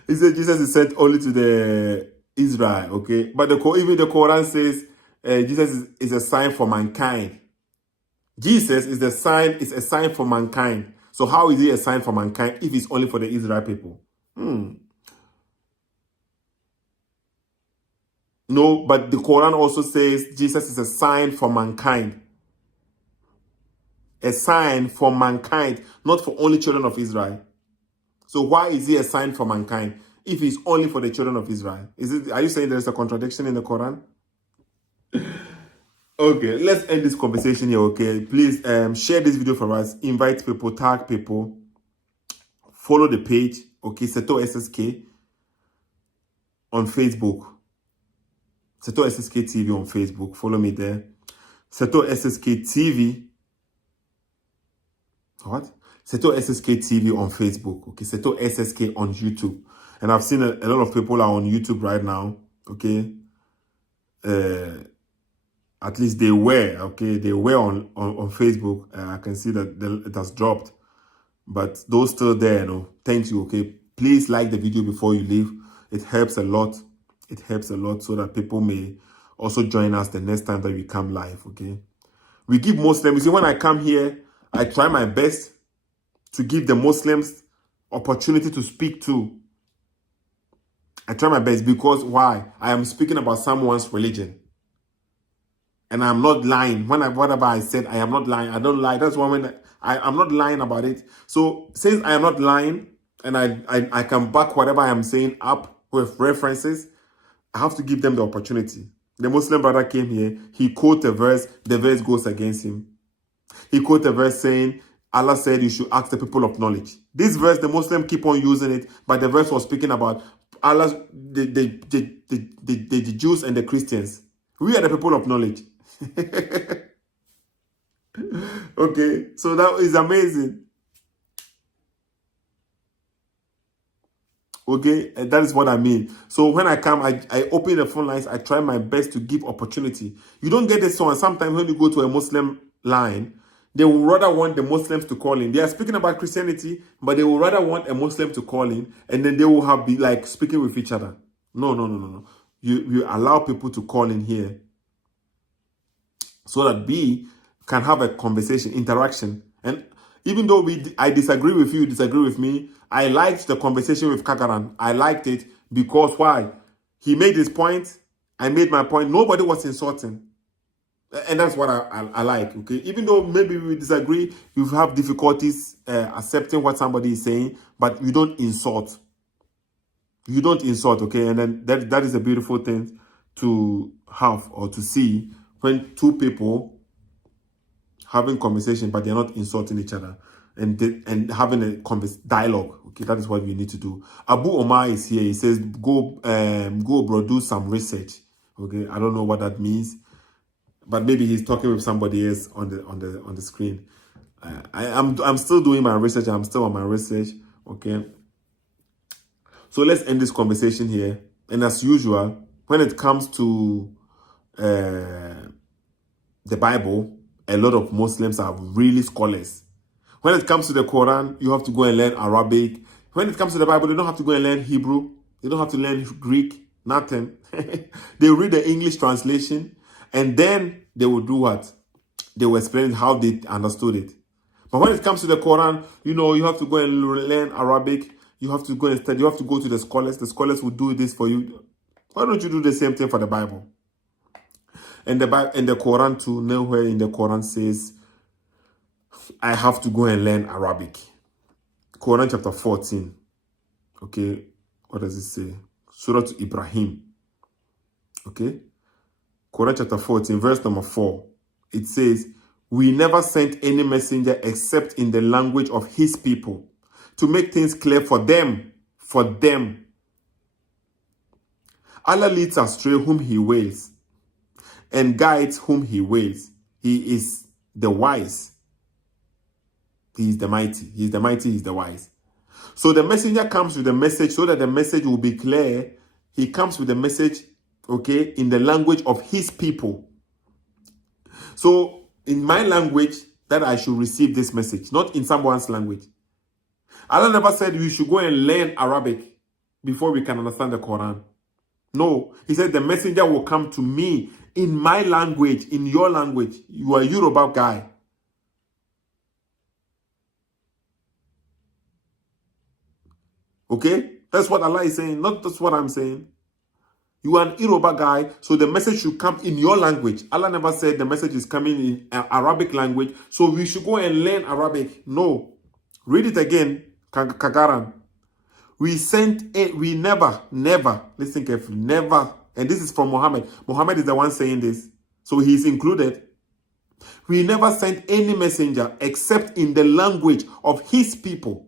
he said Jesus is sent only to the Israel. Okay, but even the Quran says Jesus is a sign for mankind. Jesus is a sign for mankind. So how is he a sign for mankind if it's only for the Israel people? No, but the Quran also says Jesus is a sign for mankind. A sign for mankind, not for only children of Israel. So why is he a sign for mankind if he's only for the children of Israel? Are you saying there's a contradiction in the Quran? Okay, let's end this conversation here, okay? Please share this video for us. Invite people, tag people. Follow the page, okay? Seto SSK on Facebook. Seto SSK TV on Facebook. Follow me there. Seto SSK TV. What? Seto SSK TV on Facebook. Okay, Seto SSK on YouTube. And I've seen a lot of people are on YouTube right now. Okay. At least they were. Okay, they were on Facebook. I can see that it has dropped. But those still there, thank you, okay? Please like the video before you leave. It helps a lot. It helps a lot so that people may also join us the next time that we come live, okay? We give Muslims, you see, when I come here, I try my best to give the Muslims opportunity to speak too. I try my best because why? I am speaking about someone's religion. And I'm not lying. Whatever I said, I am not lying. I don't lie. That's why when I'm not lying about it. So since I am not lying and I can back whatever I am saying up with references, I have to give them the opportunity. The Muslim brother came here. He quoted a verse. The verse goes against him. He quoted a verse saying, Allah said you should ask the people of knowledge. This verse, the Muslim keep on using it, but the verse was speaking about Allah, the Jews and the Christians. We are the people of knowledge. Okay, so that is amazing. Okay, and that is what I mean. So when I come, I open the phone lines. I try my best to give opportunity. You don't get this one. Sometimes when you go to a Muslim line, they will rather want the Muslims to call in. They are speaking about Christianity, but they will rather want a Muslim to call in, and then they will be like speaking with each other. No. You allow people to call in here so that we can have a conversation, interaction. And even though I disagree with you, disagree with me, I liked the conversation with Kakaran. I liked it because why? He made his point. I made my point. Nobody was insulting. And that's what I like, okay? Even though maybe we disagree, we have difficulties accepting what somebody is saying, but you don't insult. You don't insult, okay? And then that is a beautiful thing to have or to see when two people having conversation, but they're not insulting each other and having a dialogue. Okay, that is what we need to do. Abu Omar is here. He says, go bro, do some research. Okay, I don't know what that means, but maybe he's talking with somebody else on the screen. I'm still doing my research. I'm still on my research. Okay, so let's end this conversation here. And as usual, when it comes to the Bible, a lot of Muslims are really scholars. When it comes to the Quran, you have to go and learn Arabic. When it comes to the Bible, they don't have to go and learn Hebrew. They don't have to learn Greek, nothing. They read the English translation, and then they will do what? They will explain how they understood it. But when it comes to the Quran, you have to go and learn Arabic. You have to go and study. You have to go to the scholars. The scholars will do this for you. Why don't you do the same thing for the Bible? And the Quran too, nowhere in the Quran says, I have to go and learn Arabic. Quran chapter 14. Okay, what does it say? Surah to Ibrahim. Okay, Quran chapter 14, verse number 4. It says, we never sent any messenger except in the language of his people to make things clear for them. Allah leads astray whom he wills and guides whom he wills. He is the wise. He is the mighty. He is the mighty. He is the wise. So the messenger comes with a message so that the message will be clear. He comes with a message, okay, in the language of his people. So in my language, that I should receive this message, not in someone's language. Allah never said we should go and learn Arabic before we can understand the Quran. No, he said the messenger will come to me in my language, in your language. You are a Yoruba guy. Okay? That's what Allah is saying, not that's what I'm saying. You are an Yoruba guy, so the message should come in your language. Allah never said the message is coming in Arabic language, so we should go and learn Arabic. No. Read it again, Kagaran. We never, listen carefully, never, and this is from Muhammad. Muhammad is the one saying this, so he is included. We never sent any messenger except in the language of his people.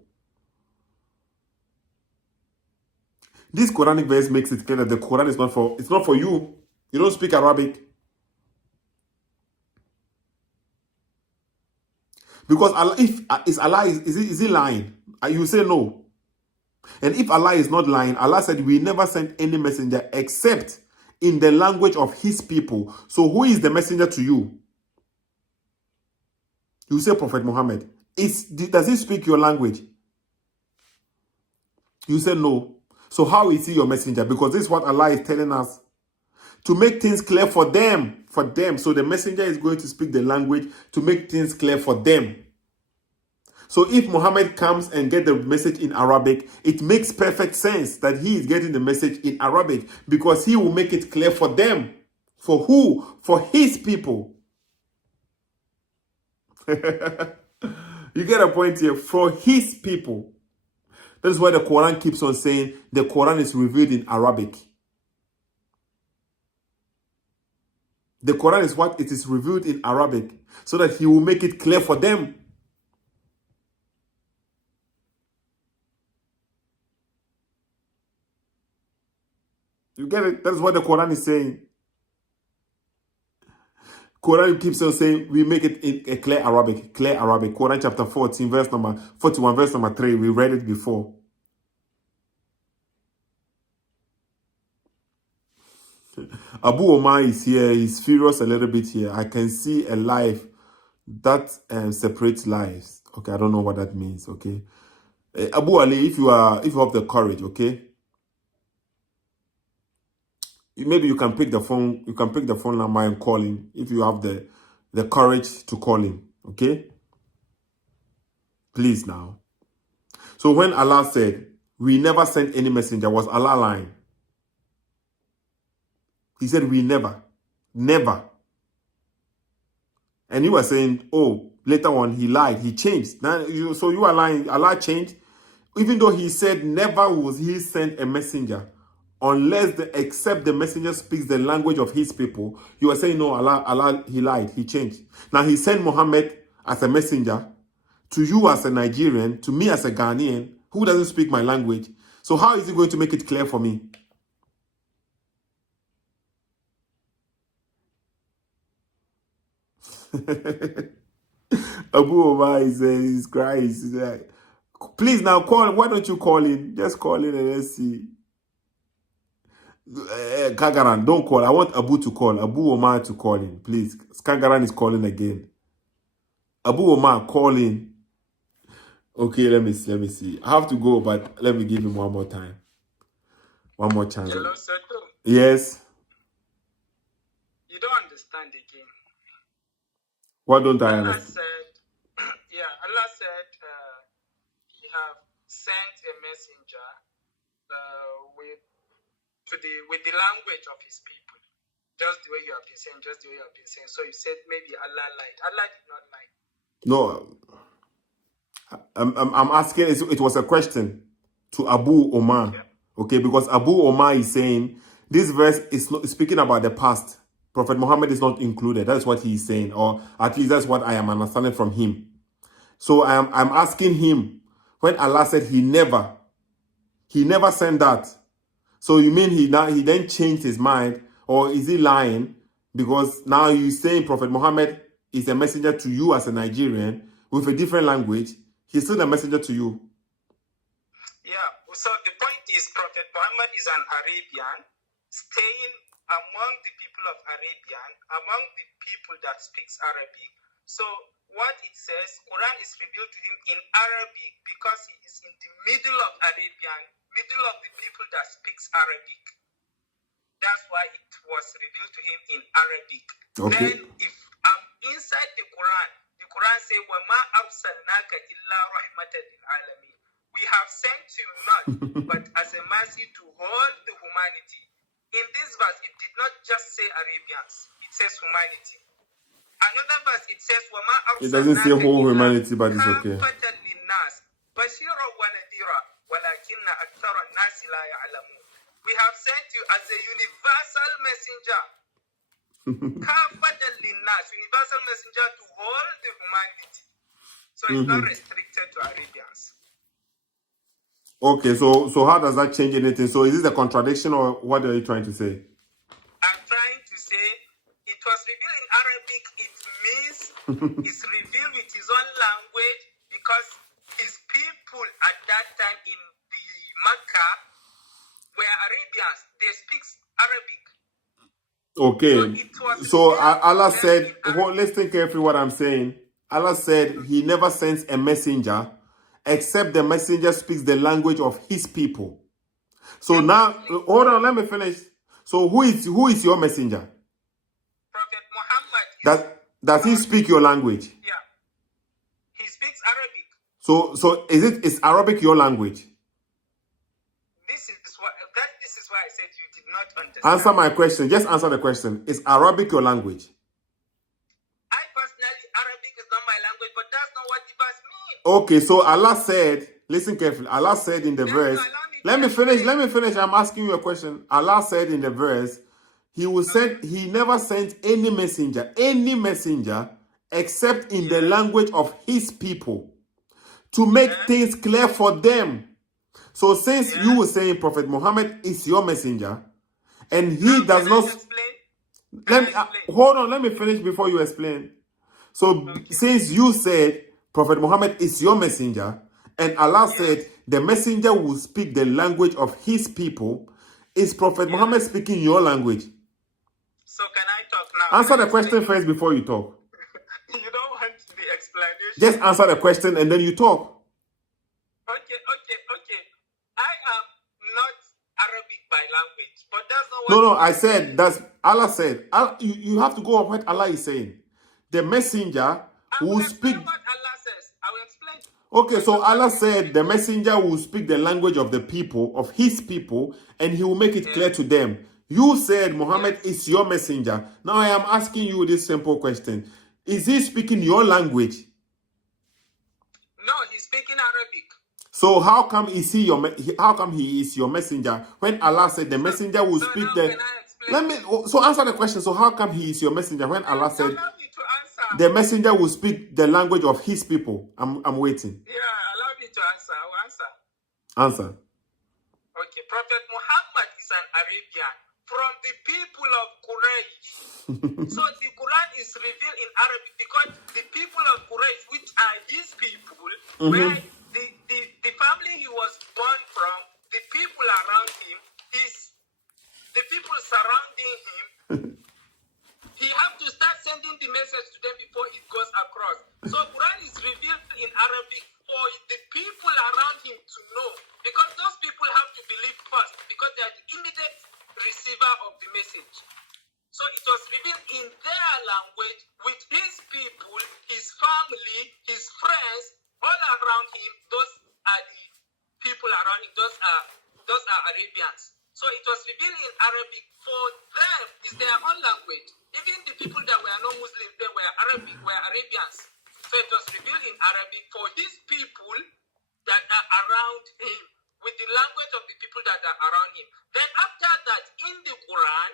This Quranic verse makes it clear that the Quran is not for you. You don't speak Arabic. Because Allah, is he lying? You say no. And if Allah is not lying, Allah said we never sent any messenger except in the language of his people. So who is the messenger to you? You say Prophet Muhammad. Does he speak your language? You say no. So how is he your messenger? Because this is what Allah is telling us. To make things clear for them. For them. So the messenger is going to speak the language to make things clear for them. So if Muhammad comes and get the message in Arabic, it makes perfect sense that he is getting the message in Arabic because he will make it clear for them. For who? For his people. You get a point here. For his people. That is why the Quran keeps on saying the Quran is revealed in Arabic. The Quran is what? It is revealed in Arabic so that he will make it clear for them. You get it? That's what the Quran is saying. Quran keeps on saying we make it in a clear Arabic. Clear Arabic. Quran chapter 14, verse number 41, verse number 3. We read it before. Abu Omar is here. He's furious a little bit here. I can see a life that separates lives. Okay, I don't know what that means. Okay, Abu Ali, if you have the courage, okay, maybe you can pick the phone. You can pick the phone number and call him if you have the courage to call him. Okay, please now. So when Allah said we never sent any messenger, was Allah lying? He said we never. And you were saying, oh, later on he lied, he changed. Now, so you are lying. Allah changed, even though he said never was he sent a messenger, except the messenger speaks the language of his people. You are saying no, Allah he lied, he changed. Now he sent Muhammad as a messenger to you as a Nigerian, to me as a Ghanaian who doesn't speak my language. So how is he going to make it clear for me? Abu Omar is crying. He's like, please now call. Why don't you call in? Just call in and let's see. Kagaran, don't call. I want Abu to call. Abu Omar to call in, please. Kagaran is calling again. Abu Omar, call in. Okay, let me see. I have to go, but let me give him one more time. One more chance. Hello, Seto. Yes. You don't understand again. What don't I Allah understand? Allah said he have sent a messenger with the language of his people. Just the way you have been saying, So you said maybe Allah lied. Allah did not lie. No. I'm asking, it was a question to Abu Omar. Yeah. Okay, because Abu Omar is saying this verse is not speaking about the past. Prophet Muhammad is not included. That's what he is saying, or at least that's what I am understanding from him. So I'm asking him, when Allah said he never sent that. So you mean he then changed his mind, or is he lying? Because now you're saying Prophet Muhammad is a messenger to you as a Nigerian with a different language. He's still a messenger to you. Yeah. So the point is Prophet Muhammad is an Arabian staying among the people of Arabian, among the people that speaks Arabic. So what it says, Quran is revealed to him in Arabic because he is in the middle of Arabian, middle of the people that speaks Arabic. That's why it was revealed to him in Arabic. Okay. Then if I'm inside the Quran says, وَمَا أَرْسَلْنَاكَ إِلَّا رَحْمَةً لِلْعَالَمِينَ. We have sent you not but as a mercy to all the humanity. In this verse, it did not just say Arabians. It says humanity. Another verse, it says, وَمَا أَرْسَلْنَاكَ it doesn't say whole humanity, but it's okay. We have sent you as a universal messenger. Universal messenger to all the humanity. So it's not restricted to Arabians. Okay, so how does that change anything? So is this a contradiction, or what are you trying to say? I'm trying to say it was revealed in Arabic. It means it's revealed with his own language because his people at that time in the Mecca were Arabians. They speak Arabic. Okay. So Allah said, listen carefully what I'm saying. Allah said he never sends a messenger except the messenger speaks the language of his people. So now, hold on, let me finish. So who is your messenger? Prophet Muhammad. Does he speak your language? Yeah. He speaks Arabic. So is Arabic your language? This is why I said you did not understand. Answer my question. Just answer the question. Is Arabic your language? I personally, Arabic is not my language, but that's not what the verse means. Okay, so Allah said, listen carefully. Allah said in the verse, let me finish. I'm asking you a question. Allah said in the verse, he never sent any messenger, except in the language of his people, to make things clear for them. So since you were saying Prophet Muhammad is your messenger, and he does not... Hold on, let me finish before you explain. So since you said Prophet Muhammad is your messenger, and Allah said the messenger will speak the language of his people, is Prophet Muhammad speaking your language? So can I talk now? Answer the question first before you talk. You don't want the explanation? Just answer the question and then you talk. Okay. I am not Arabic by language, but that's not what... No, I said, that's Allah said. You have to go on what Allah is saying. The messenger will speak... what Allah says. I will explain. Okay, so Allah said the messenger will speak the language of the people, of his people, and he will make it clear to them. You said Muhammad is your messenger. Now I am asking you this simple question. Is he speaking your language? No, he's speaking Arabic. So how come he is your messenger when Allah said the messenger will speak the... So answer the question. So how come he is your messenger when Allah said the messenger will speak the language of his people? I'm waiting. Yeah, allow me to answer. I will answer. Answer. Okay, Prophet Muhammad is an Arabian from the people of Quraysh. So the Quran is revealed in Arabic because the people of Quraysh, which are his people, where the family he was born from, the people around him, the people surrounding him, he have to start sending the message to them before it goes across. So Quran is revealed in Arabic for the people around him to know, because those people have to believe first, because they are the immediate receiver of the message. So it was revealed in their language with his people, his family, his friends, all around him. Those are the people around him. Those are Arabians. So it was revealed in Arabic for them. It's their own language. Even the people that were not Muslims, they were Arabians. So it was revealed in Arabic for his people that are around him, with the language of the people that are around him. Then after that, in the Quran,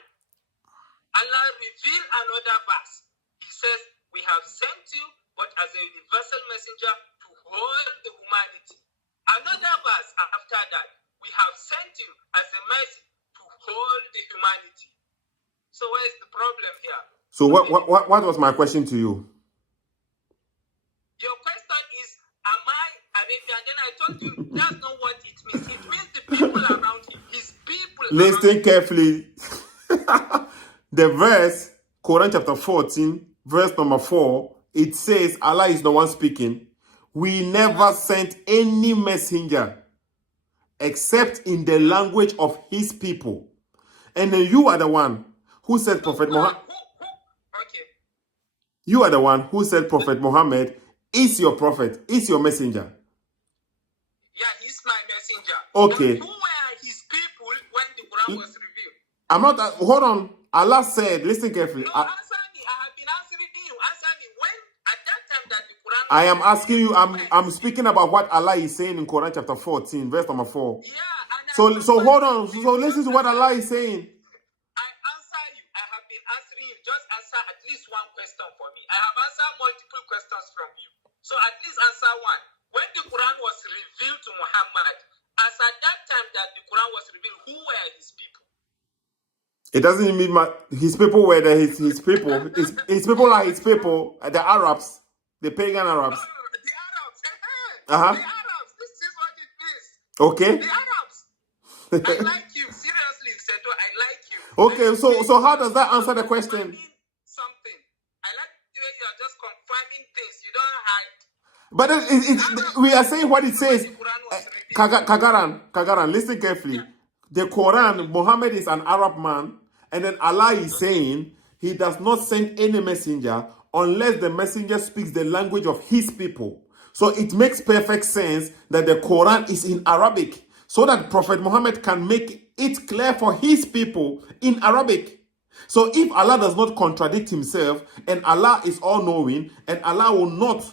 Allah revealed another verse. He says, we have sent you, but as a universal messenger to hold the humanity. Another verse after that, we have sent you as a message to hold the humanity. So where is the problem here? So what was my question to you? Your question is, am I Arabian? Then I told you that's not what it means. It means the people around him, his people. Listen carefully. The verse, Quran chapter 14, verse number 4, it says, Allah is the one speaking. We never sent any messenger except in the language of his people. And then you are the one who said Prophet Muhammad. Okay. You are the one who said Prophet Muhammad is your prophet, is your messenger. Yeah, he's my messenger. Okay. But who were his people when the Quran was revealed? I'm not, hold on. Allah said, listen carefully. No, answer me. I have been answering you. Answer me. When, at that time that the Quran... I am asking you, I'm speaking about what Allah is saying in Quran chapter 14, verse number 4. Yeah. So hold on. So listen to what Allah is saying. I answer you. I have been answering you. Just answer at least one question for me. I have answered multiple questions from you. So at least answer one. When the Quran was revealed to Muhammad, as at that time that the Quran was revealed, who were his people? It doesn't mean his people were his people. His people are his people, the Arabs, the pagan Arabs. The Arabs. The Arabs. This is what it means. Okay. The Arabs. I like you. Seriously, Seto, I like you. Okay, so how does that answer the question? Something. I like the way are just confirming things. You don't hide. But we are saying what it says. The Quran was revealed. Kagaran, listen carefully. The Quran, Muhammad is an Arab man, and then Allah is saying he does not send any messenger unless the messenger speaks the language of his people. So it makes perfect sense that the Quran is in Arabic, so that Prophet Muhammad can make it clear for his people in Arabic. So if Allah does not contradict himself, and Allah is all-knowing, and Allah will not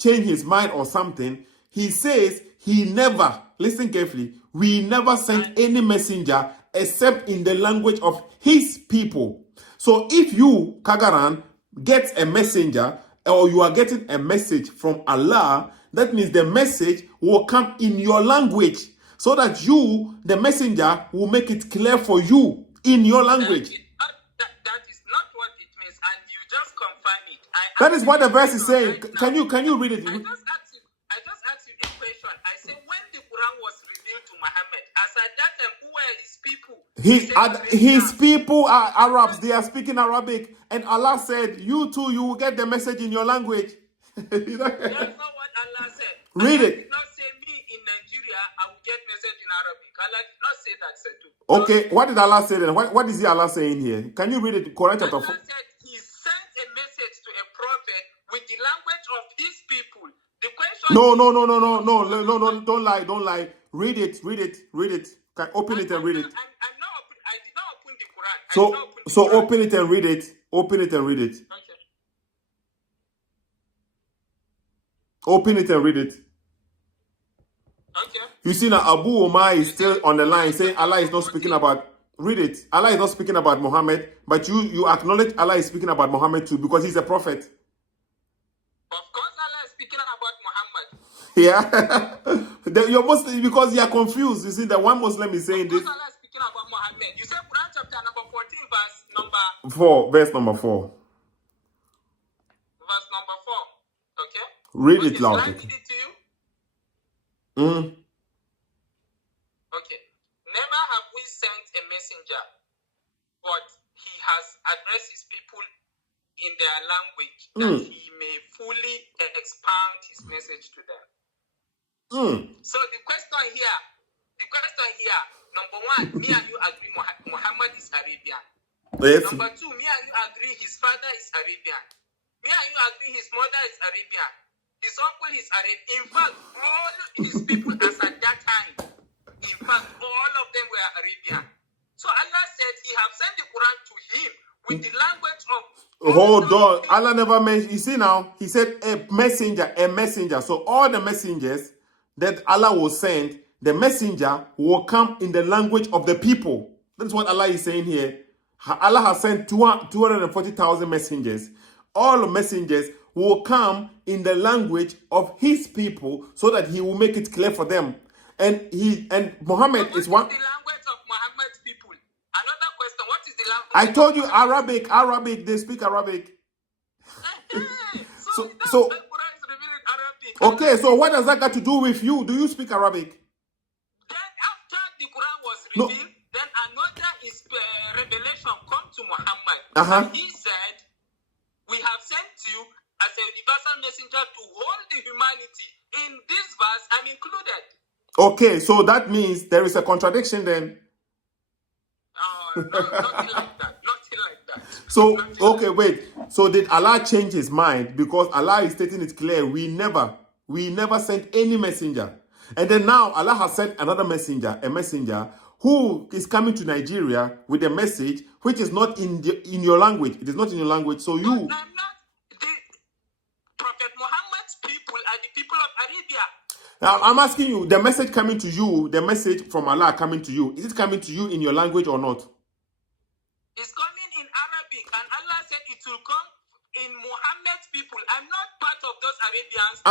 change his mind or something, he says he never, listen carefully, we never sent any messenger except in the language of his people. So if you, Kagaran, get a messenger, or you are getting a message from Allah, that means the message will come in your language, so that you, the messenger, will make it clear for you in your language. That is not what it means, and you just confirm it. That is what the verse is saying. Can you read it? I just asked you a question. I said, when the Quran was revealed to Muhammad, as at that time, who were his people? His people are Arabs. They are speaking Arabic, and Allah said, "You too, you will get the message in your language." That's not what Allah said. Read Allah it. did not say me in Nigeria, I will get message in Arabic. Allah did not say that, Setu. Okay, what did Allah say then? What is Allah saying here? Can you read it? Quran chapter 4. Allah said he sent a message to a prophet with the language of his people. The question No, don't lie. Read it. Open it and read it. I did not open the Quran. So open it and read it. Open it and read it. Okay. Open it and read it. Okay. You see now, Abu Umar is still on the line saying Allah is not speaking about. Read it. Allah is not speaking about Muhammad, but you acknowledge Allah is speaking about Muhammad too because he's a prophet. Of course, Allah is speaking about Muhammad. Yeah. You're Muslim because you are confused. You see, that one Muslim is saying this. Allah is speaking about Muhammad. You said Quran chapter number 14, verse number 4. Verse number 4. Okay. Read it loud. Can I read it to you? Okay. Never have we sent a messenger, but he has addressed his people in their language that he may fully expound his message to them. So the question here, number one, me and you agree Muhammad is Arabian. Yes. Number two, me and you agree his father is Arabian. Me and you agree his mother is Arabian. His uncle is Arabian. In fact, all his people as at that time, in fact, all of them were Arabian. So Allah said he have sent the Quran to him with the language of... Hold on. Allah never mentioned. You see now, he said a messenger. So all the messengers that Allah will send, the messenger will come in the language of the people. That's what Allah is saying here. Allah has sent 240,000 messengers. All messengers will come in the language of his people so that he will make it clear for them. And Muhammad is one. What is the language of Muhammad's people? Another question. What is the language? I told you Arabic. They speak Arabic. So the Quran is revealed in Arabic. Okay, so what does that got to do with you? Do you speak Arabic? Then after the Quran was No. revealed, then another revelation come to Muhammad. And he said, we have sent you as a universal messenger to all the humanity. In this verse, I'm included. Okay, so that means there is a contradiction then. No, nothing like that. Nothing like that. So, Nothing okay, wait. So did Allah change his mind? Because Allah is stating it clear. We never sent any messenger. And then now Allah has sent another messenger, a messenger who is coming to Nigeria with a message which is not in your language. It is not in your language. So you... I'm not. The Prophet Muhammad's people are the people of Arabia. Now, I'm asking you, the message coming to you, the message from Allah coming to you, is it coming to you in your language or not? It's coming in Arabic, and Allah said it will come in Muhammad's people. I'm not part of those Arabians.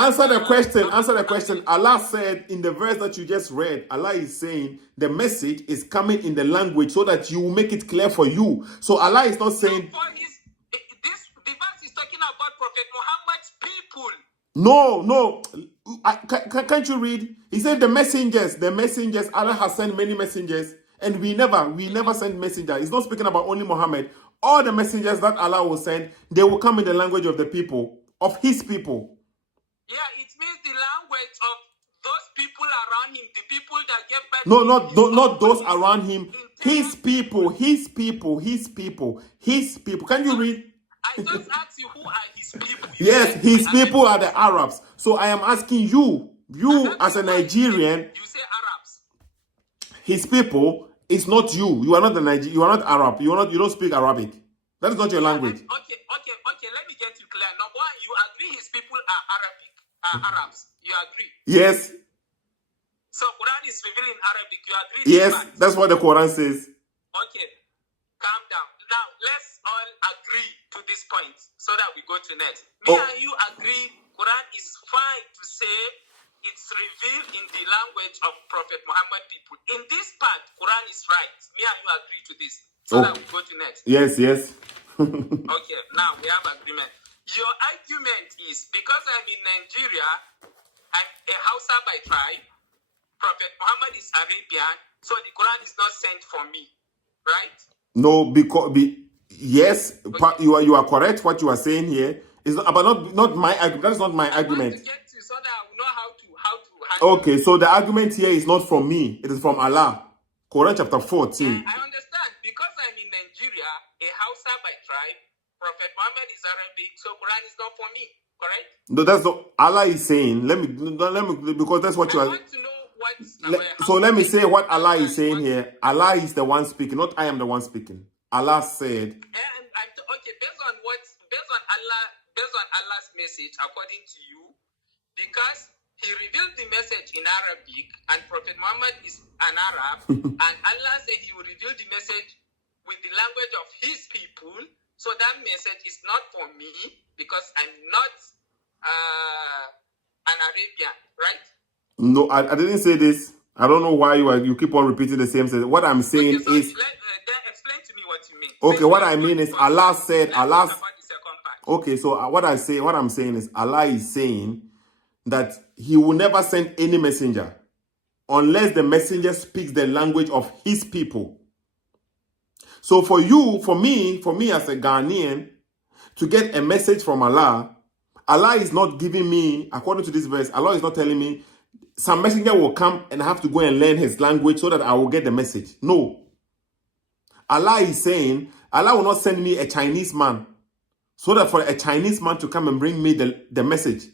Answer the question. Allah said in the verse that you just read, Allah is saying the message is coming in the language so that you will make it clear for you. So Allah is not saying... The verse is talking about Prophet Muhammad's people. No. Can't you read? He said the messengers, Allah has sent many messengers, and we never sent messenger. He's not speaking about only Muhammad. all the messengers that Allah will send, they will come in the language of the people, of his people. Yeah, it means the language of those people around him, the people that get back. No, not those around him. His people, his people, his people, his people. Can you read? I just asked you, who are his people? Yes, his people are the Arabs. So I am asking you as a Nigerian, You say Arabs. his people is not you. You are not you are not Arab. You don't speak Arabic. That is not your language. Okay. Let me get you clear. Number one, you agree his people are Arabs. You agree? Yes. So Quran is revealed in Arabic. You agree? Yes, that's what the Quran says. Okay, calm down. Now let's all agree to this point so that we go to next. Me and you agree. Quran is fine to say it's revealed in the language of Prophet Muhammad people. In this part, Quran is right. Me and you agree to this so that we go to next. Yes. Okay, now we have agreement. Your argument is because I'm in Nigeria, I'm a Hausa by tribe. Prophet Muhammad is Arabian, so the Quran is not sent for me, right? No, because yes, okay. You are correct. What you are saying here is not, but not my argument. That is not my argument. I want to get to so that I will know how to. Okay, so the argument here is not from me. It is from Allah. Quran chapter 14. I understand because I'm in Nigeria, a Hausa by tribe. Prophet Muhammad is Arabic, so Quran is not for me. Correct? No, that's what Allah is saying. Let me because that's what you are. I want to know what. So let me say what Allah is saying here. Allah is the one speaking, not I am the one speaking. Allah said. Okay, based on Allah's message, according to you, because he revealed the message in Arabic, and Prophet Muhammad is an Arab, and Allah said he will reveal the message with the language of his people. So that message is not for me because I'm not an Arabian, right? No, I didn't say this. I don't know why you keep on repeating the same sentence. What I'm saying is. Then explain to me what you mean. Okay, what I mean is Allah said Okay, so what I'm saying is Allah is saying that He will never send any messenger unless the messenger speaks the language of his people. So for me as a Ghanaian, to get a message from Allah, Allah is not giving me, according to this verse, Allah is not telling me some messenger will come and I have to go and learn his language so that I will get the message. No. Allah is saying, Allah will not send me a Chinese man so that for a Chinese man to come and bring me the message.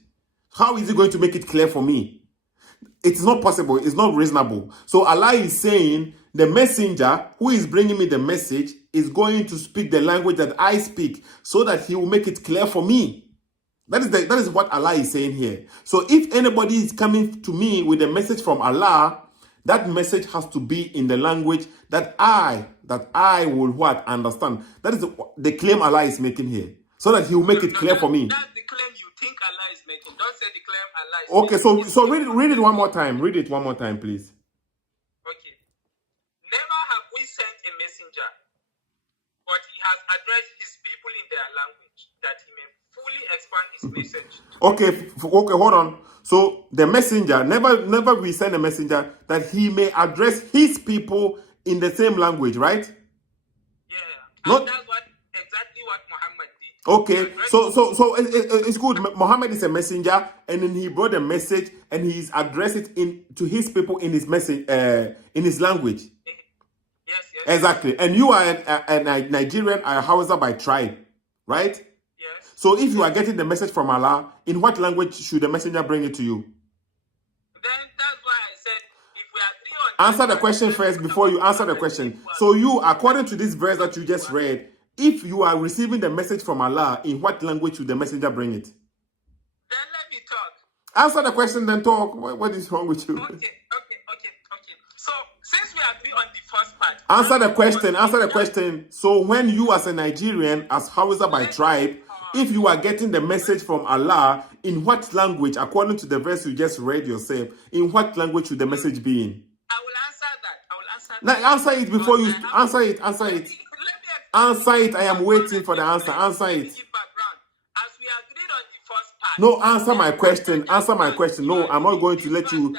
How is he going to make it clear for me? It is not possible. It's not reasonable. So Allah is saying the messenger who is bringing me the message is going to speak the language that I speak so that he will make it clear for me. That is what Allah is saying here. So if anybody is coming to me with a message from Allah, that message has to be in the language that I will understand. That is the claim Allah is making here. So that he will make it clear for me. That's the claim you think Allah is making. Don't say the claim Allah is making. Okay, so read it one more time. Read it one more time, please. Okay. Never have we sent a messenger, but he has addressed his people in their language, that he may fully expand his message. Okay, hold on. So the messenger, never we send a messenger that he may address his people in the same language, right? Yeah. And that's exactly what Muhammad did. Okay, so it's good. Muhammad is a messenger, and then he brought a message, and he's addressed it to his people in his message, in his language. Yes. Exactly. And you are a Nigerian, a Hausa by tribe, right? Yes. So if you are getting the message from Allah, in what language should the messenger bring it to you? Then that's why I said, if we agree on... Answer the question first before you answer the question. So you, according to this verse that you just read, if you are receiving the message from Allah, in what language should the messenger bring it? Then let me talk. Answer the question, then talk. What is wrong with you? Okay. So, since we agree on the first part... Answer the question. So when you as a Nigerian, as Hausa by tribe, if you are getting the message from Allah, in what language, according to the verse you just read yourself, in what language should the message be in? I will answer that. Now answer it before you... Answer it. Answer it. I am waiting for the answer. Answer it. As we agreed on the first part... No, answer my question. No, I'm not going to let you...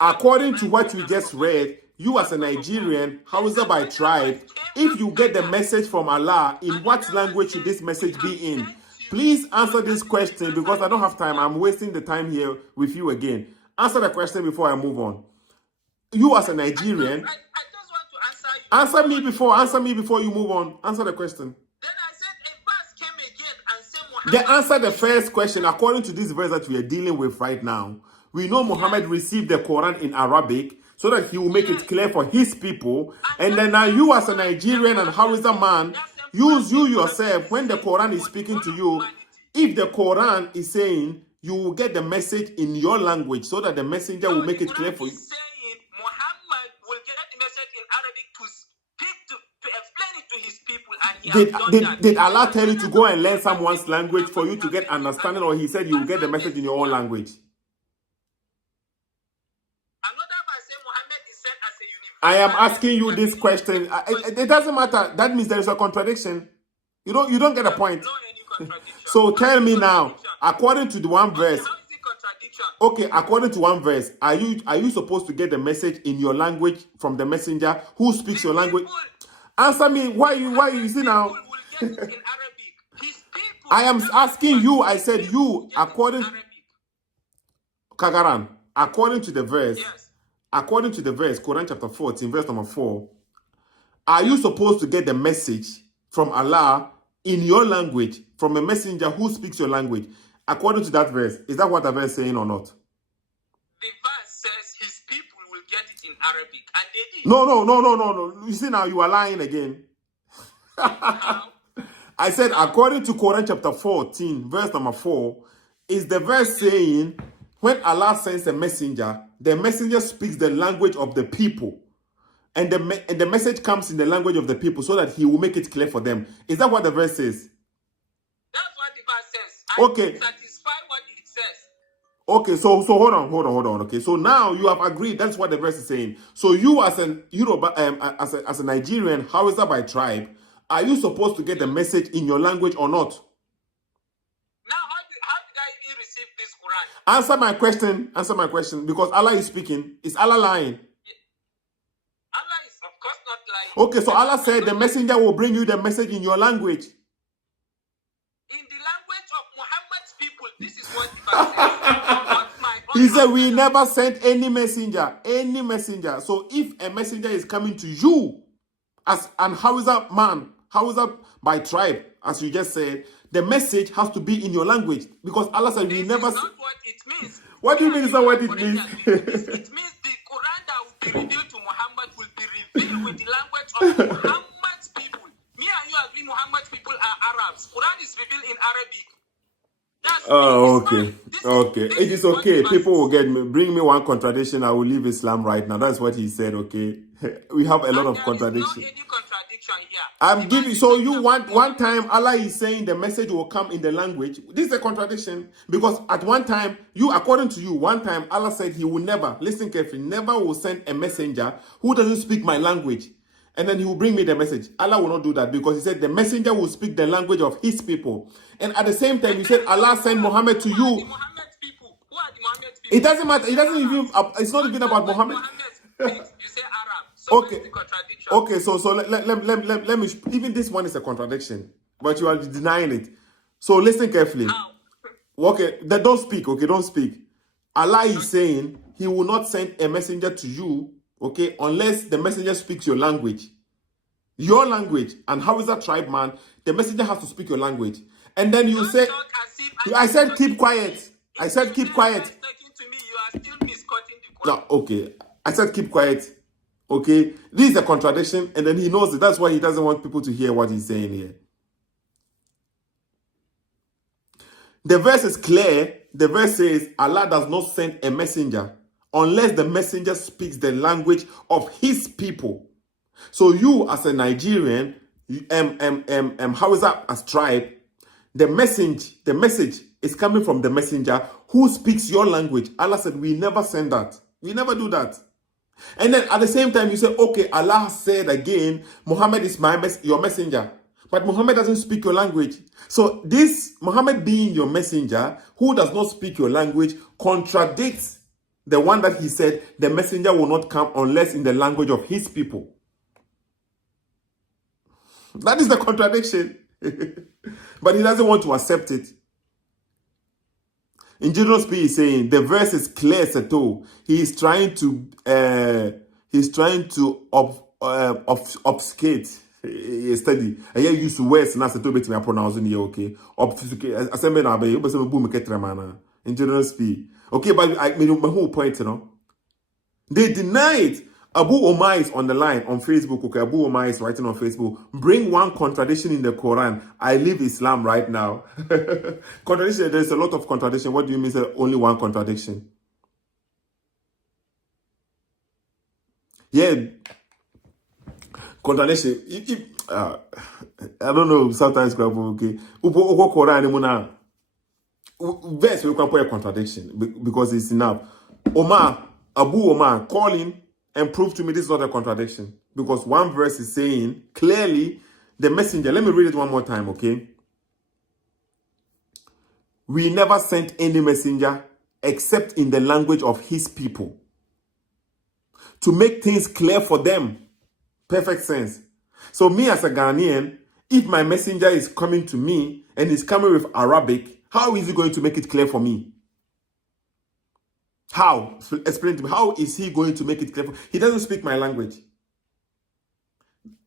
According to what you just read, you as a Nigerian, Hausa by tribe, if you get the message from Allah, in what language should this message be in? Please answer this question because I don't have time. I'm wasting the time here with you again. Answer the question before I move on. You as a Nigerian, I just want to answer you. answer me before you move on. Answer the question. Then I said a verse came again and said They Muhammad. answer the first question according to this verse that we are dealing with right now. We know Muhammad received the Quran in Arabic so that he will make it clear for his people. And then now you as a Nigerian and Hausa man, use you yourself when the Quran is speaking to you. If the Quran is saying, you will get the message in your language so that the messenger will make it clear for you. Saying Muhammad will get the message in Arabic to speak to explain it to his people, and he has done that. Did Allah tell you to go and learn someone's language for you to get understanding, or he said you will get the message in your own language? Another verse say Muhammad is sent as a universal. I am asking you this question. It doesn't matter. That means there is a contradiction. You don't get a point. No any contradiction. So tell me now, according to the one verse, How is it contradiction? okay, according to one verse, are you supposed to get the message in your language from the messenger who speaks your language? Answer me. Why you see now? People will get it in Arabic. His people. I am asking you. I said you, according Arabic. Kagaran, according to the verse, Yes. according to the verse, Quran chapter 14, verse number 4, are you supposed to get the message from Allah in your language from a messenger who speaks your language? According to that verse, is that what the verse is saying or not? The verse says his people will get it in Arabic, and they did. No. You see now, you are lying again. How? I said, according to Quran chapter 14, verse number 4, is the verse saying, when Allah sends a messenger, the messenger speaks the language of the people. And the message comes in the language of the people so that he will make it clear for them. Is that what the verse says? That's what the verse says. And Okay. satisfy what it says. Okay, so hold on. Okay, so now you have agreed. That's what the verse is saying. So you as an Yoruba, as a Nigerian, Hausa by tribe, are you supposed to get the message in your language or not? Now, how did I even receive this Quran? Answer my question, because Allah is speaking. Is Allah lying? Allah is, of course, not lying. Okay, so Allah said the messenger will bring you the message in your language. In the language of Muhammad's people, this is what the verse says. Not my own He said we language. never sent any messenger. So if a messenger is coming to you as an Hausa man, Hausa by tribe, as you just said, the message has to be in your language because Allah said we This never. is not what it means. What do you mean? Is that what it It means? means the Quran that will be revealed to Muhammad will be revealed with the language of Muhammad's people. Me and you agree Muhammad's people are Arabs. Quran is revealed in Arabic. That's Oh, it's okay. fine. This Okay. this It is what okay. the verse People will says. get me. Bring me one contradiction. I will leave Islam right now. That's what he said, okay? We have a lot of There is contradiction. no any contradiction here. I'm The giving verse so is you just want one time Allah is saying the message will come in the language. This is a contradiction because at one time you, according to you, one time Allah said he will never, listen carefully, never will send a messenger who doesn't speak my language. And then he will bring me the message. Allah will not do that because he said the messenger will speak the language of his people. And at the same time, he said Allah sent Muhammad to Who are the you. Muhammad's people? Who are the Muhammad's people? It doesn't matter. It doesn't even. It's not even about Muhammad. You say Arab. So Okay. where's the contradiction? Okay. So let me. Even this one is a contradiction, but you are denying it. So listen carefully. How? Okay. Don't speak. Okay. Don't speak. Allah is saying He will not send a messenger to you. Okay, unless the messenger speaks your language. Your language. And how is that tribe, man? The messenger has to speak your language. And then you Don't say, talk as if I said keep talking quiet. to me. I said If keep you quiet. are talking to me, you are still misquoting the Quran. No, okay. I said keep quiet. Okay. This is a contradiction, and then he knows it. That's why he doesn't want people to hear what he's saying here. The verse is clear. The verse says Allah does not send a messenger unless the messenger speaks the language of his people. So you as a Nigerian, how is that as tribe? The message is coming from the messenger who speaks your language. Allah said, we never send that. We never do that. And then at the same time, you say, okay, Allah said again, Muhammad is your messenger. But Muhammad doesn't speak your language. So this Muhammad being your messenger, who does not speak your language, contradicts The one that he said, the messenger will not come unless in the language of his people. That is the contradiction. But he doesn't want to accept it. In General Speed is saying the verse is clear, Seto. He is trying to obfuscate. Study. I use words na Seto beti me pronounce ni okay. Obfuscate. Asembe na be. Obese me boom ketremana. In General Speed. Okay, but I mean my whole point, you know. They deny it. Abu Omar is on the line on Facebook. Okay, Abu Omar is writing on Facebook. Bring one contradiction in the Quran. I leave Islam right now. Contradiction. There's a lot of contradiction. What do you mean? Say only one contradiction? Yeah, contradiction. I don't know. Sometimes okay. Upo Quran muna. Verse we can put a contradiction because it's enough. Abu Omar, call in and prove to me this is not a contradiction. Because one verse is saying clearly the messenger. Let me read it one more time, okay? We never sent any messenger except in the language of his people to make things clear for them. Perfect sense. So me as a Ghanaian, if my messenger is coming to me and he's coming with Arabic, how is he going to make it clear for me? How? Explain to me. How is he going to make it clear? He doesn't speak my language.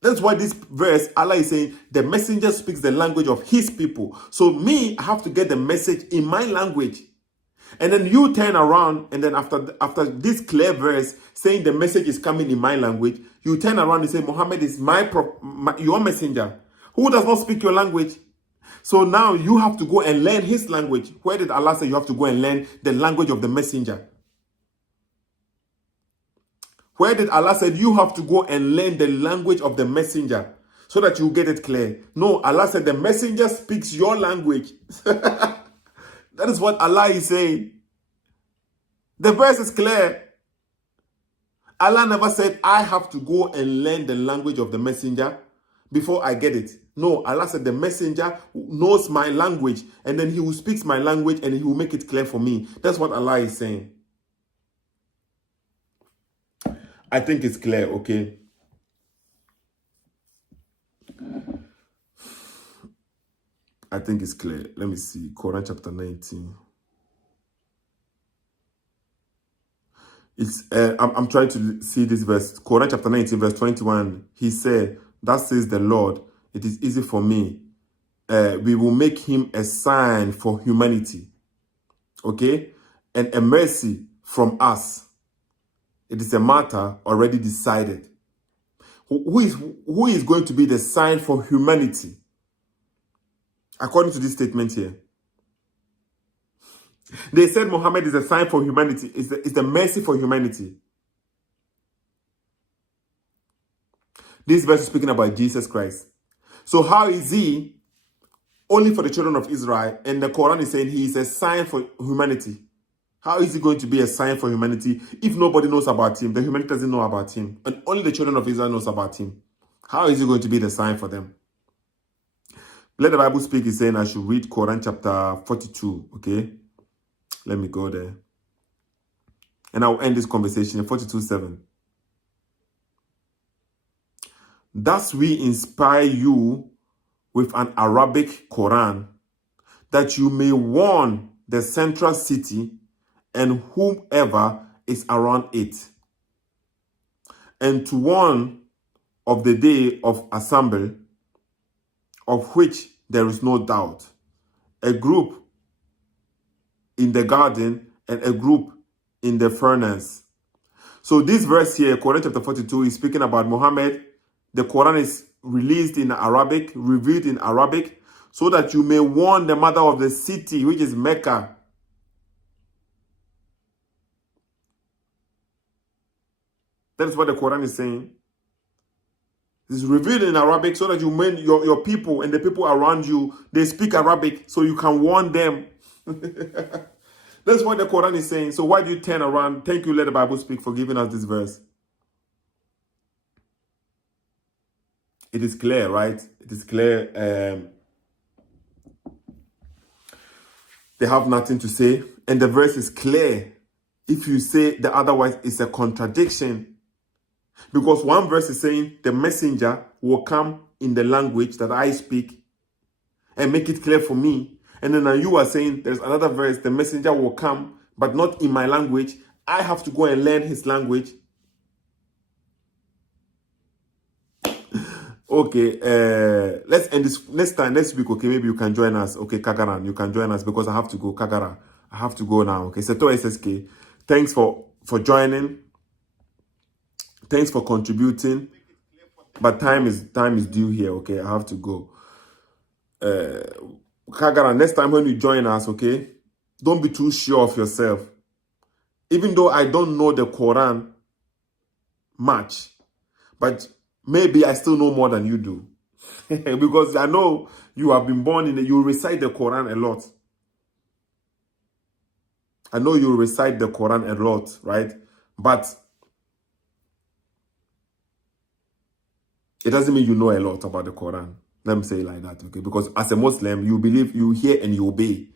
That's why this verse, Allah is saying, the messenger speaks the language of his people. So me, I have to get the message in my language. And then you turn around, and then after this clear verse saying the message is coming in my language, you turn around and say, Muhammad is your messenger, who does not speak your language. So now you have to go and learn his language. Where did Allah say you have to go and learn the language of the messenger? Where did Allah say you have to go and learn the language of the messenger so that you get it clear? No, Allah said the messenger speaks your language. That is what Allah is saying. The verse is clear. Allah never said I have to go and learn the language of the messenger before I get it. No, Allah said the messenger knows my language and then he will speak my language and he will make it clear for me. That's what Allah is saying. I think it's clear, okay? I think it's clear. Let me see. Quran chapter 19. I'm trying to see this verse. Quran chapter 19, verse 21. He said, that says the Lord, it is easy for me. We will make him a sign for humanity. Okay? And a mercy from us. It is a matter already decided. Who is going to be the sign for humanity? According to this statement here. They said Muhammad is a sign for humanity. It's the mercy for humanity. This verse is speaking about Jesus Christ. So how is he only for the children of Israel? And the Quran is saying he is a sign for humanity. How is he going to be a sign for humanity if nobody knows about him? The humanity doesn't know about him. And only the children of Israel knows about him. How is he going to be the sign for them? Let the Bible speak. Is saying I should read Quran chapter 42. Okay. Let me go there. And I'll end this conversation in 42:7. Thus we inspire you with an Arabic Quran that you may warn the central city and whomever is around it, and to warn of the day of assembly, of which there is no doubt, a group in the garden and a group in the furnace. So this verse here, Quran chapter 42, is speaking about Muhammad. The Quran is released in Arabic, revealed in Arabic, so that you may warn the mother of the city, which is Mecca. That is what the Quran is saying. It is revealed in Arabic so that you mean your people and the people around you, they speak Arabic so you can warn them. That's what the Quran is saying. So why do you turn around? Thank you, let the Bible speak, for giving us this verse. It is clear, right? It is clear. They have nothing to say. And the verse is clear. if you say the otherwise, it's a contradiction. Because one verse is saying the messenger will come in the language that I speak and make it clear for me. And then you are saying there's another verse, the messenger will come, but not in my language. I have to go and learn his language. Okay, let's end this next week. Okay, maybe you can join us. Okay, Kagaran, you can join us because I have to go. Kagara, I have to go now. Okay, Seto SSK, thanks for joining. Thanks for contributing. But time is due here. Okay, I have to go. Kagara, next time when you join us, okay, don't be too sure of yourself. Even though I don't know the Quran much, but maybe I still know more than you do. Because I know you have been born in you recite the Quran a lot. I know you recite the Quran a lot, right? But it doesn't mean you know a lot about the Quran. Let me say it like that, okay? Because as a Muslim, you believe, you hear and you obey.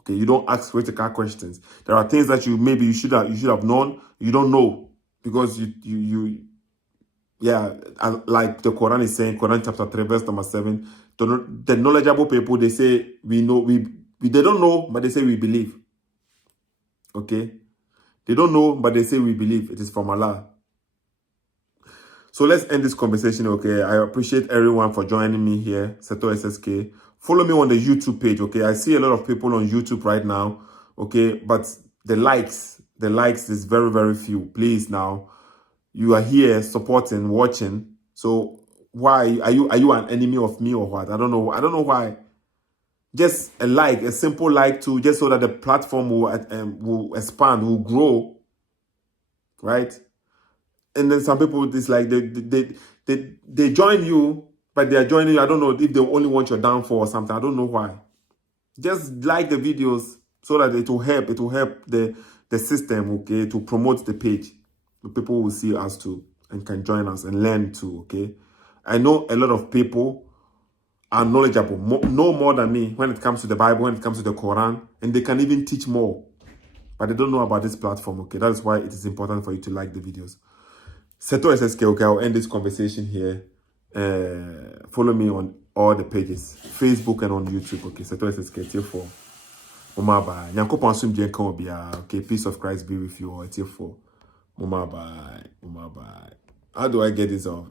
Okay, you don't ask critical questions. There are things that you should have known, you don't know. Because yeah, like the Quran is saying, Quran chapter 3, verse number 7, the knowledgeable people, they say, they don't know, but they say we believe. Okay? They don't know, but they say we believe. It is from Allah. So let's end this conversation, okay? I appreciate everyone for joining me here, Seto SSK. Follow me on the YouTube page, okay? I see a lot of people on YouTube right now, okay? But the likes is very, very few. Please now, you are here supporting, watching. So why are you an enemy of me or what? I don't know why. Just a simple like to just so that the platform will expand, will grow, right? And then some people, it's like they join you, but they are joining you. I don't know if they only want your downfall or something. I don't know why. Just like the videos so that it will help. It will help the system, okay, to promote the page. The people will see us too and can join us and learn too, okay? I know a lot of people are knowledgeable, know more than me when it comes to the Bible, when it comes to the Quran, and they can even teach more. But they don't know about this platform, okay? That is why it is important for you to like the videos. Seto SSK, okay, I'll end this conversation here. Follow me on all the pages, Facebook and on YouTube, okay? Seto SSK, tier 4. Umaba, Nyankopon sumdien kan obia, okay? Peace of Christ be with you all, tier 4. Umaba. How do I get this off?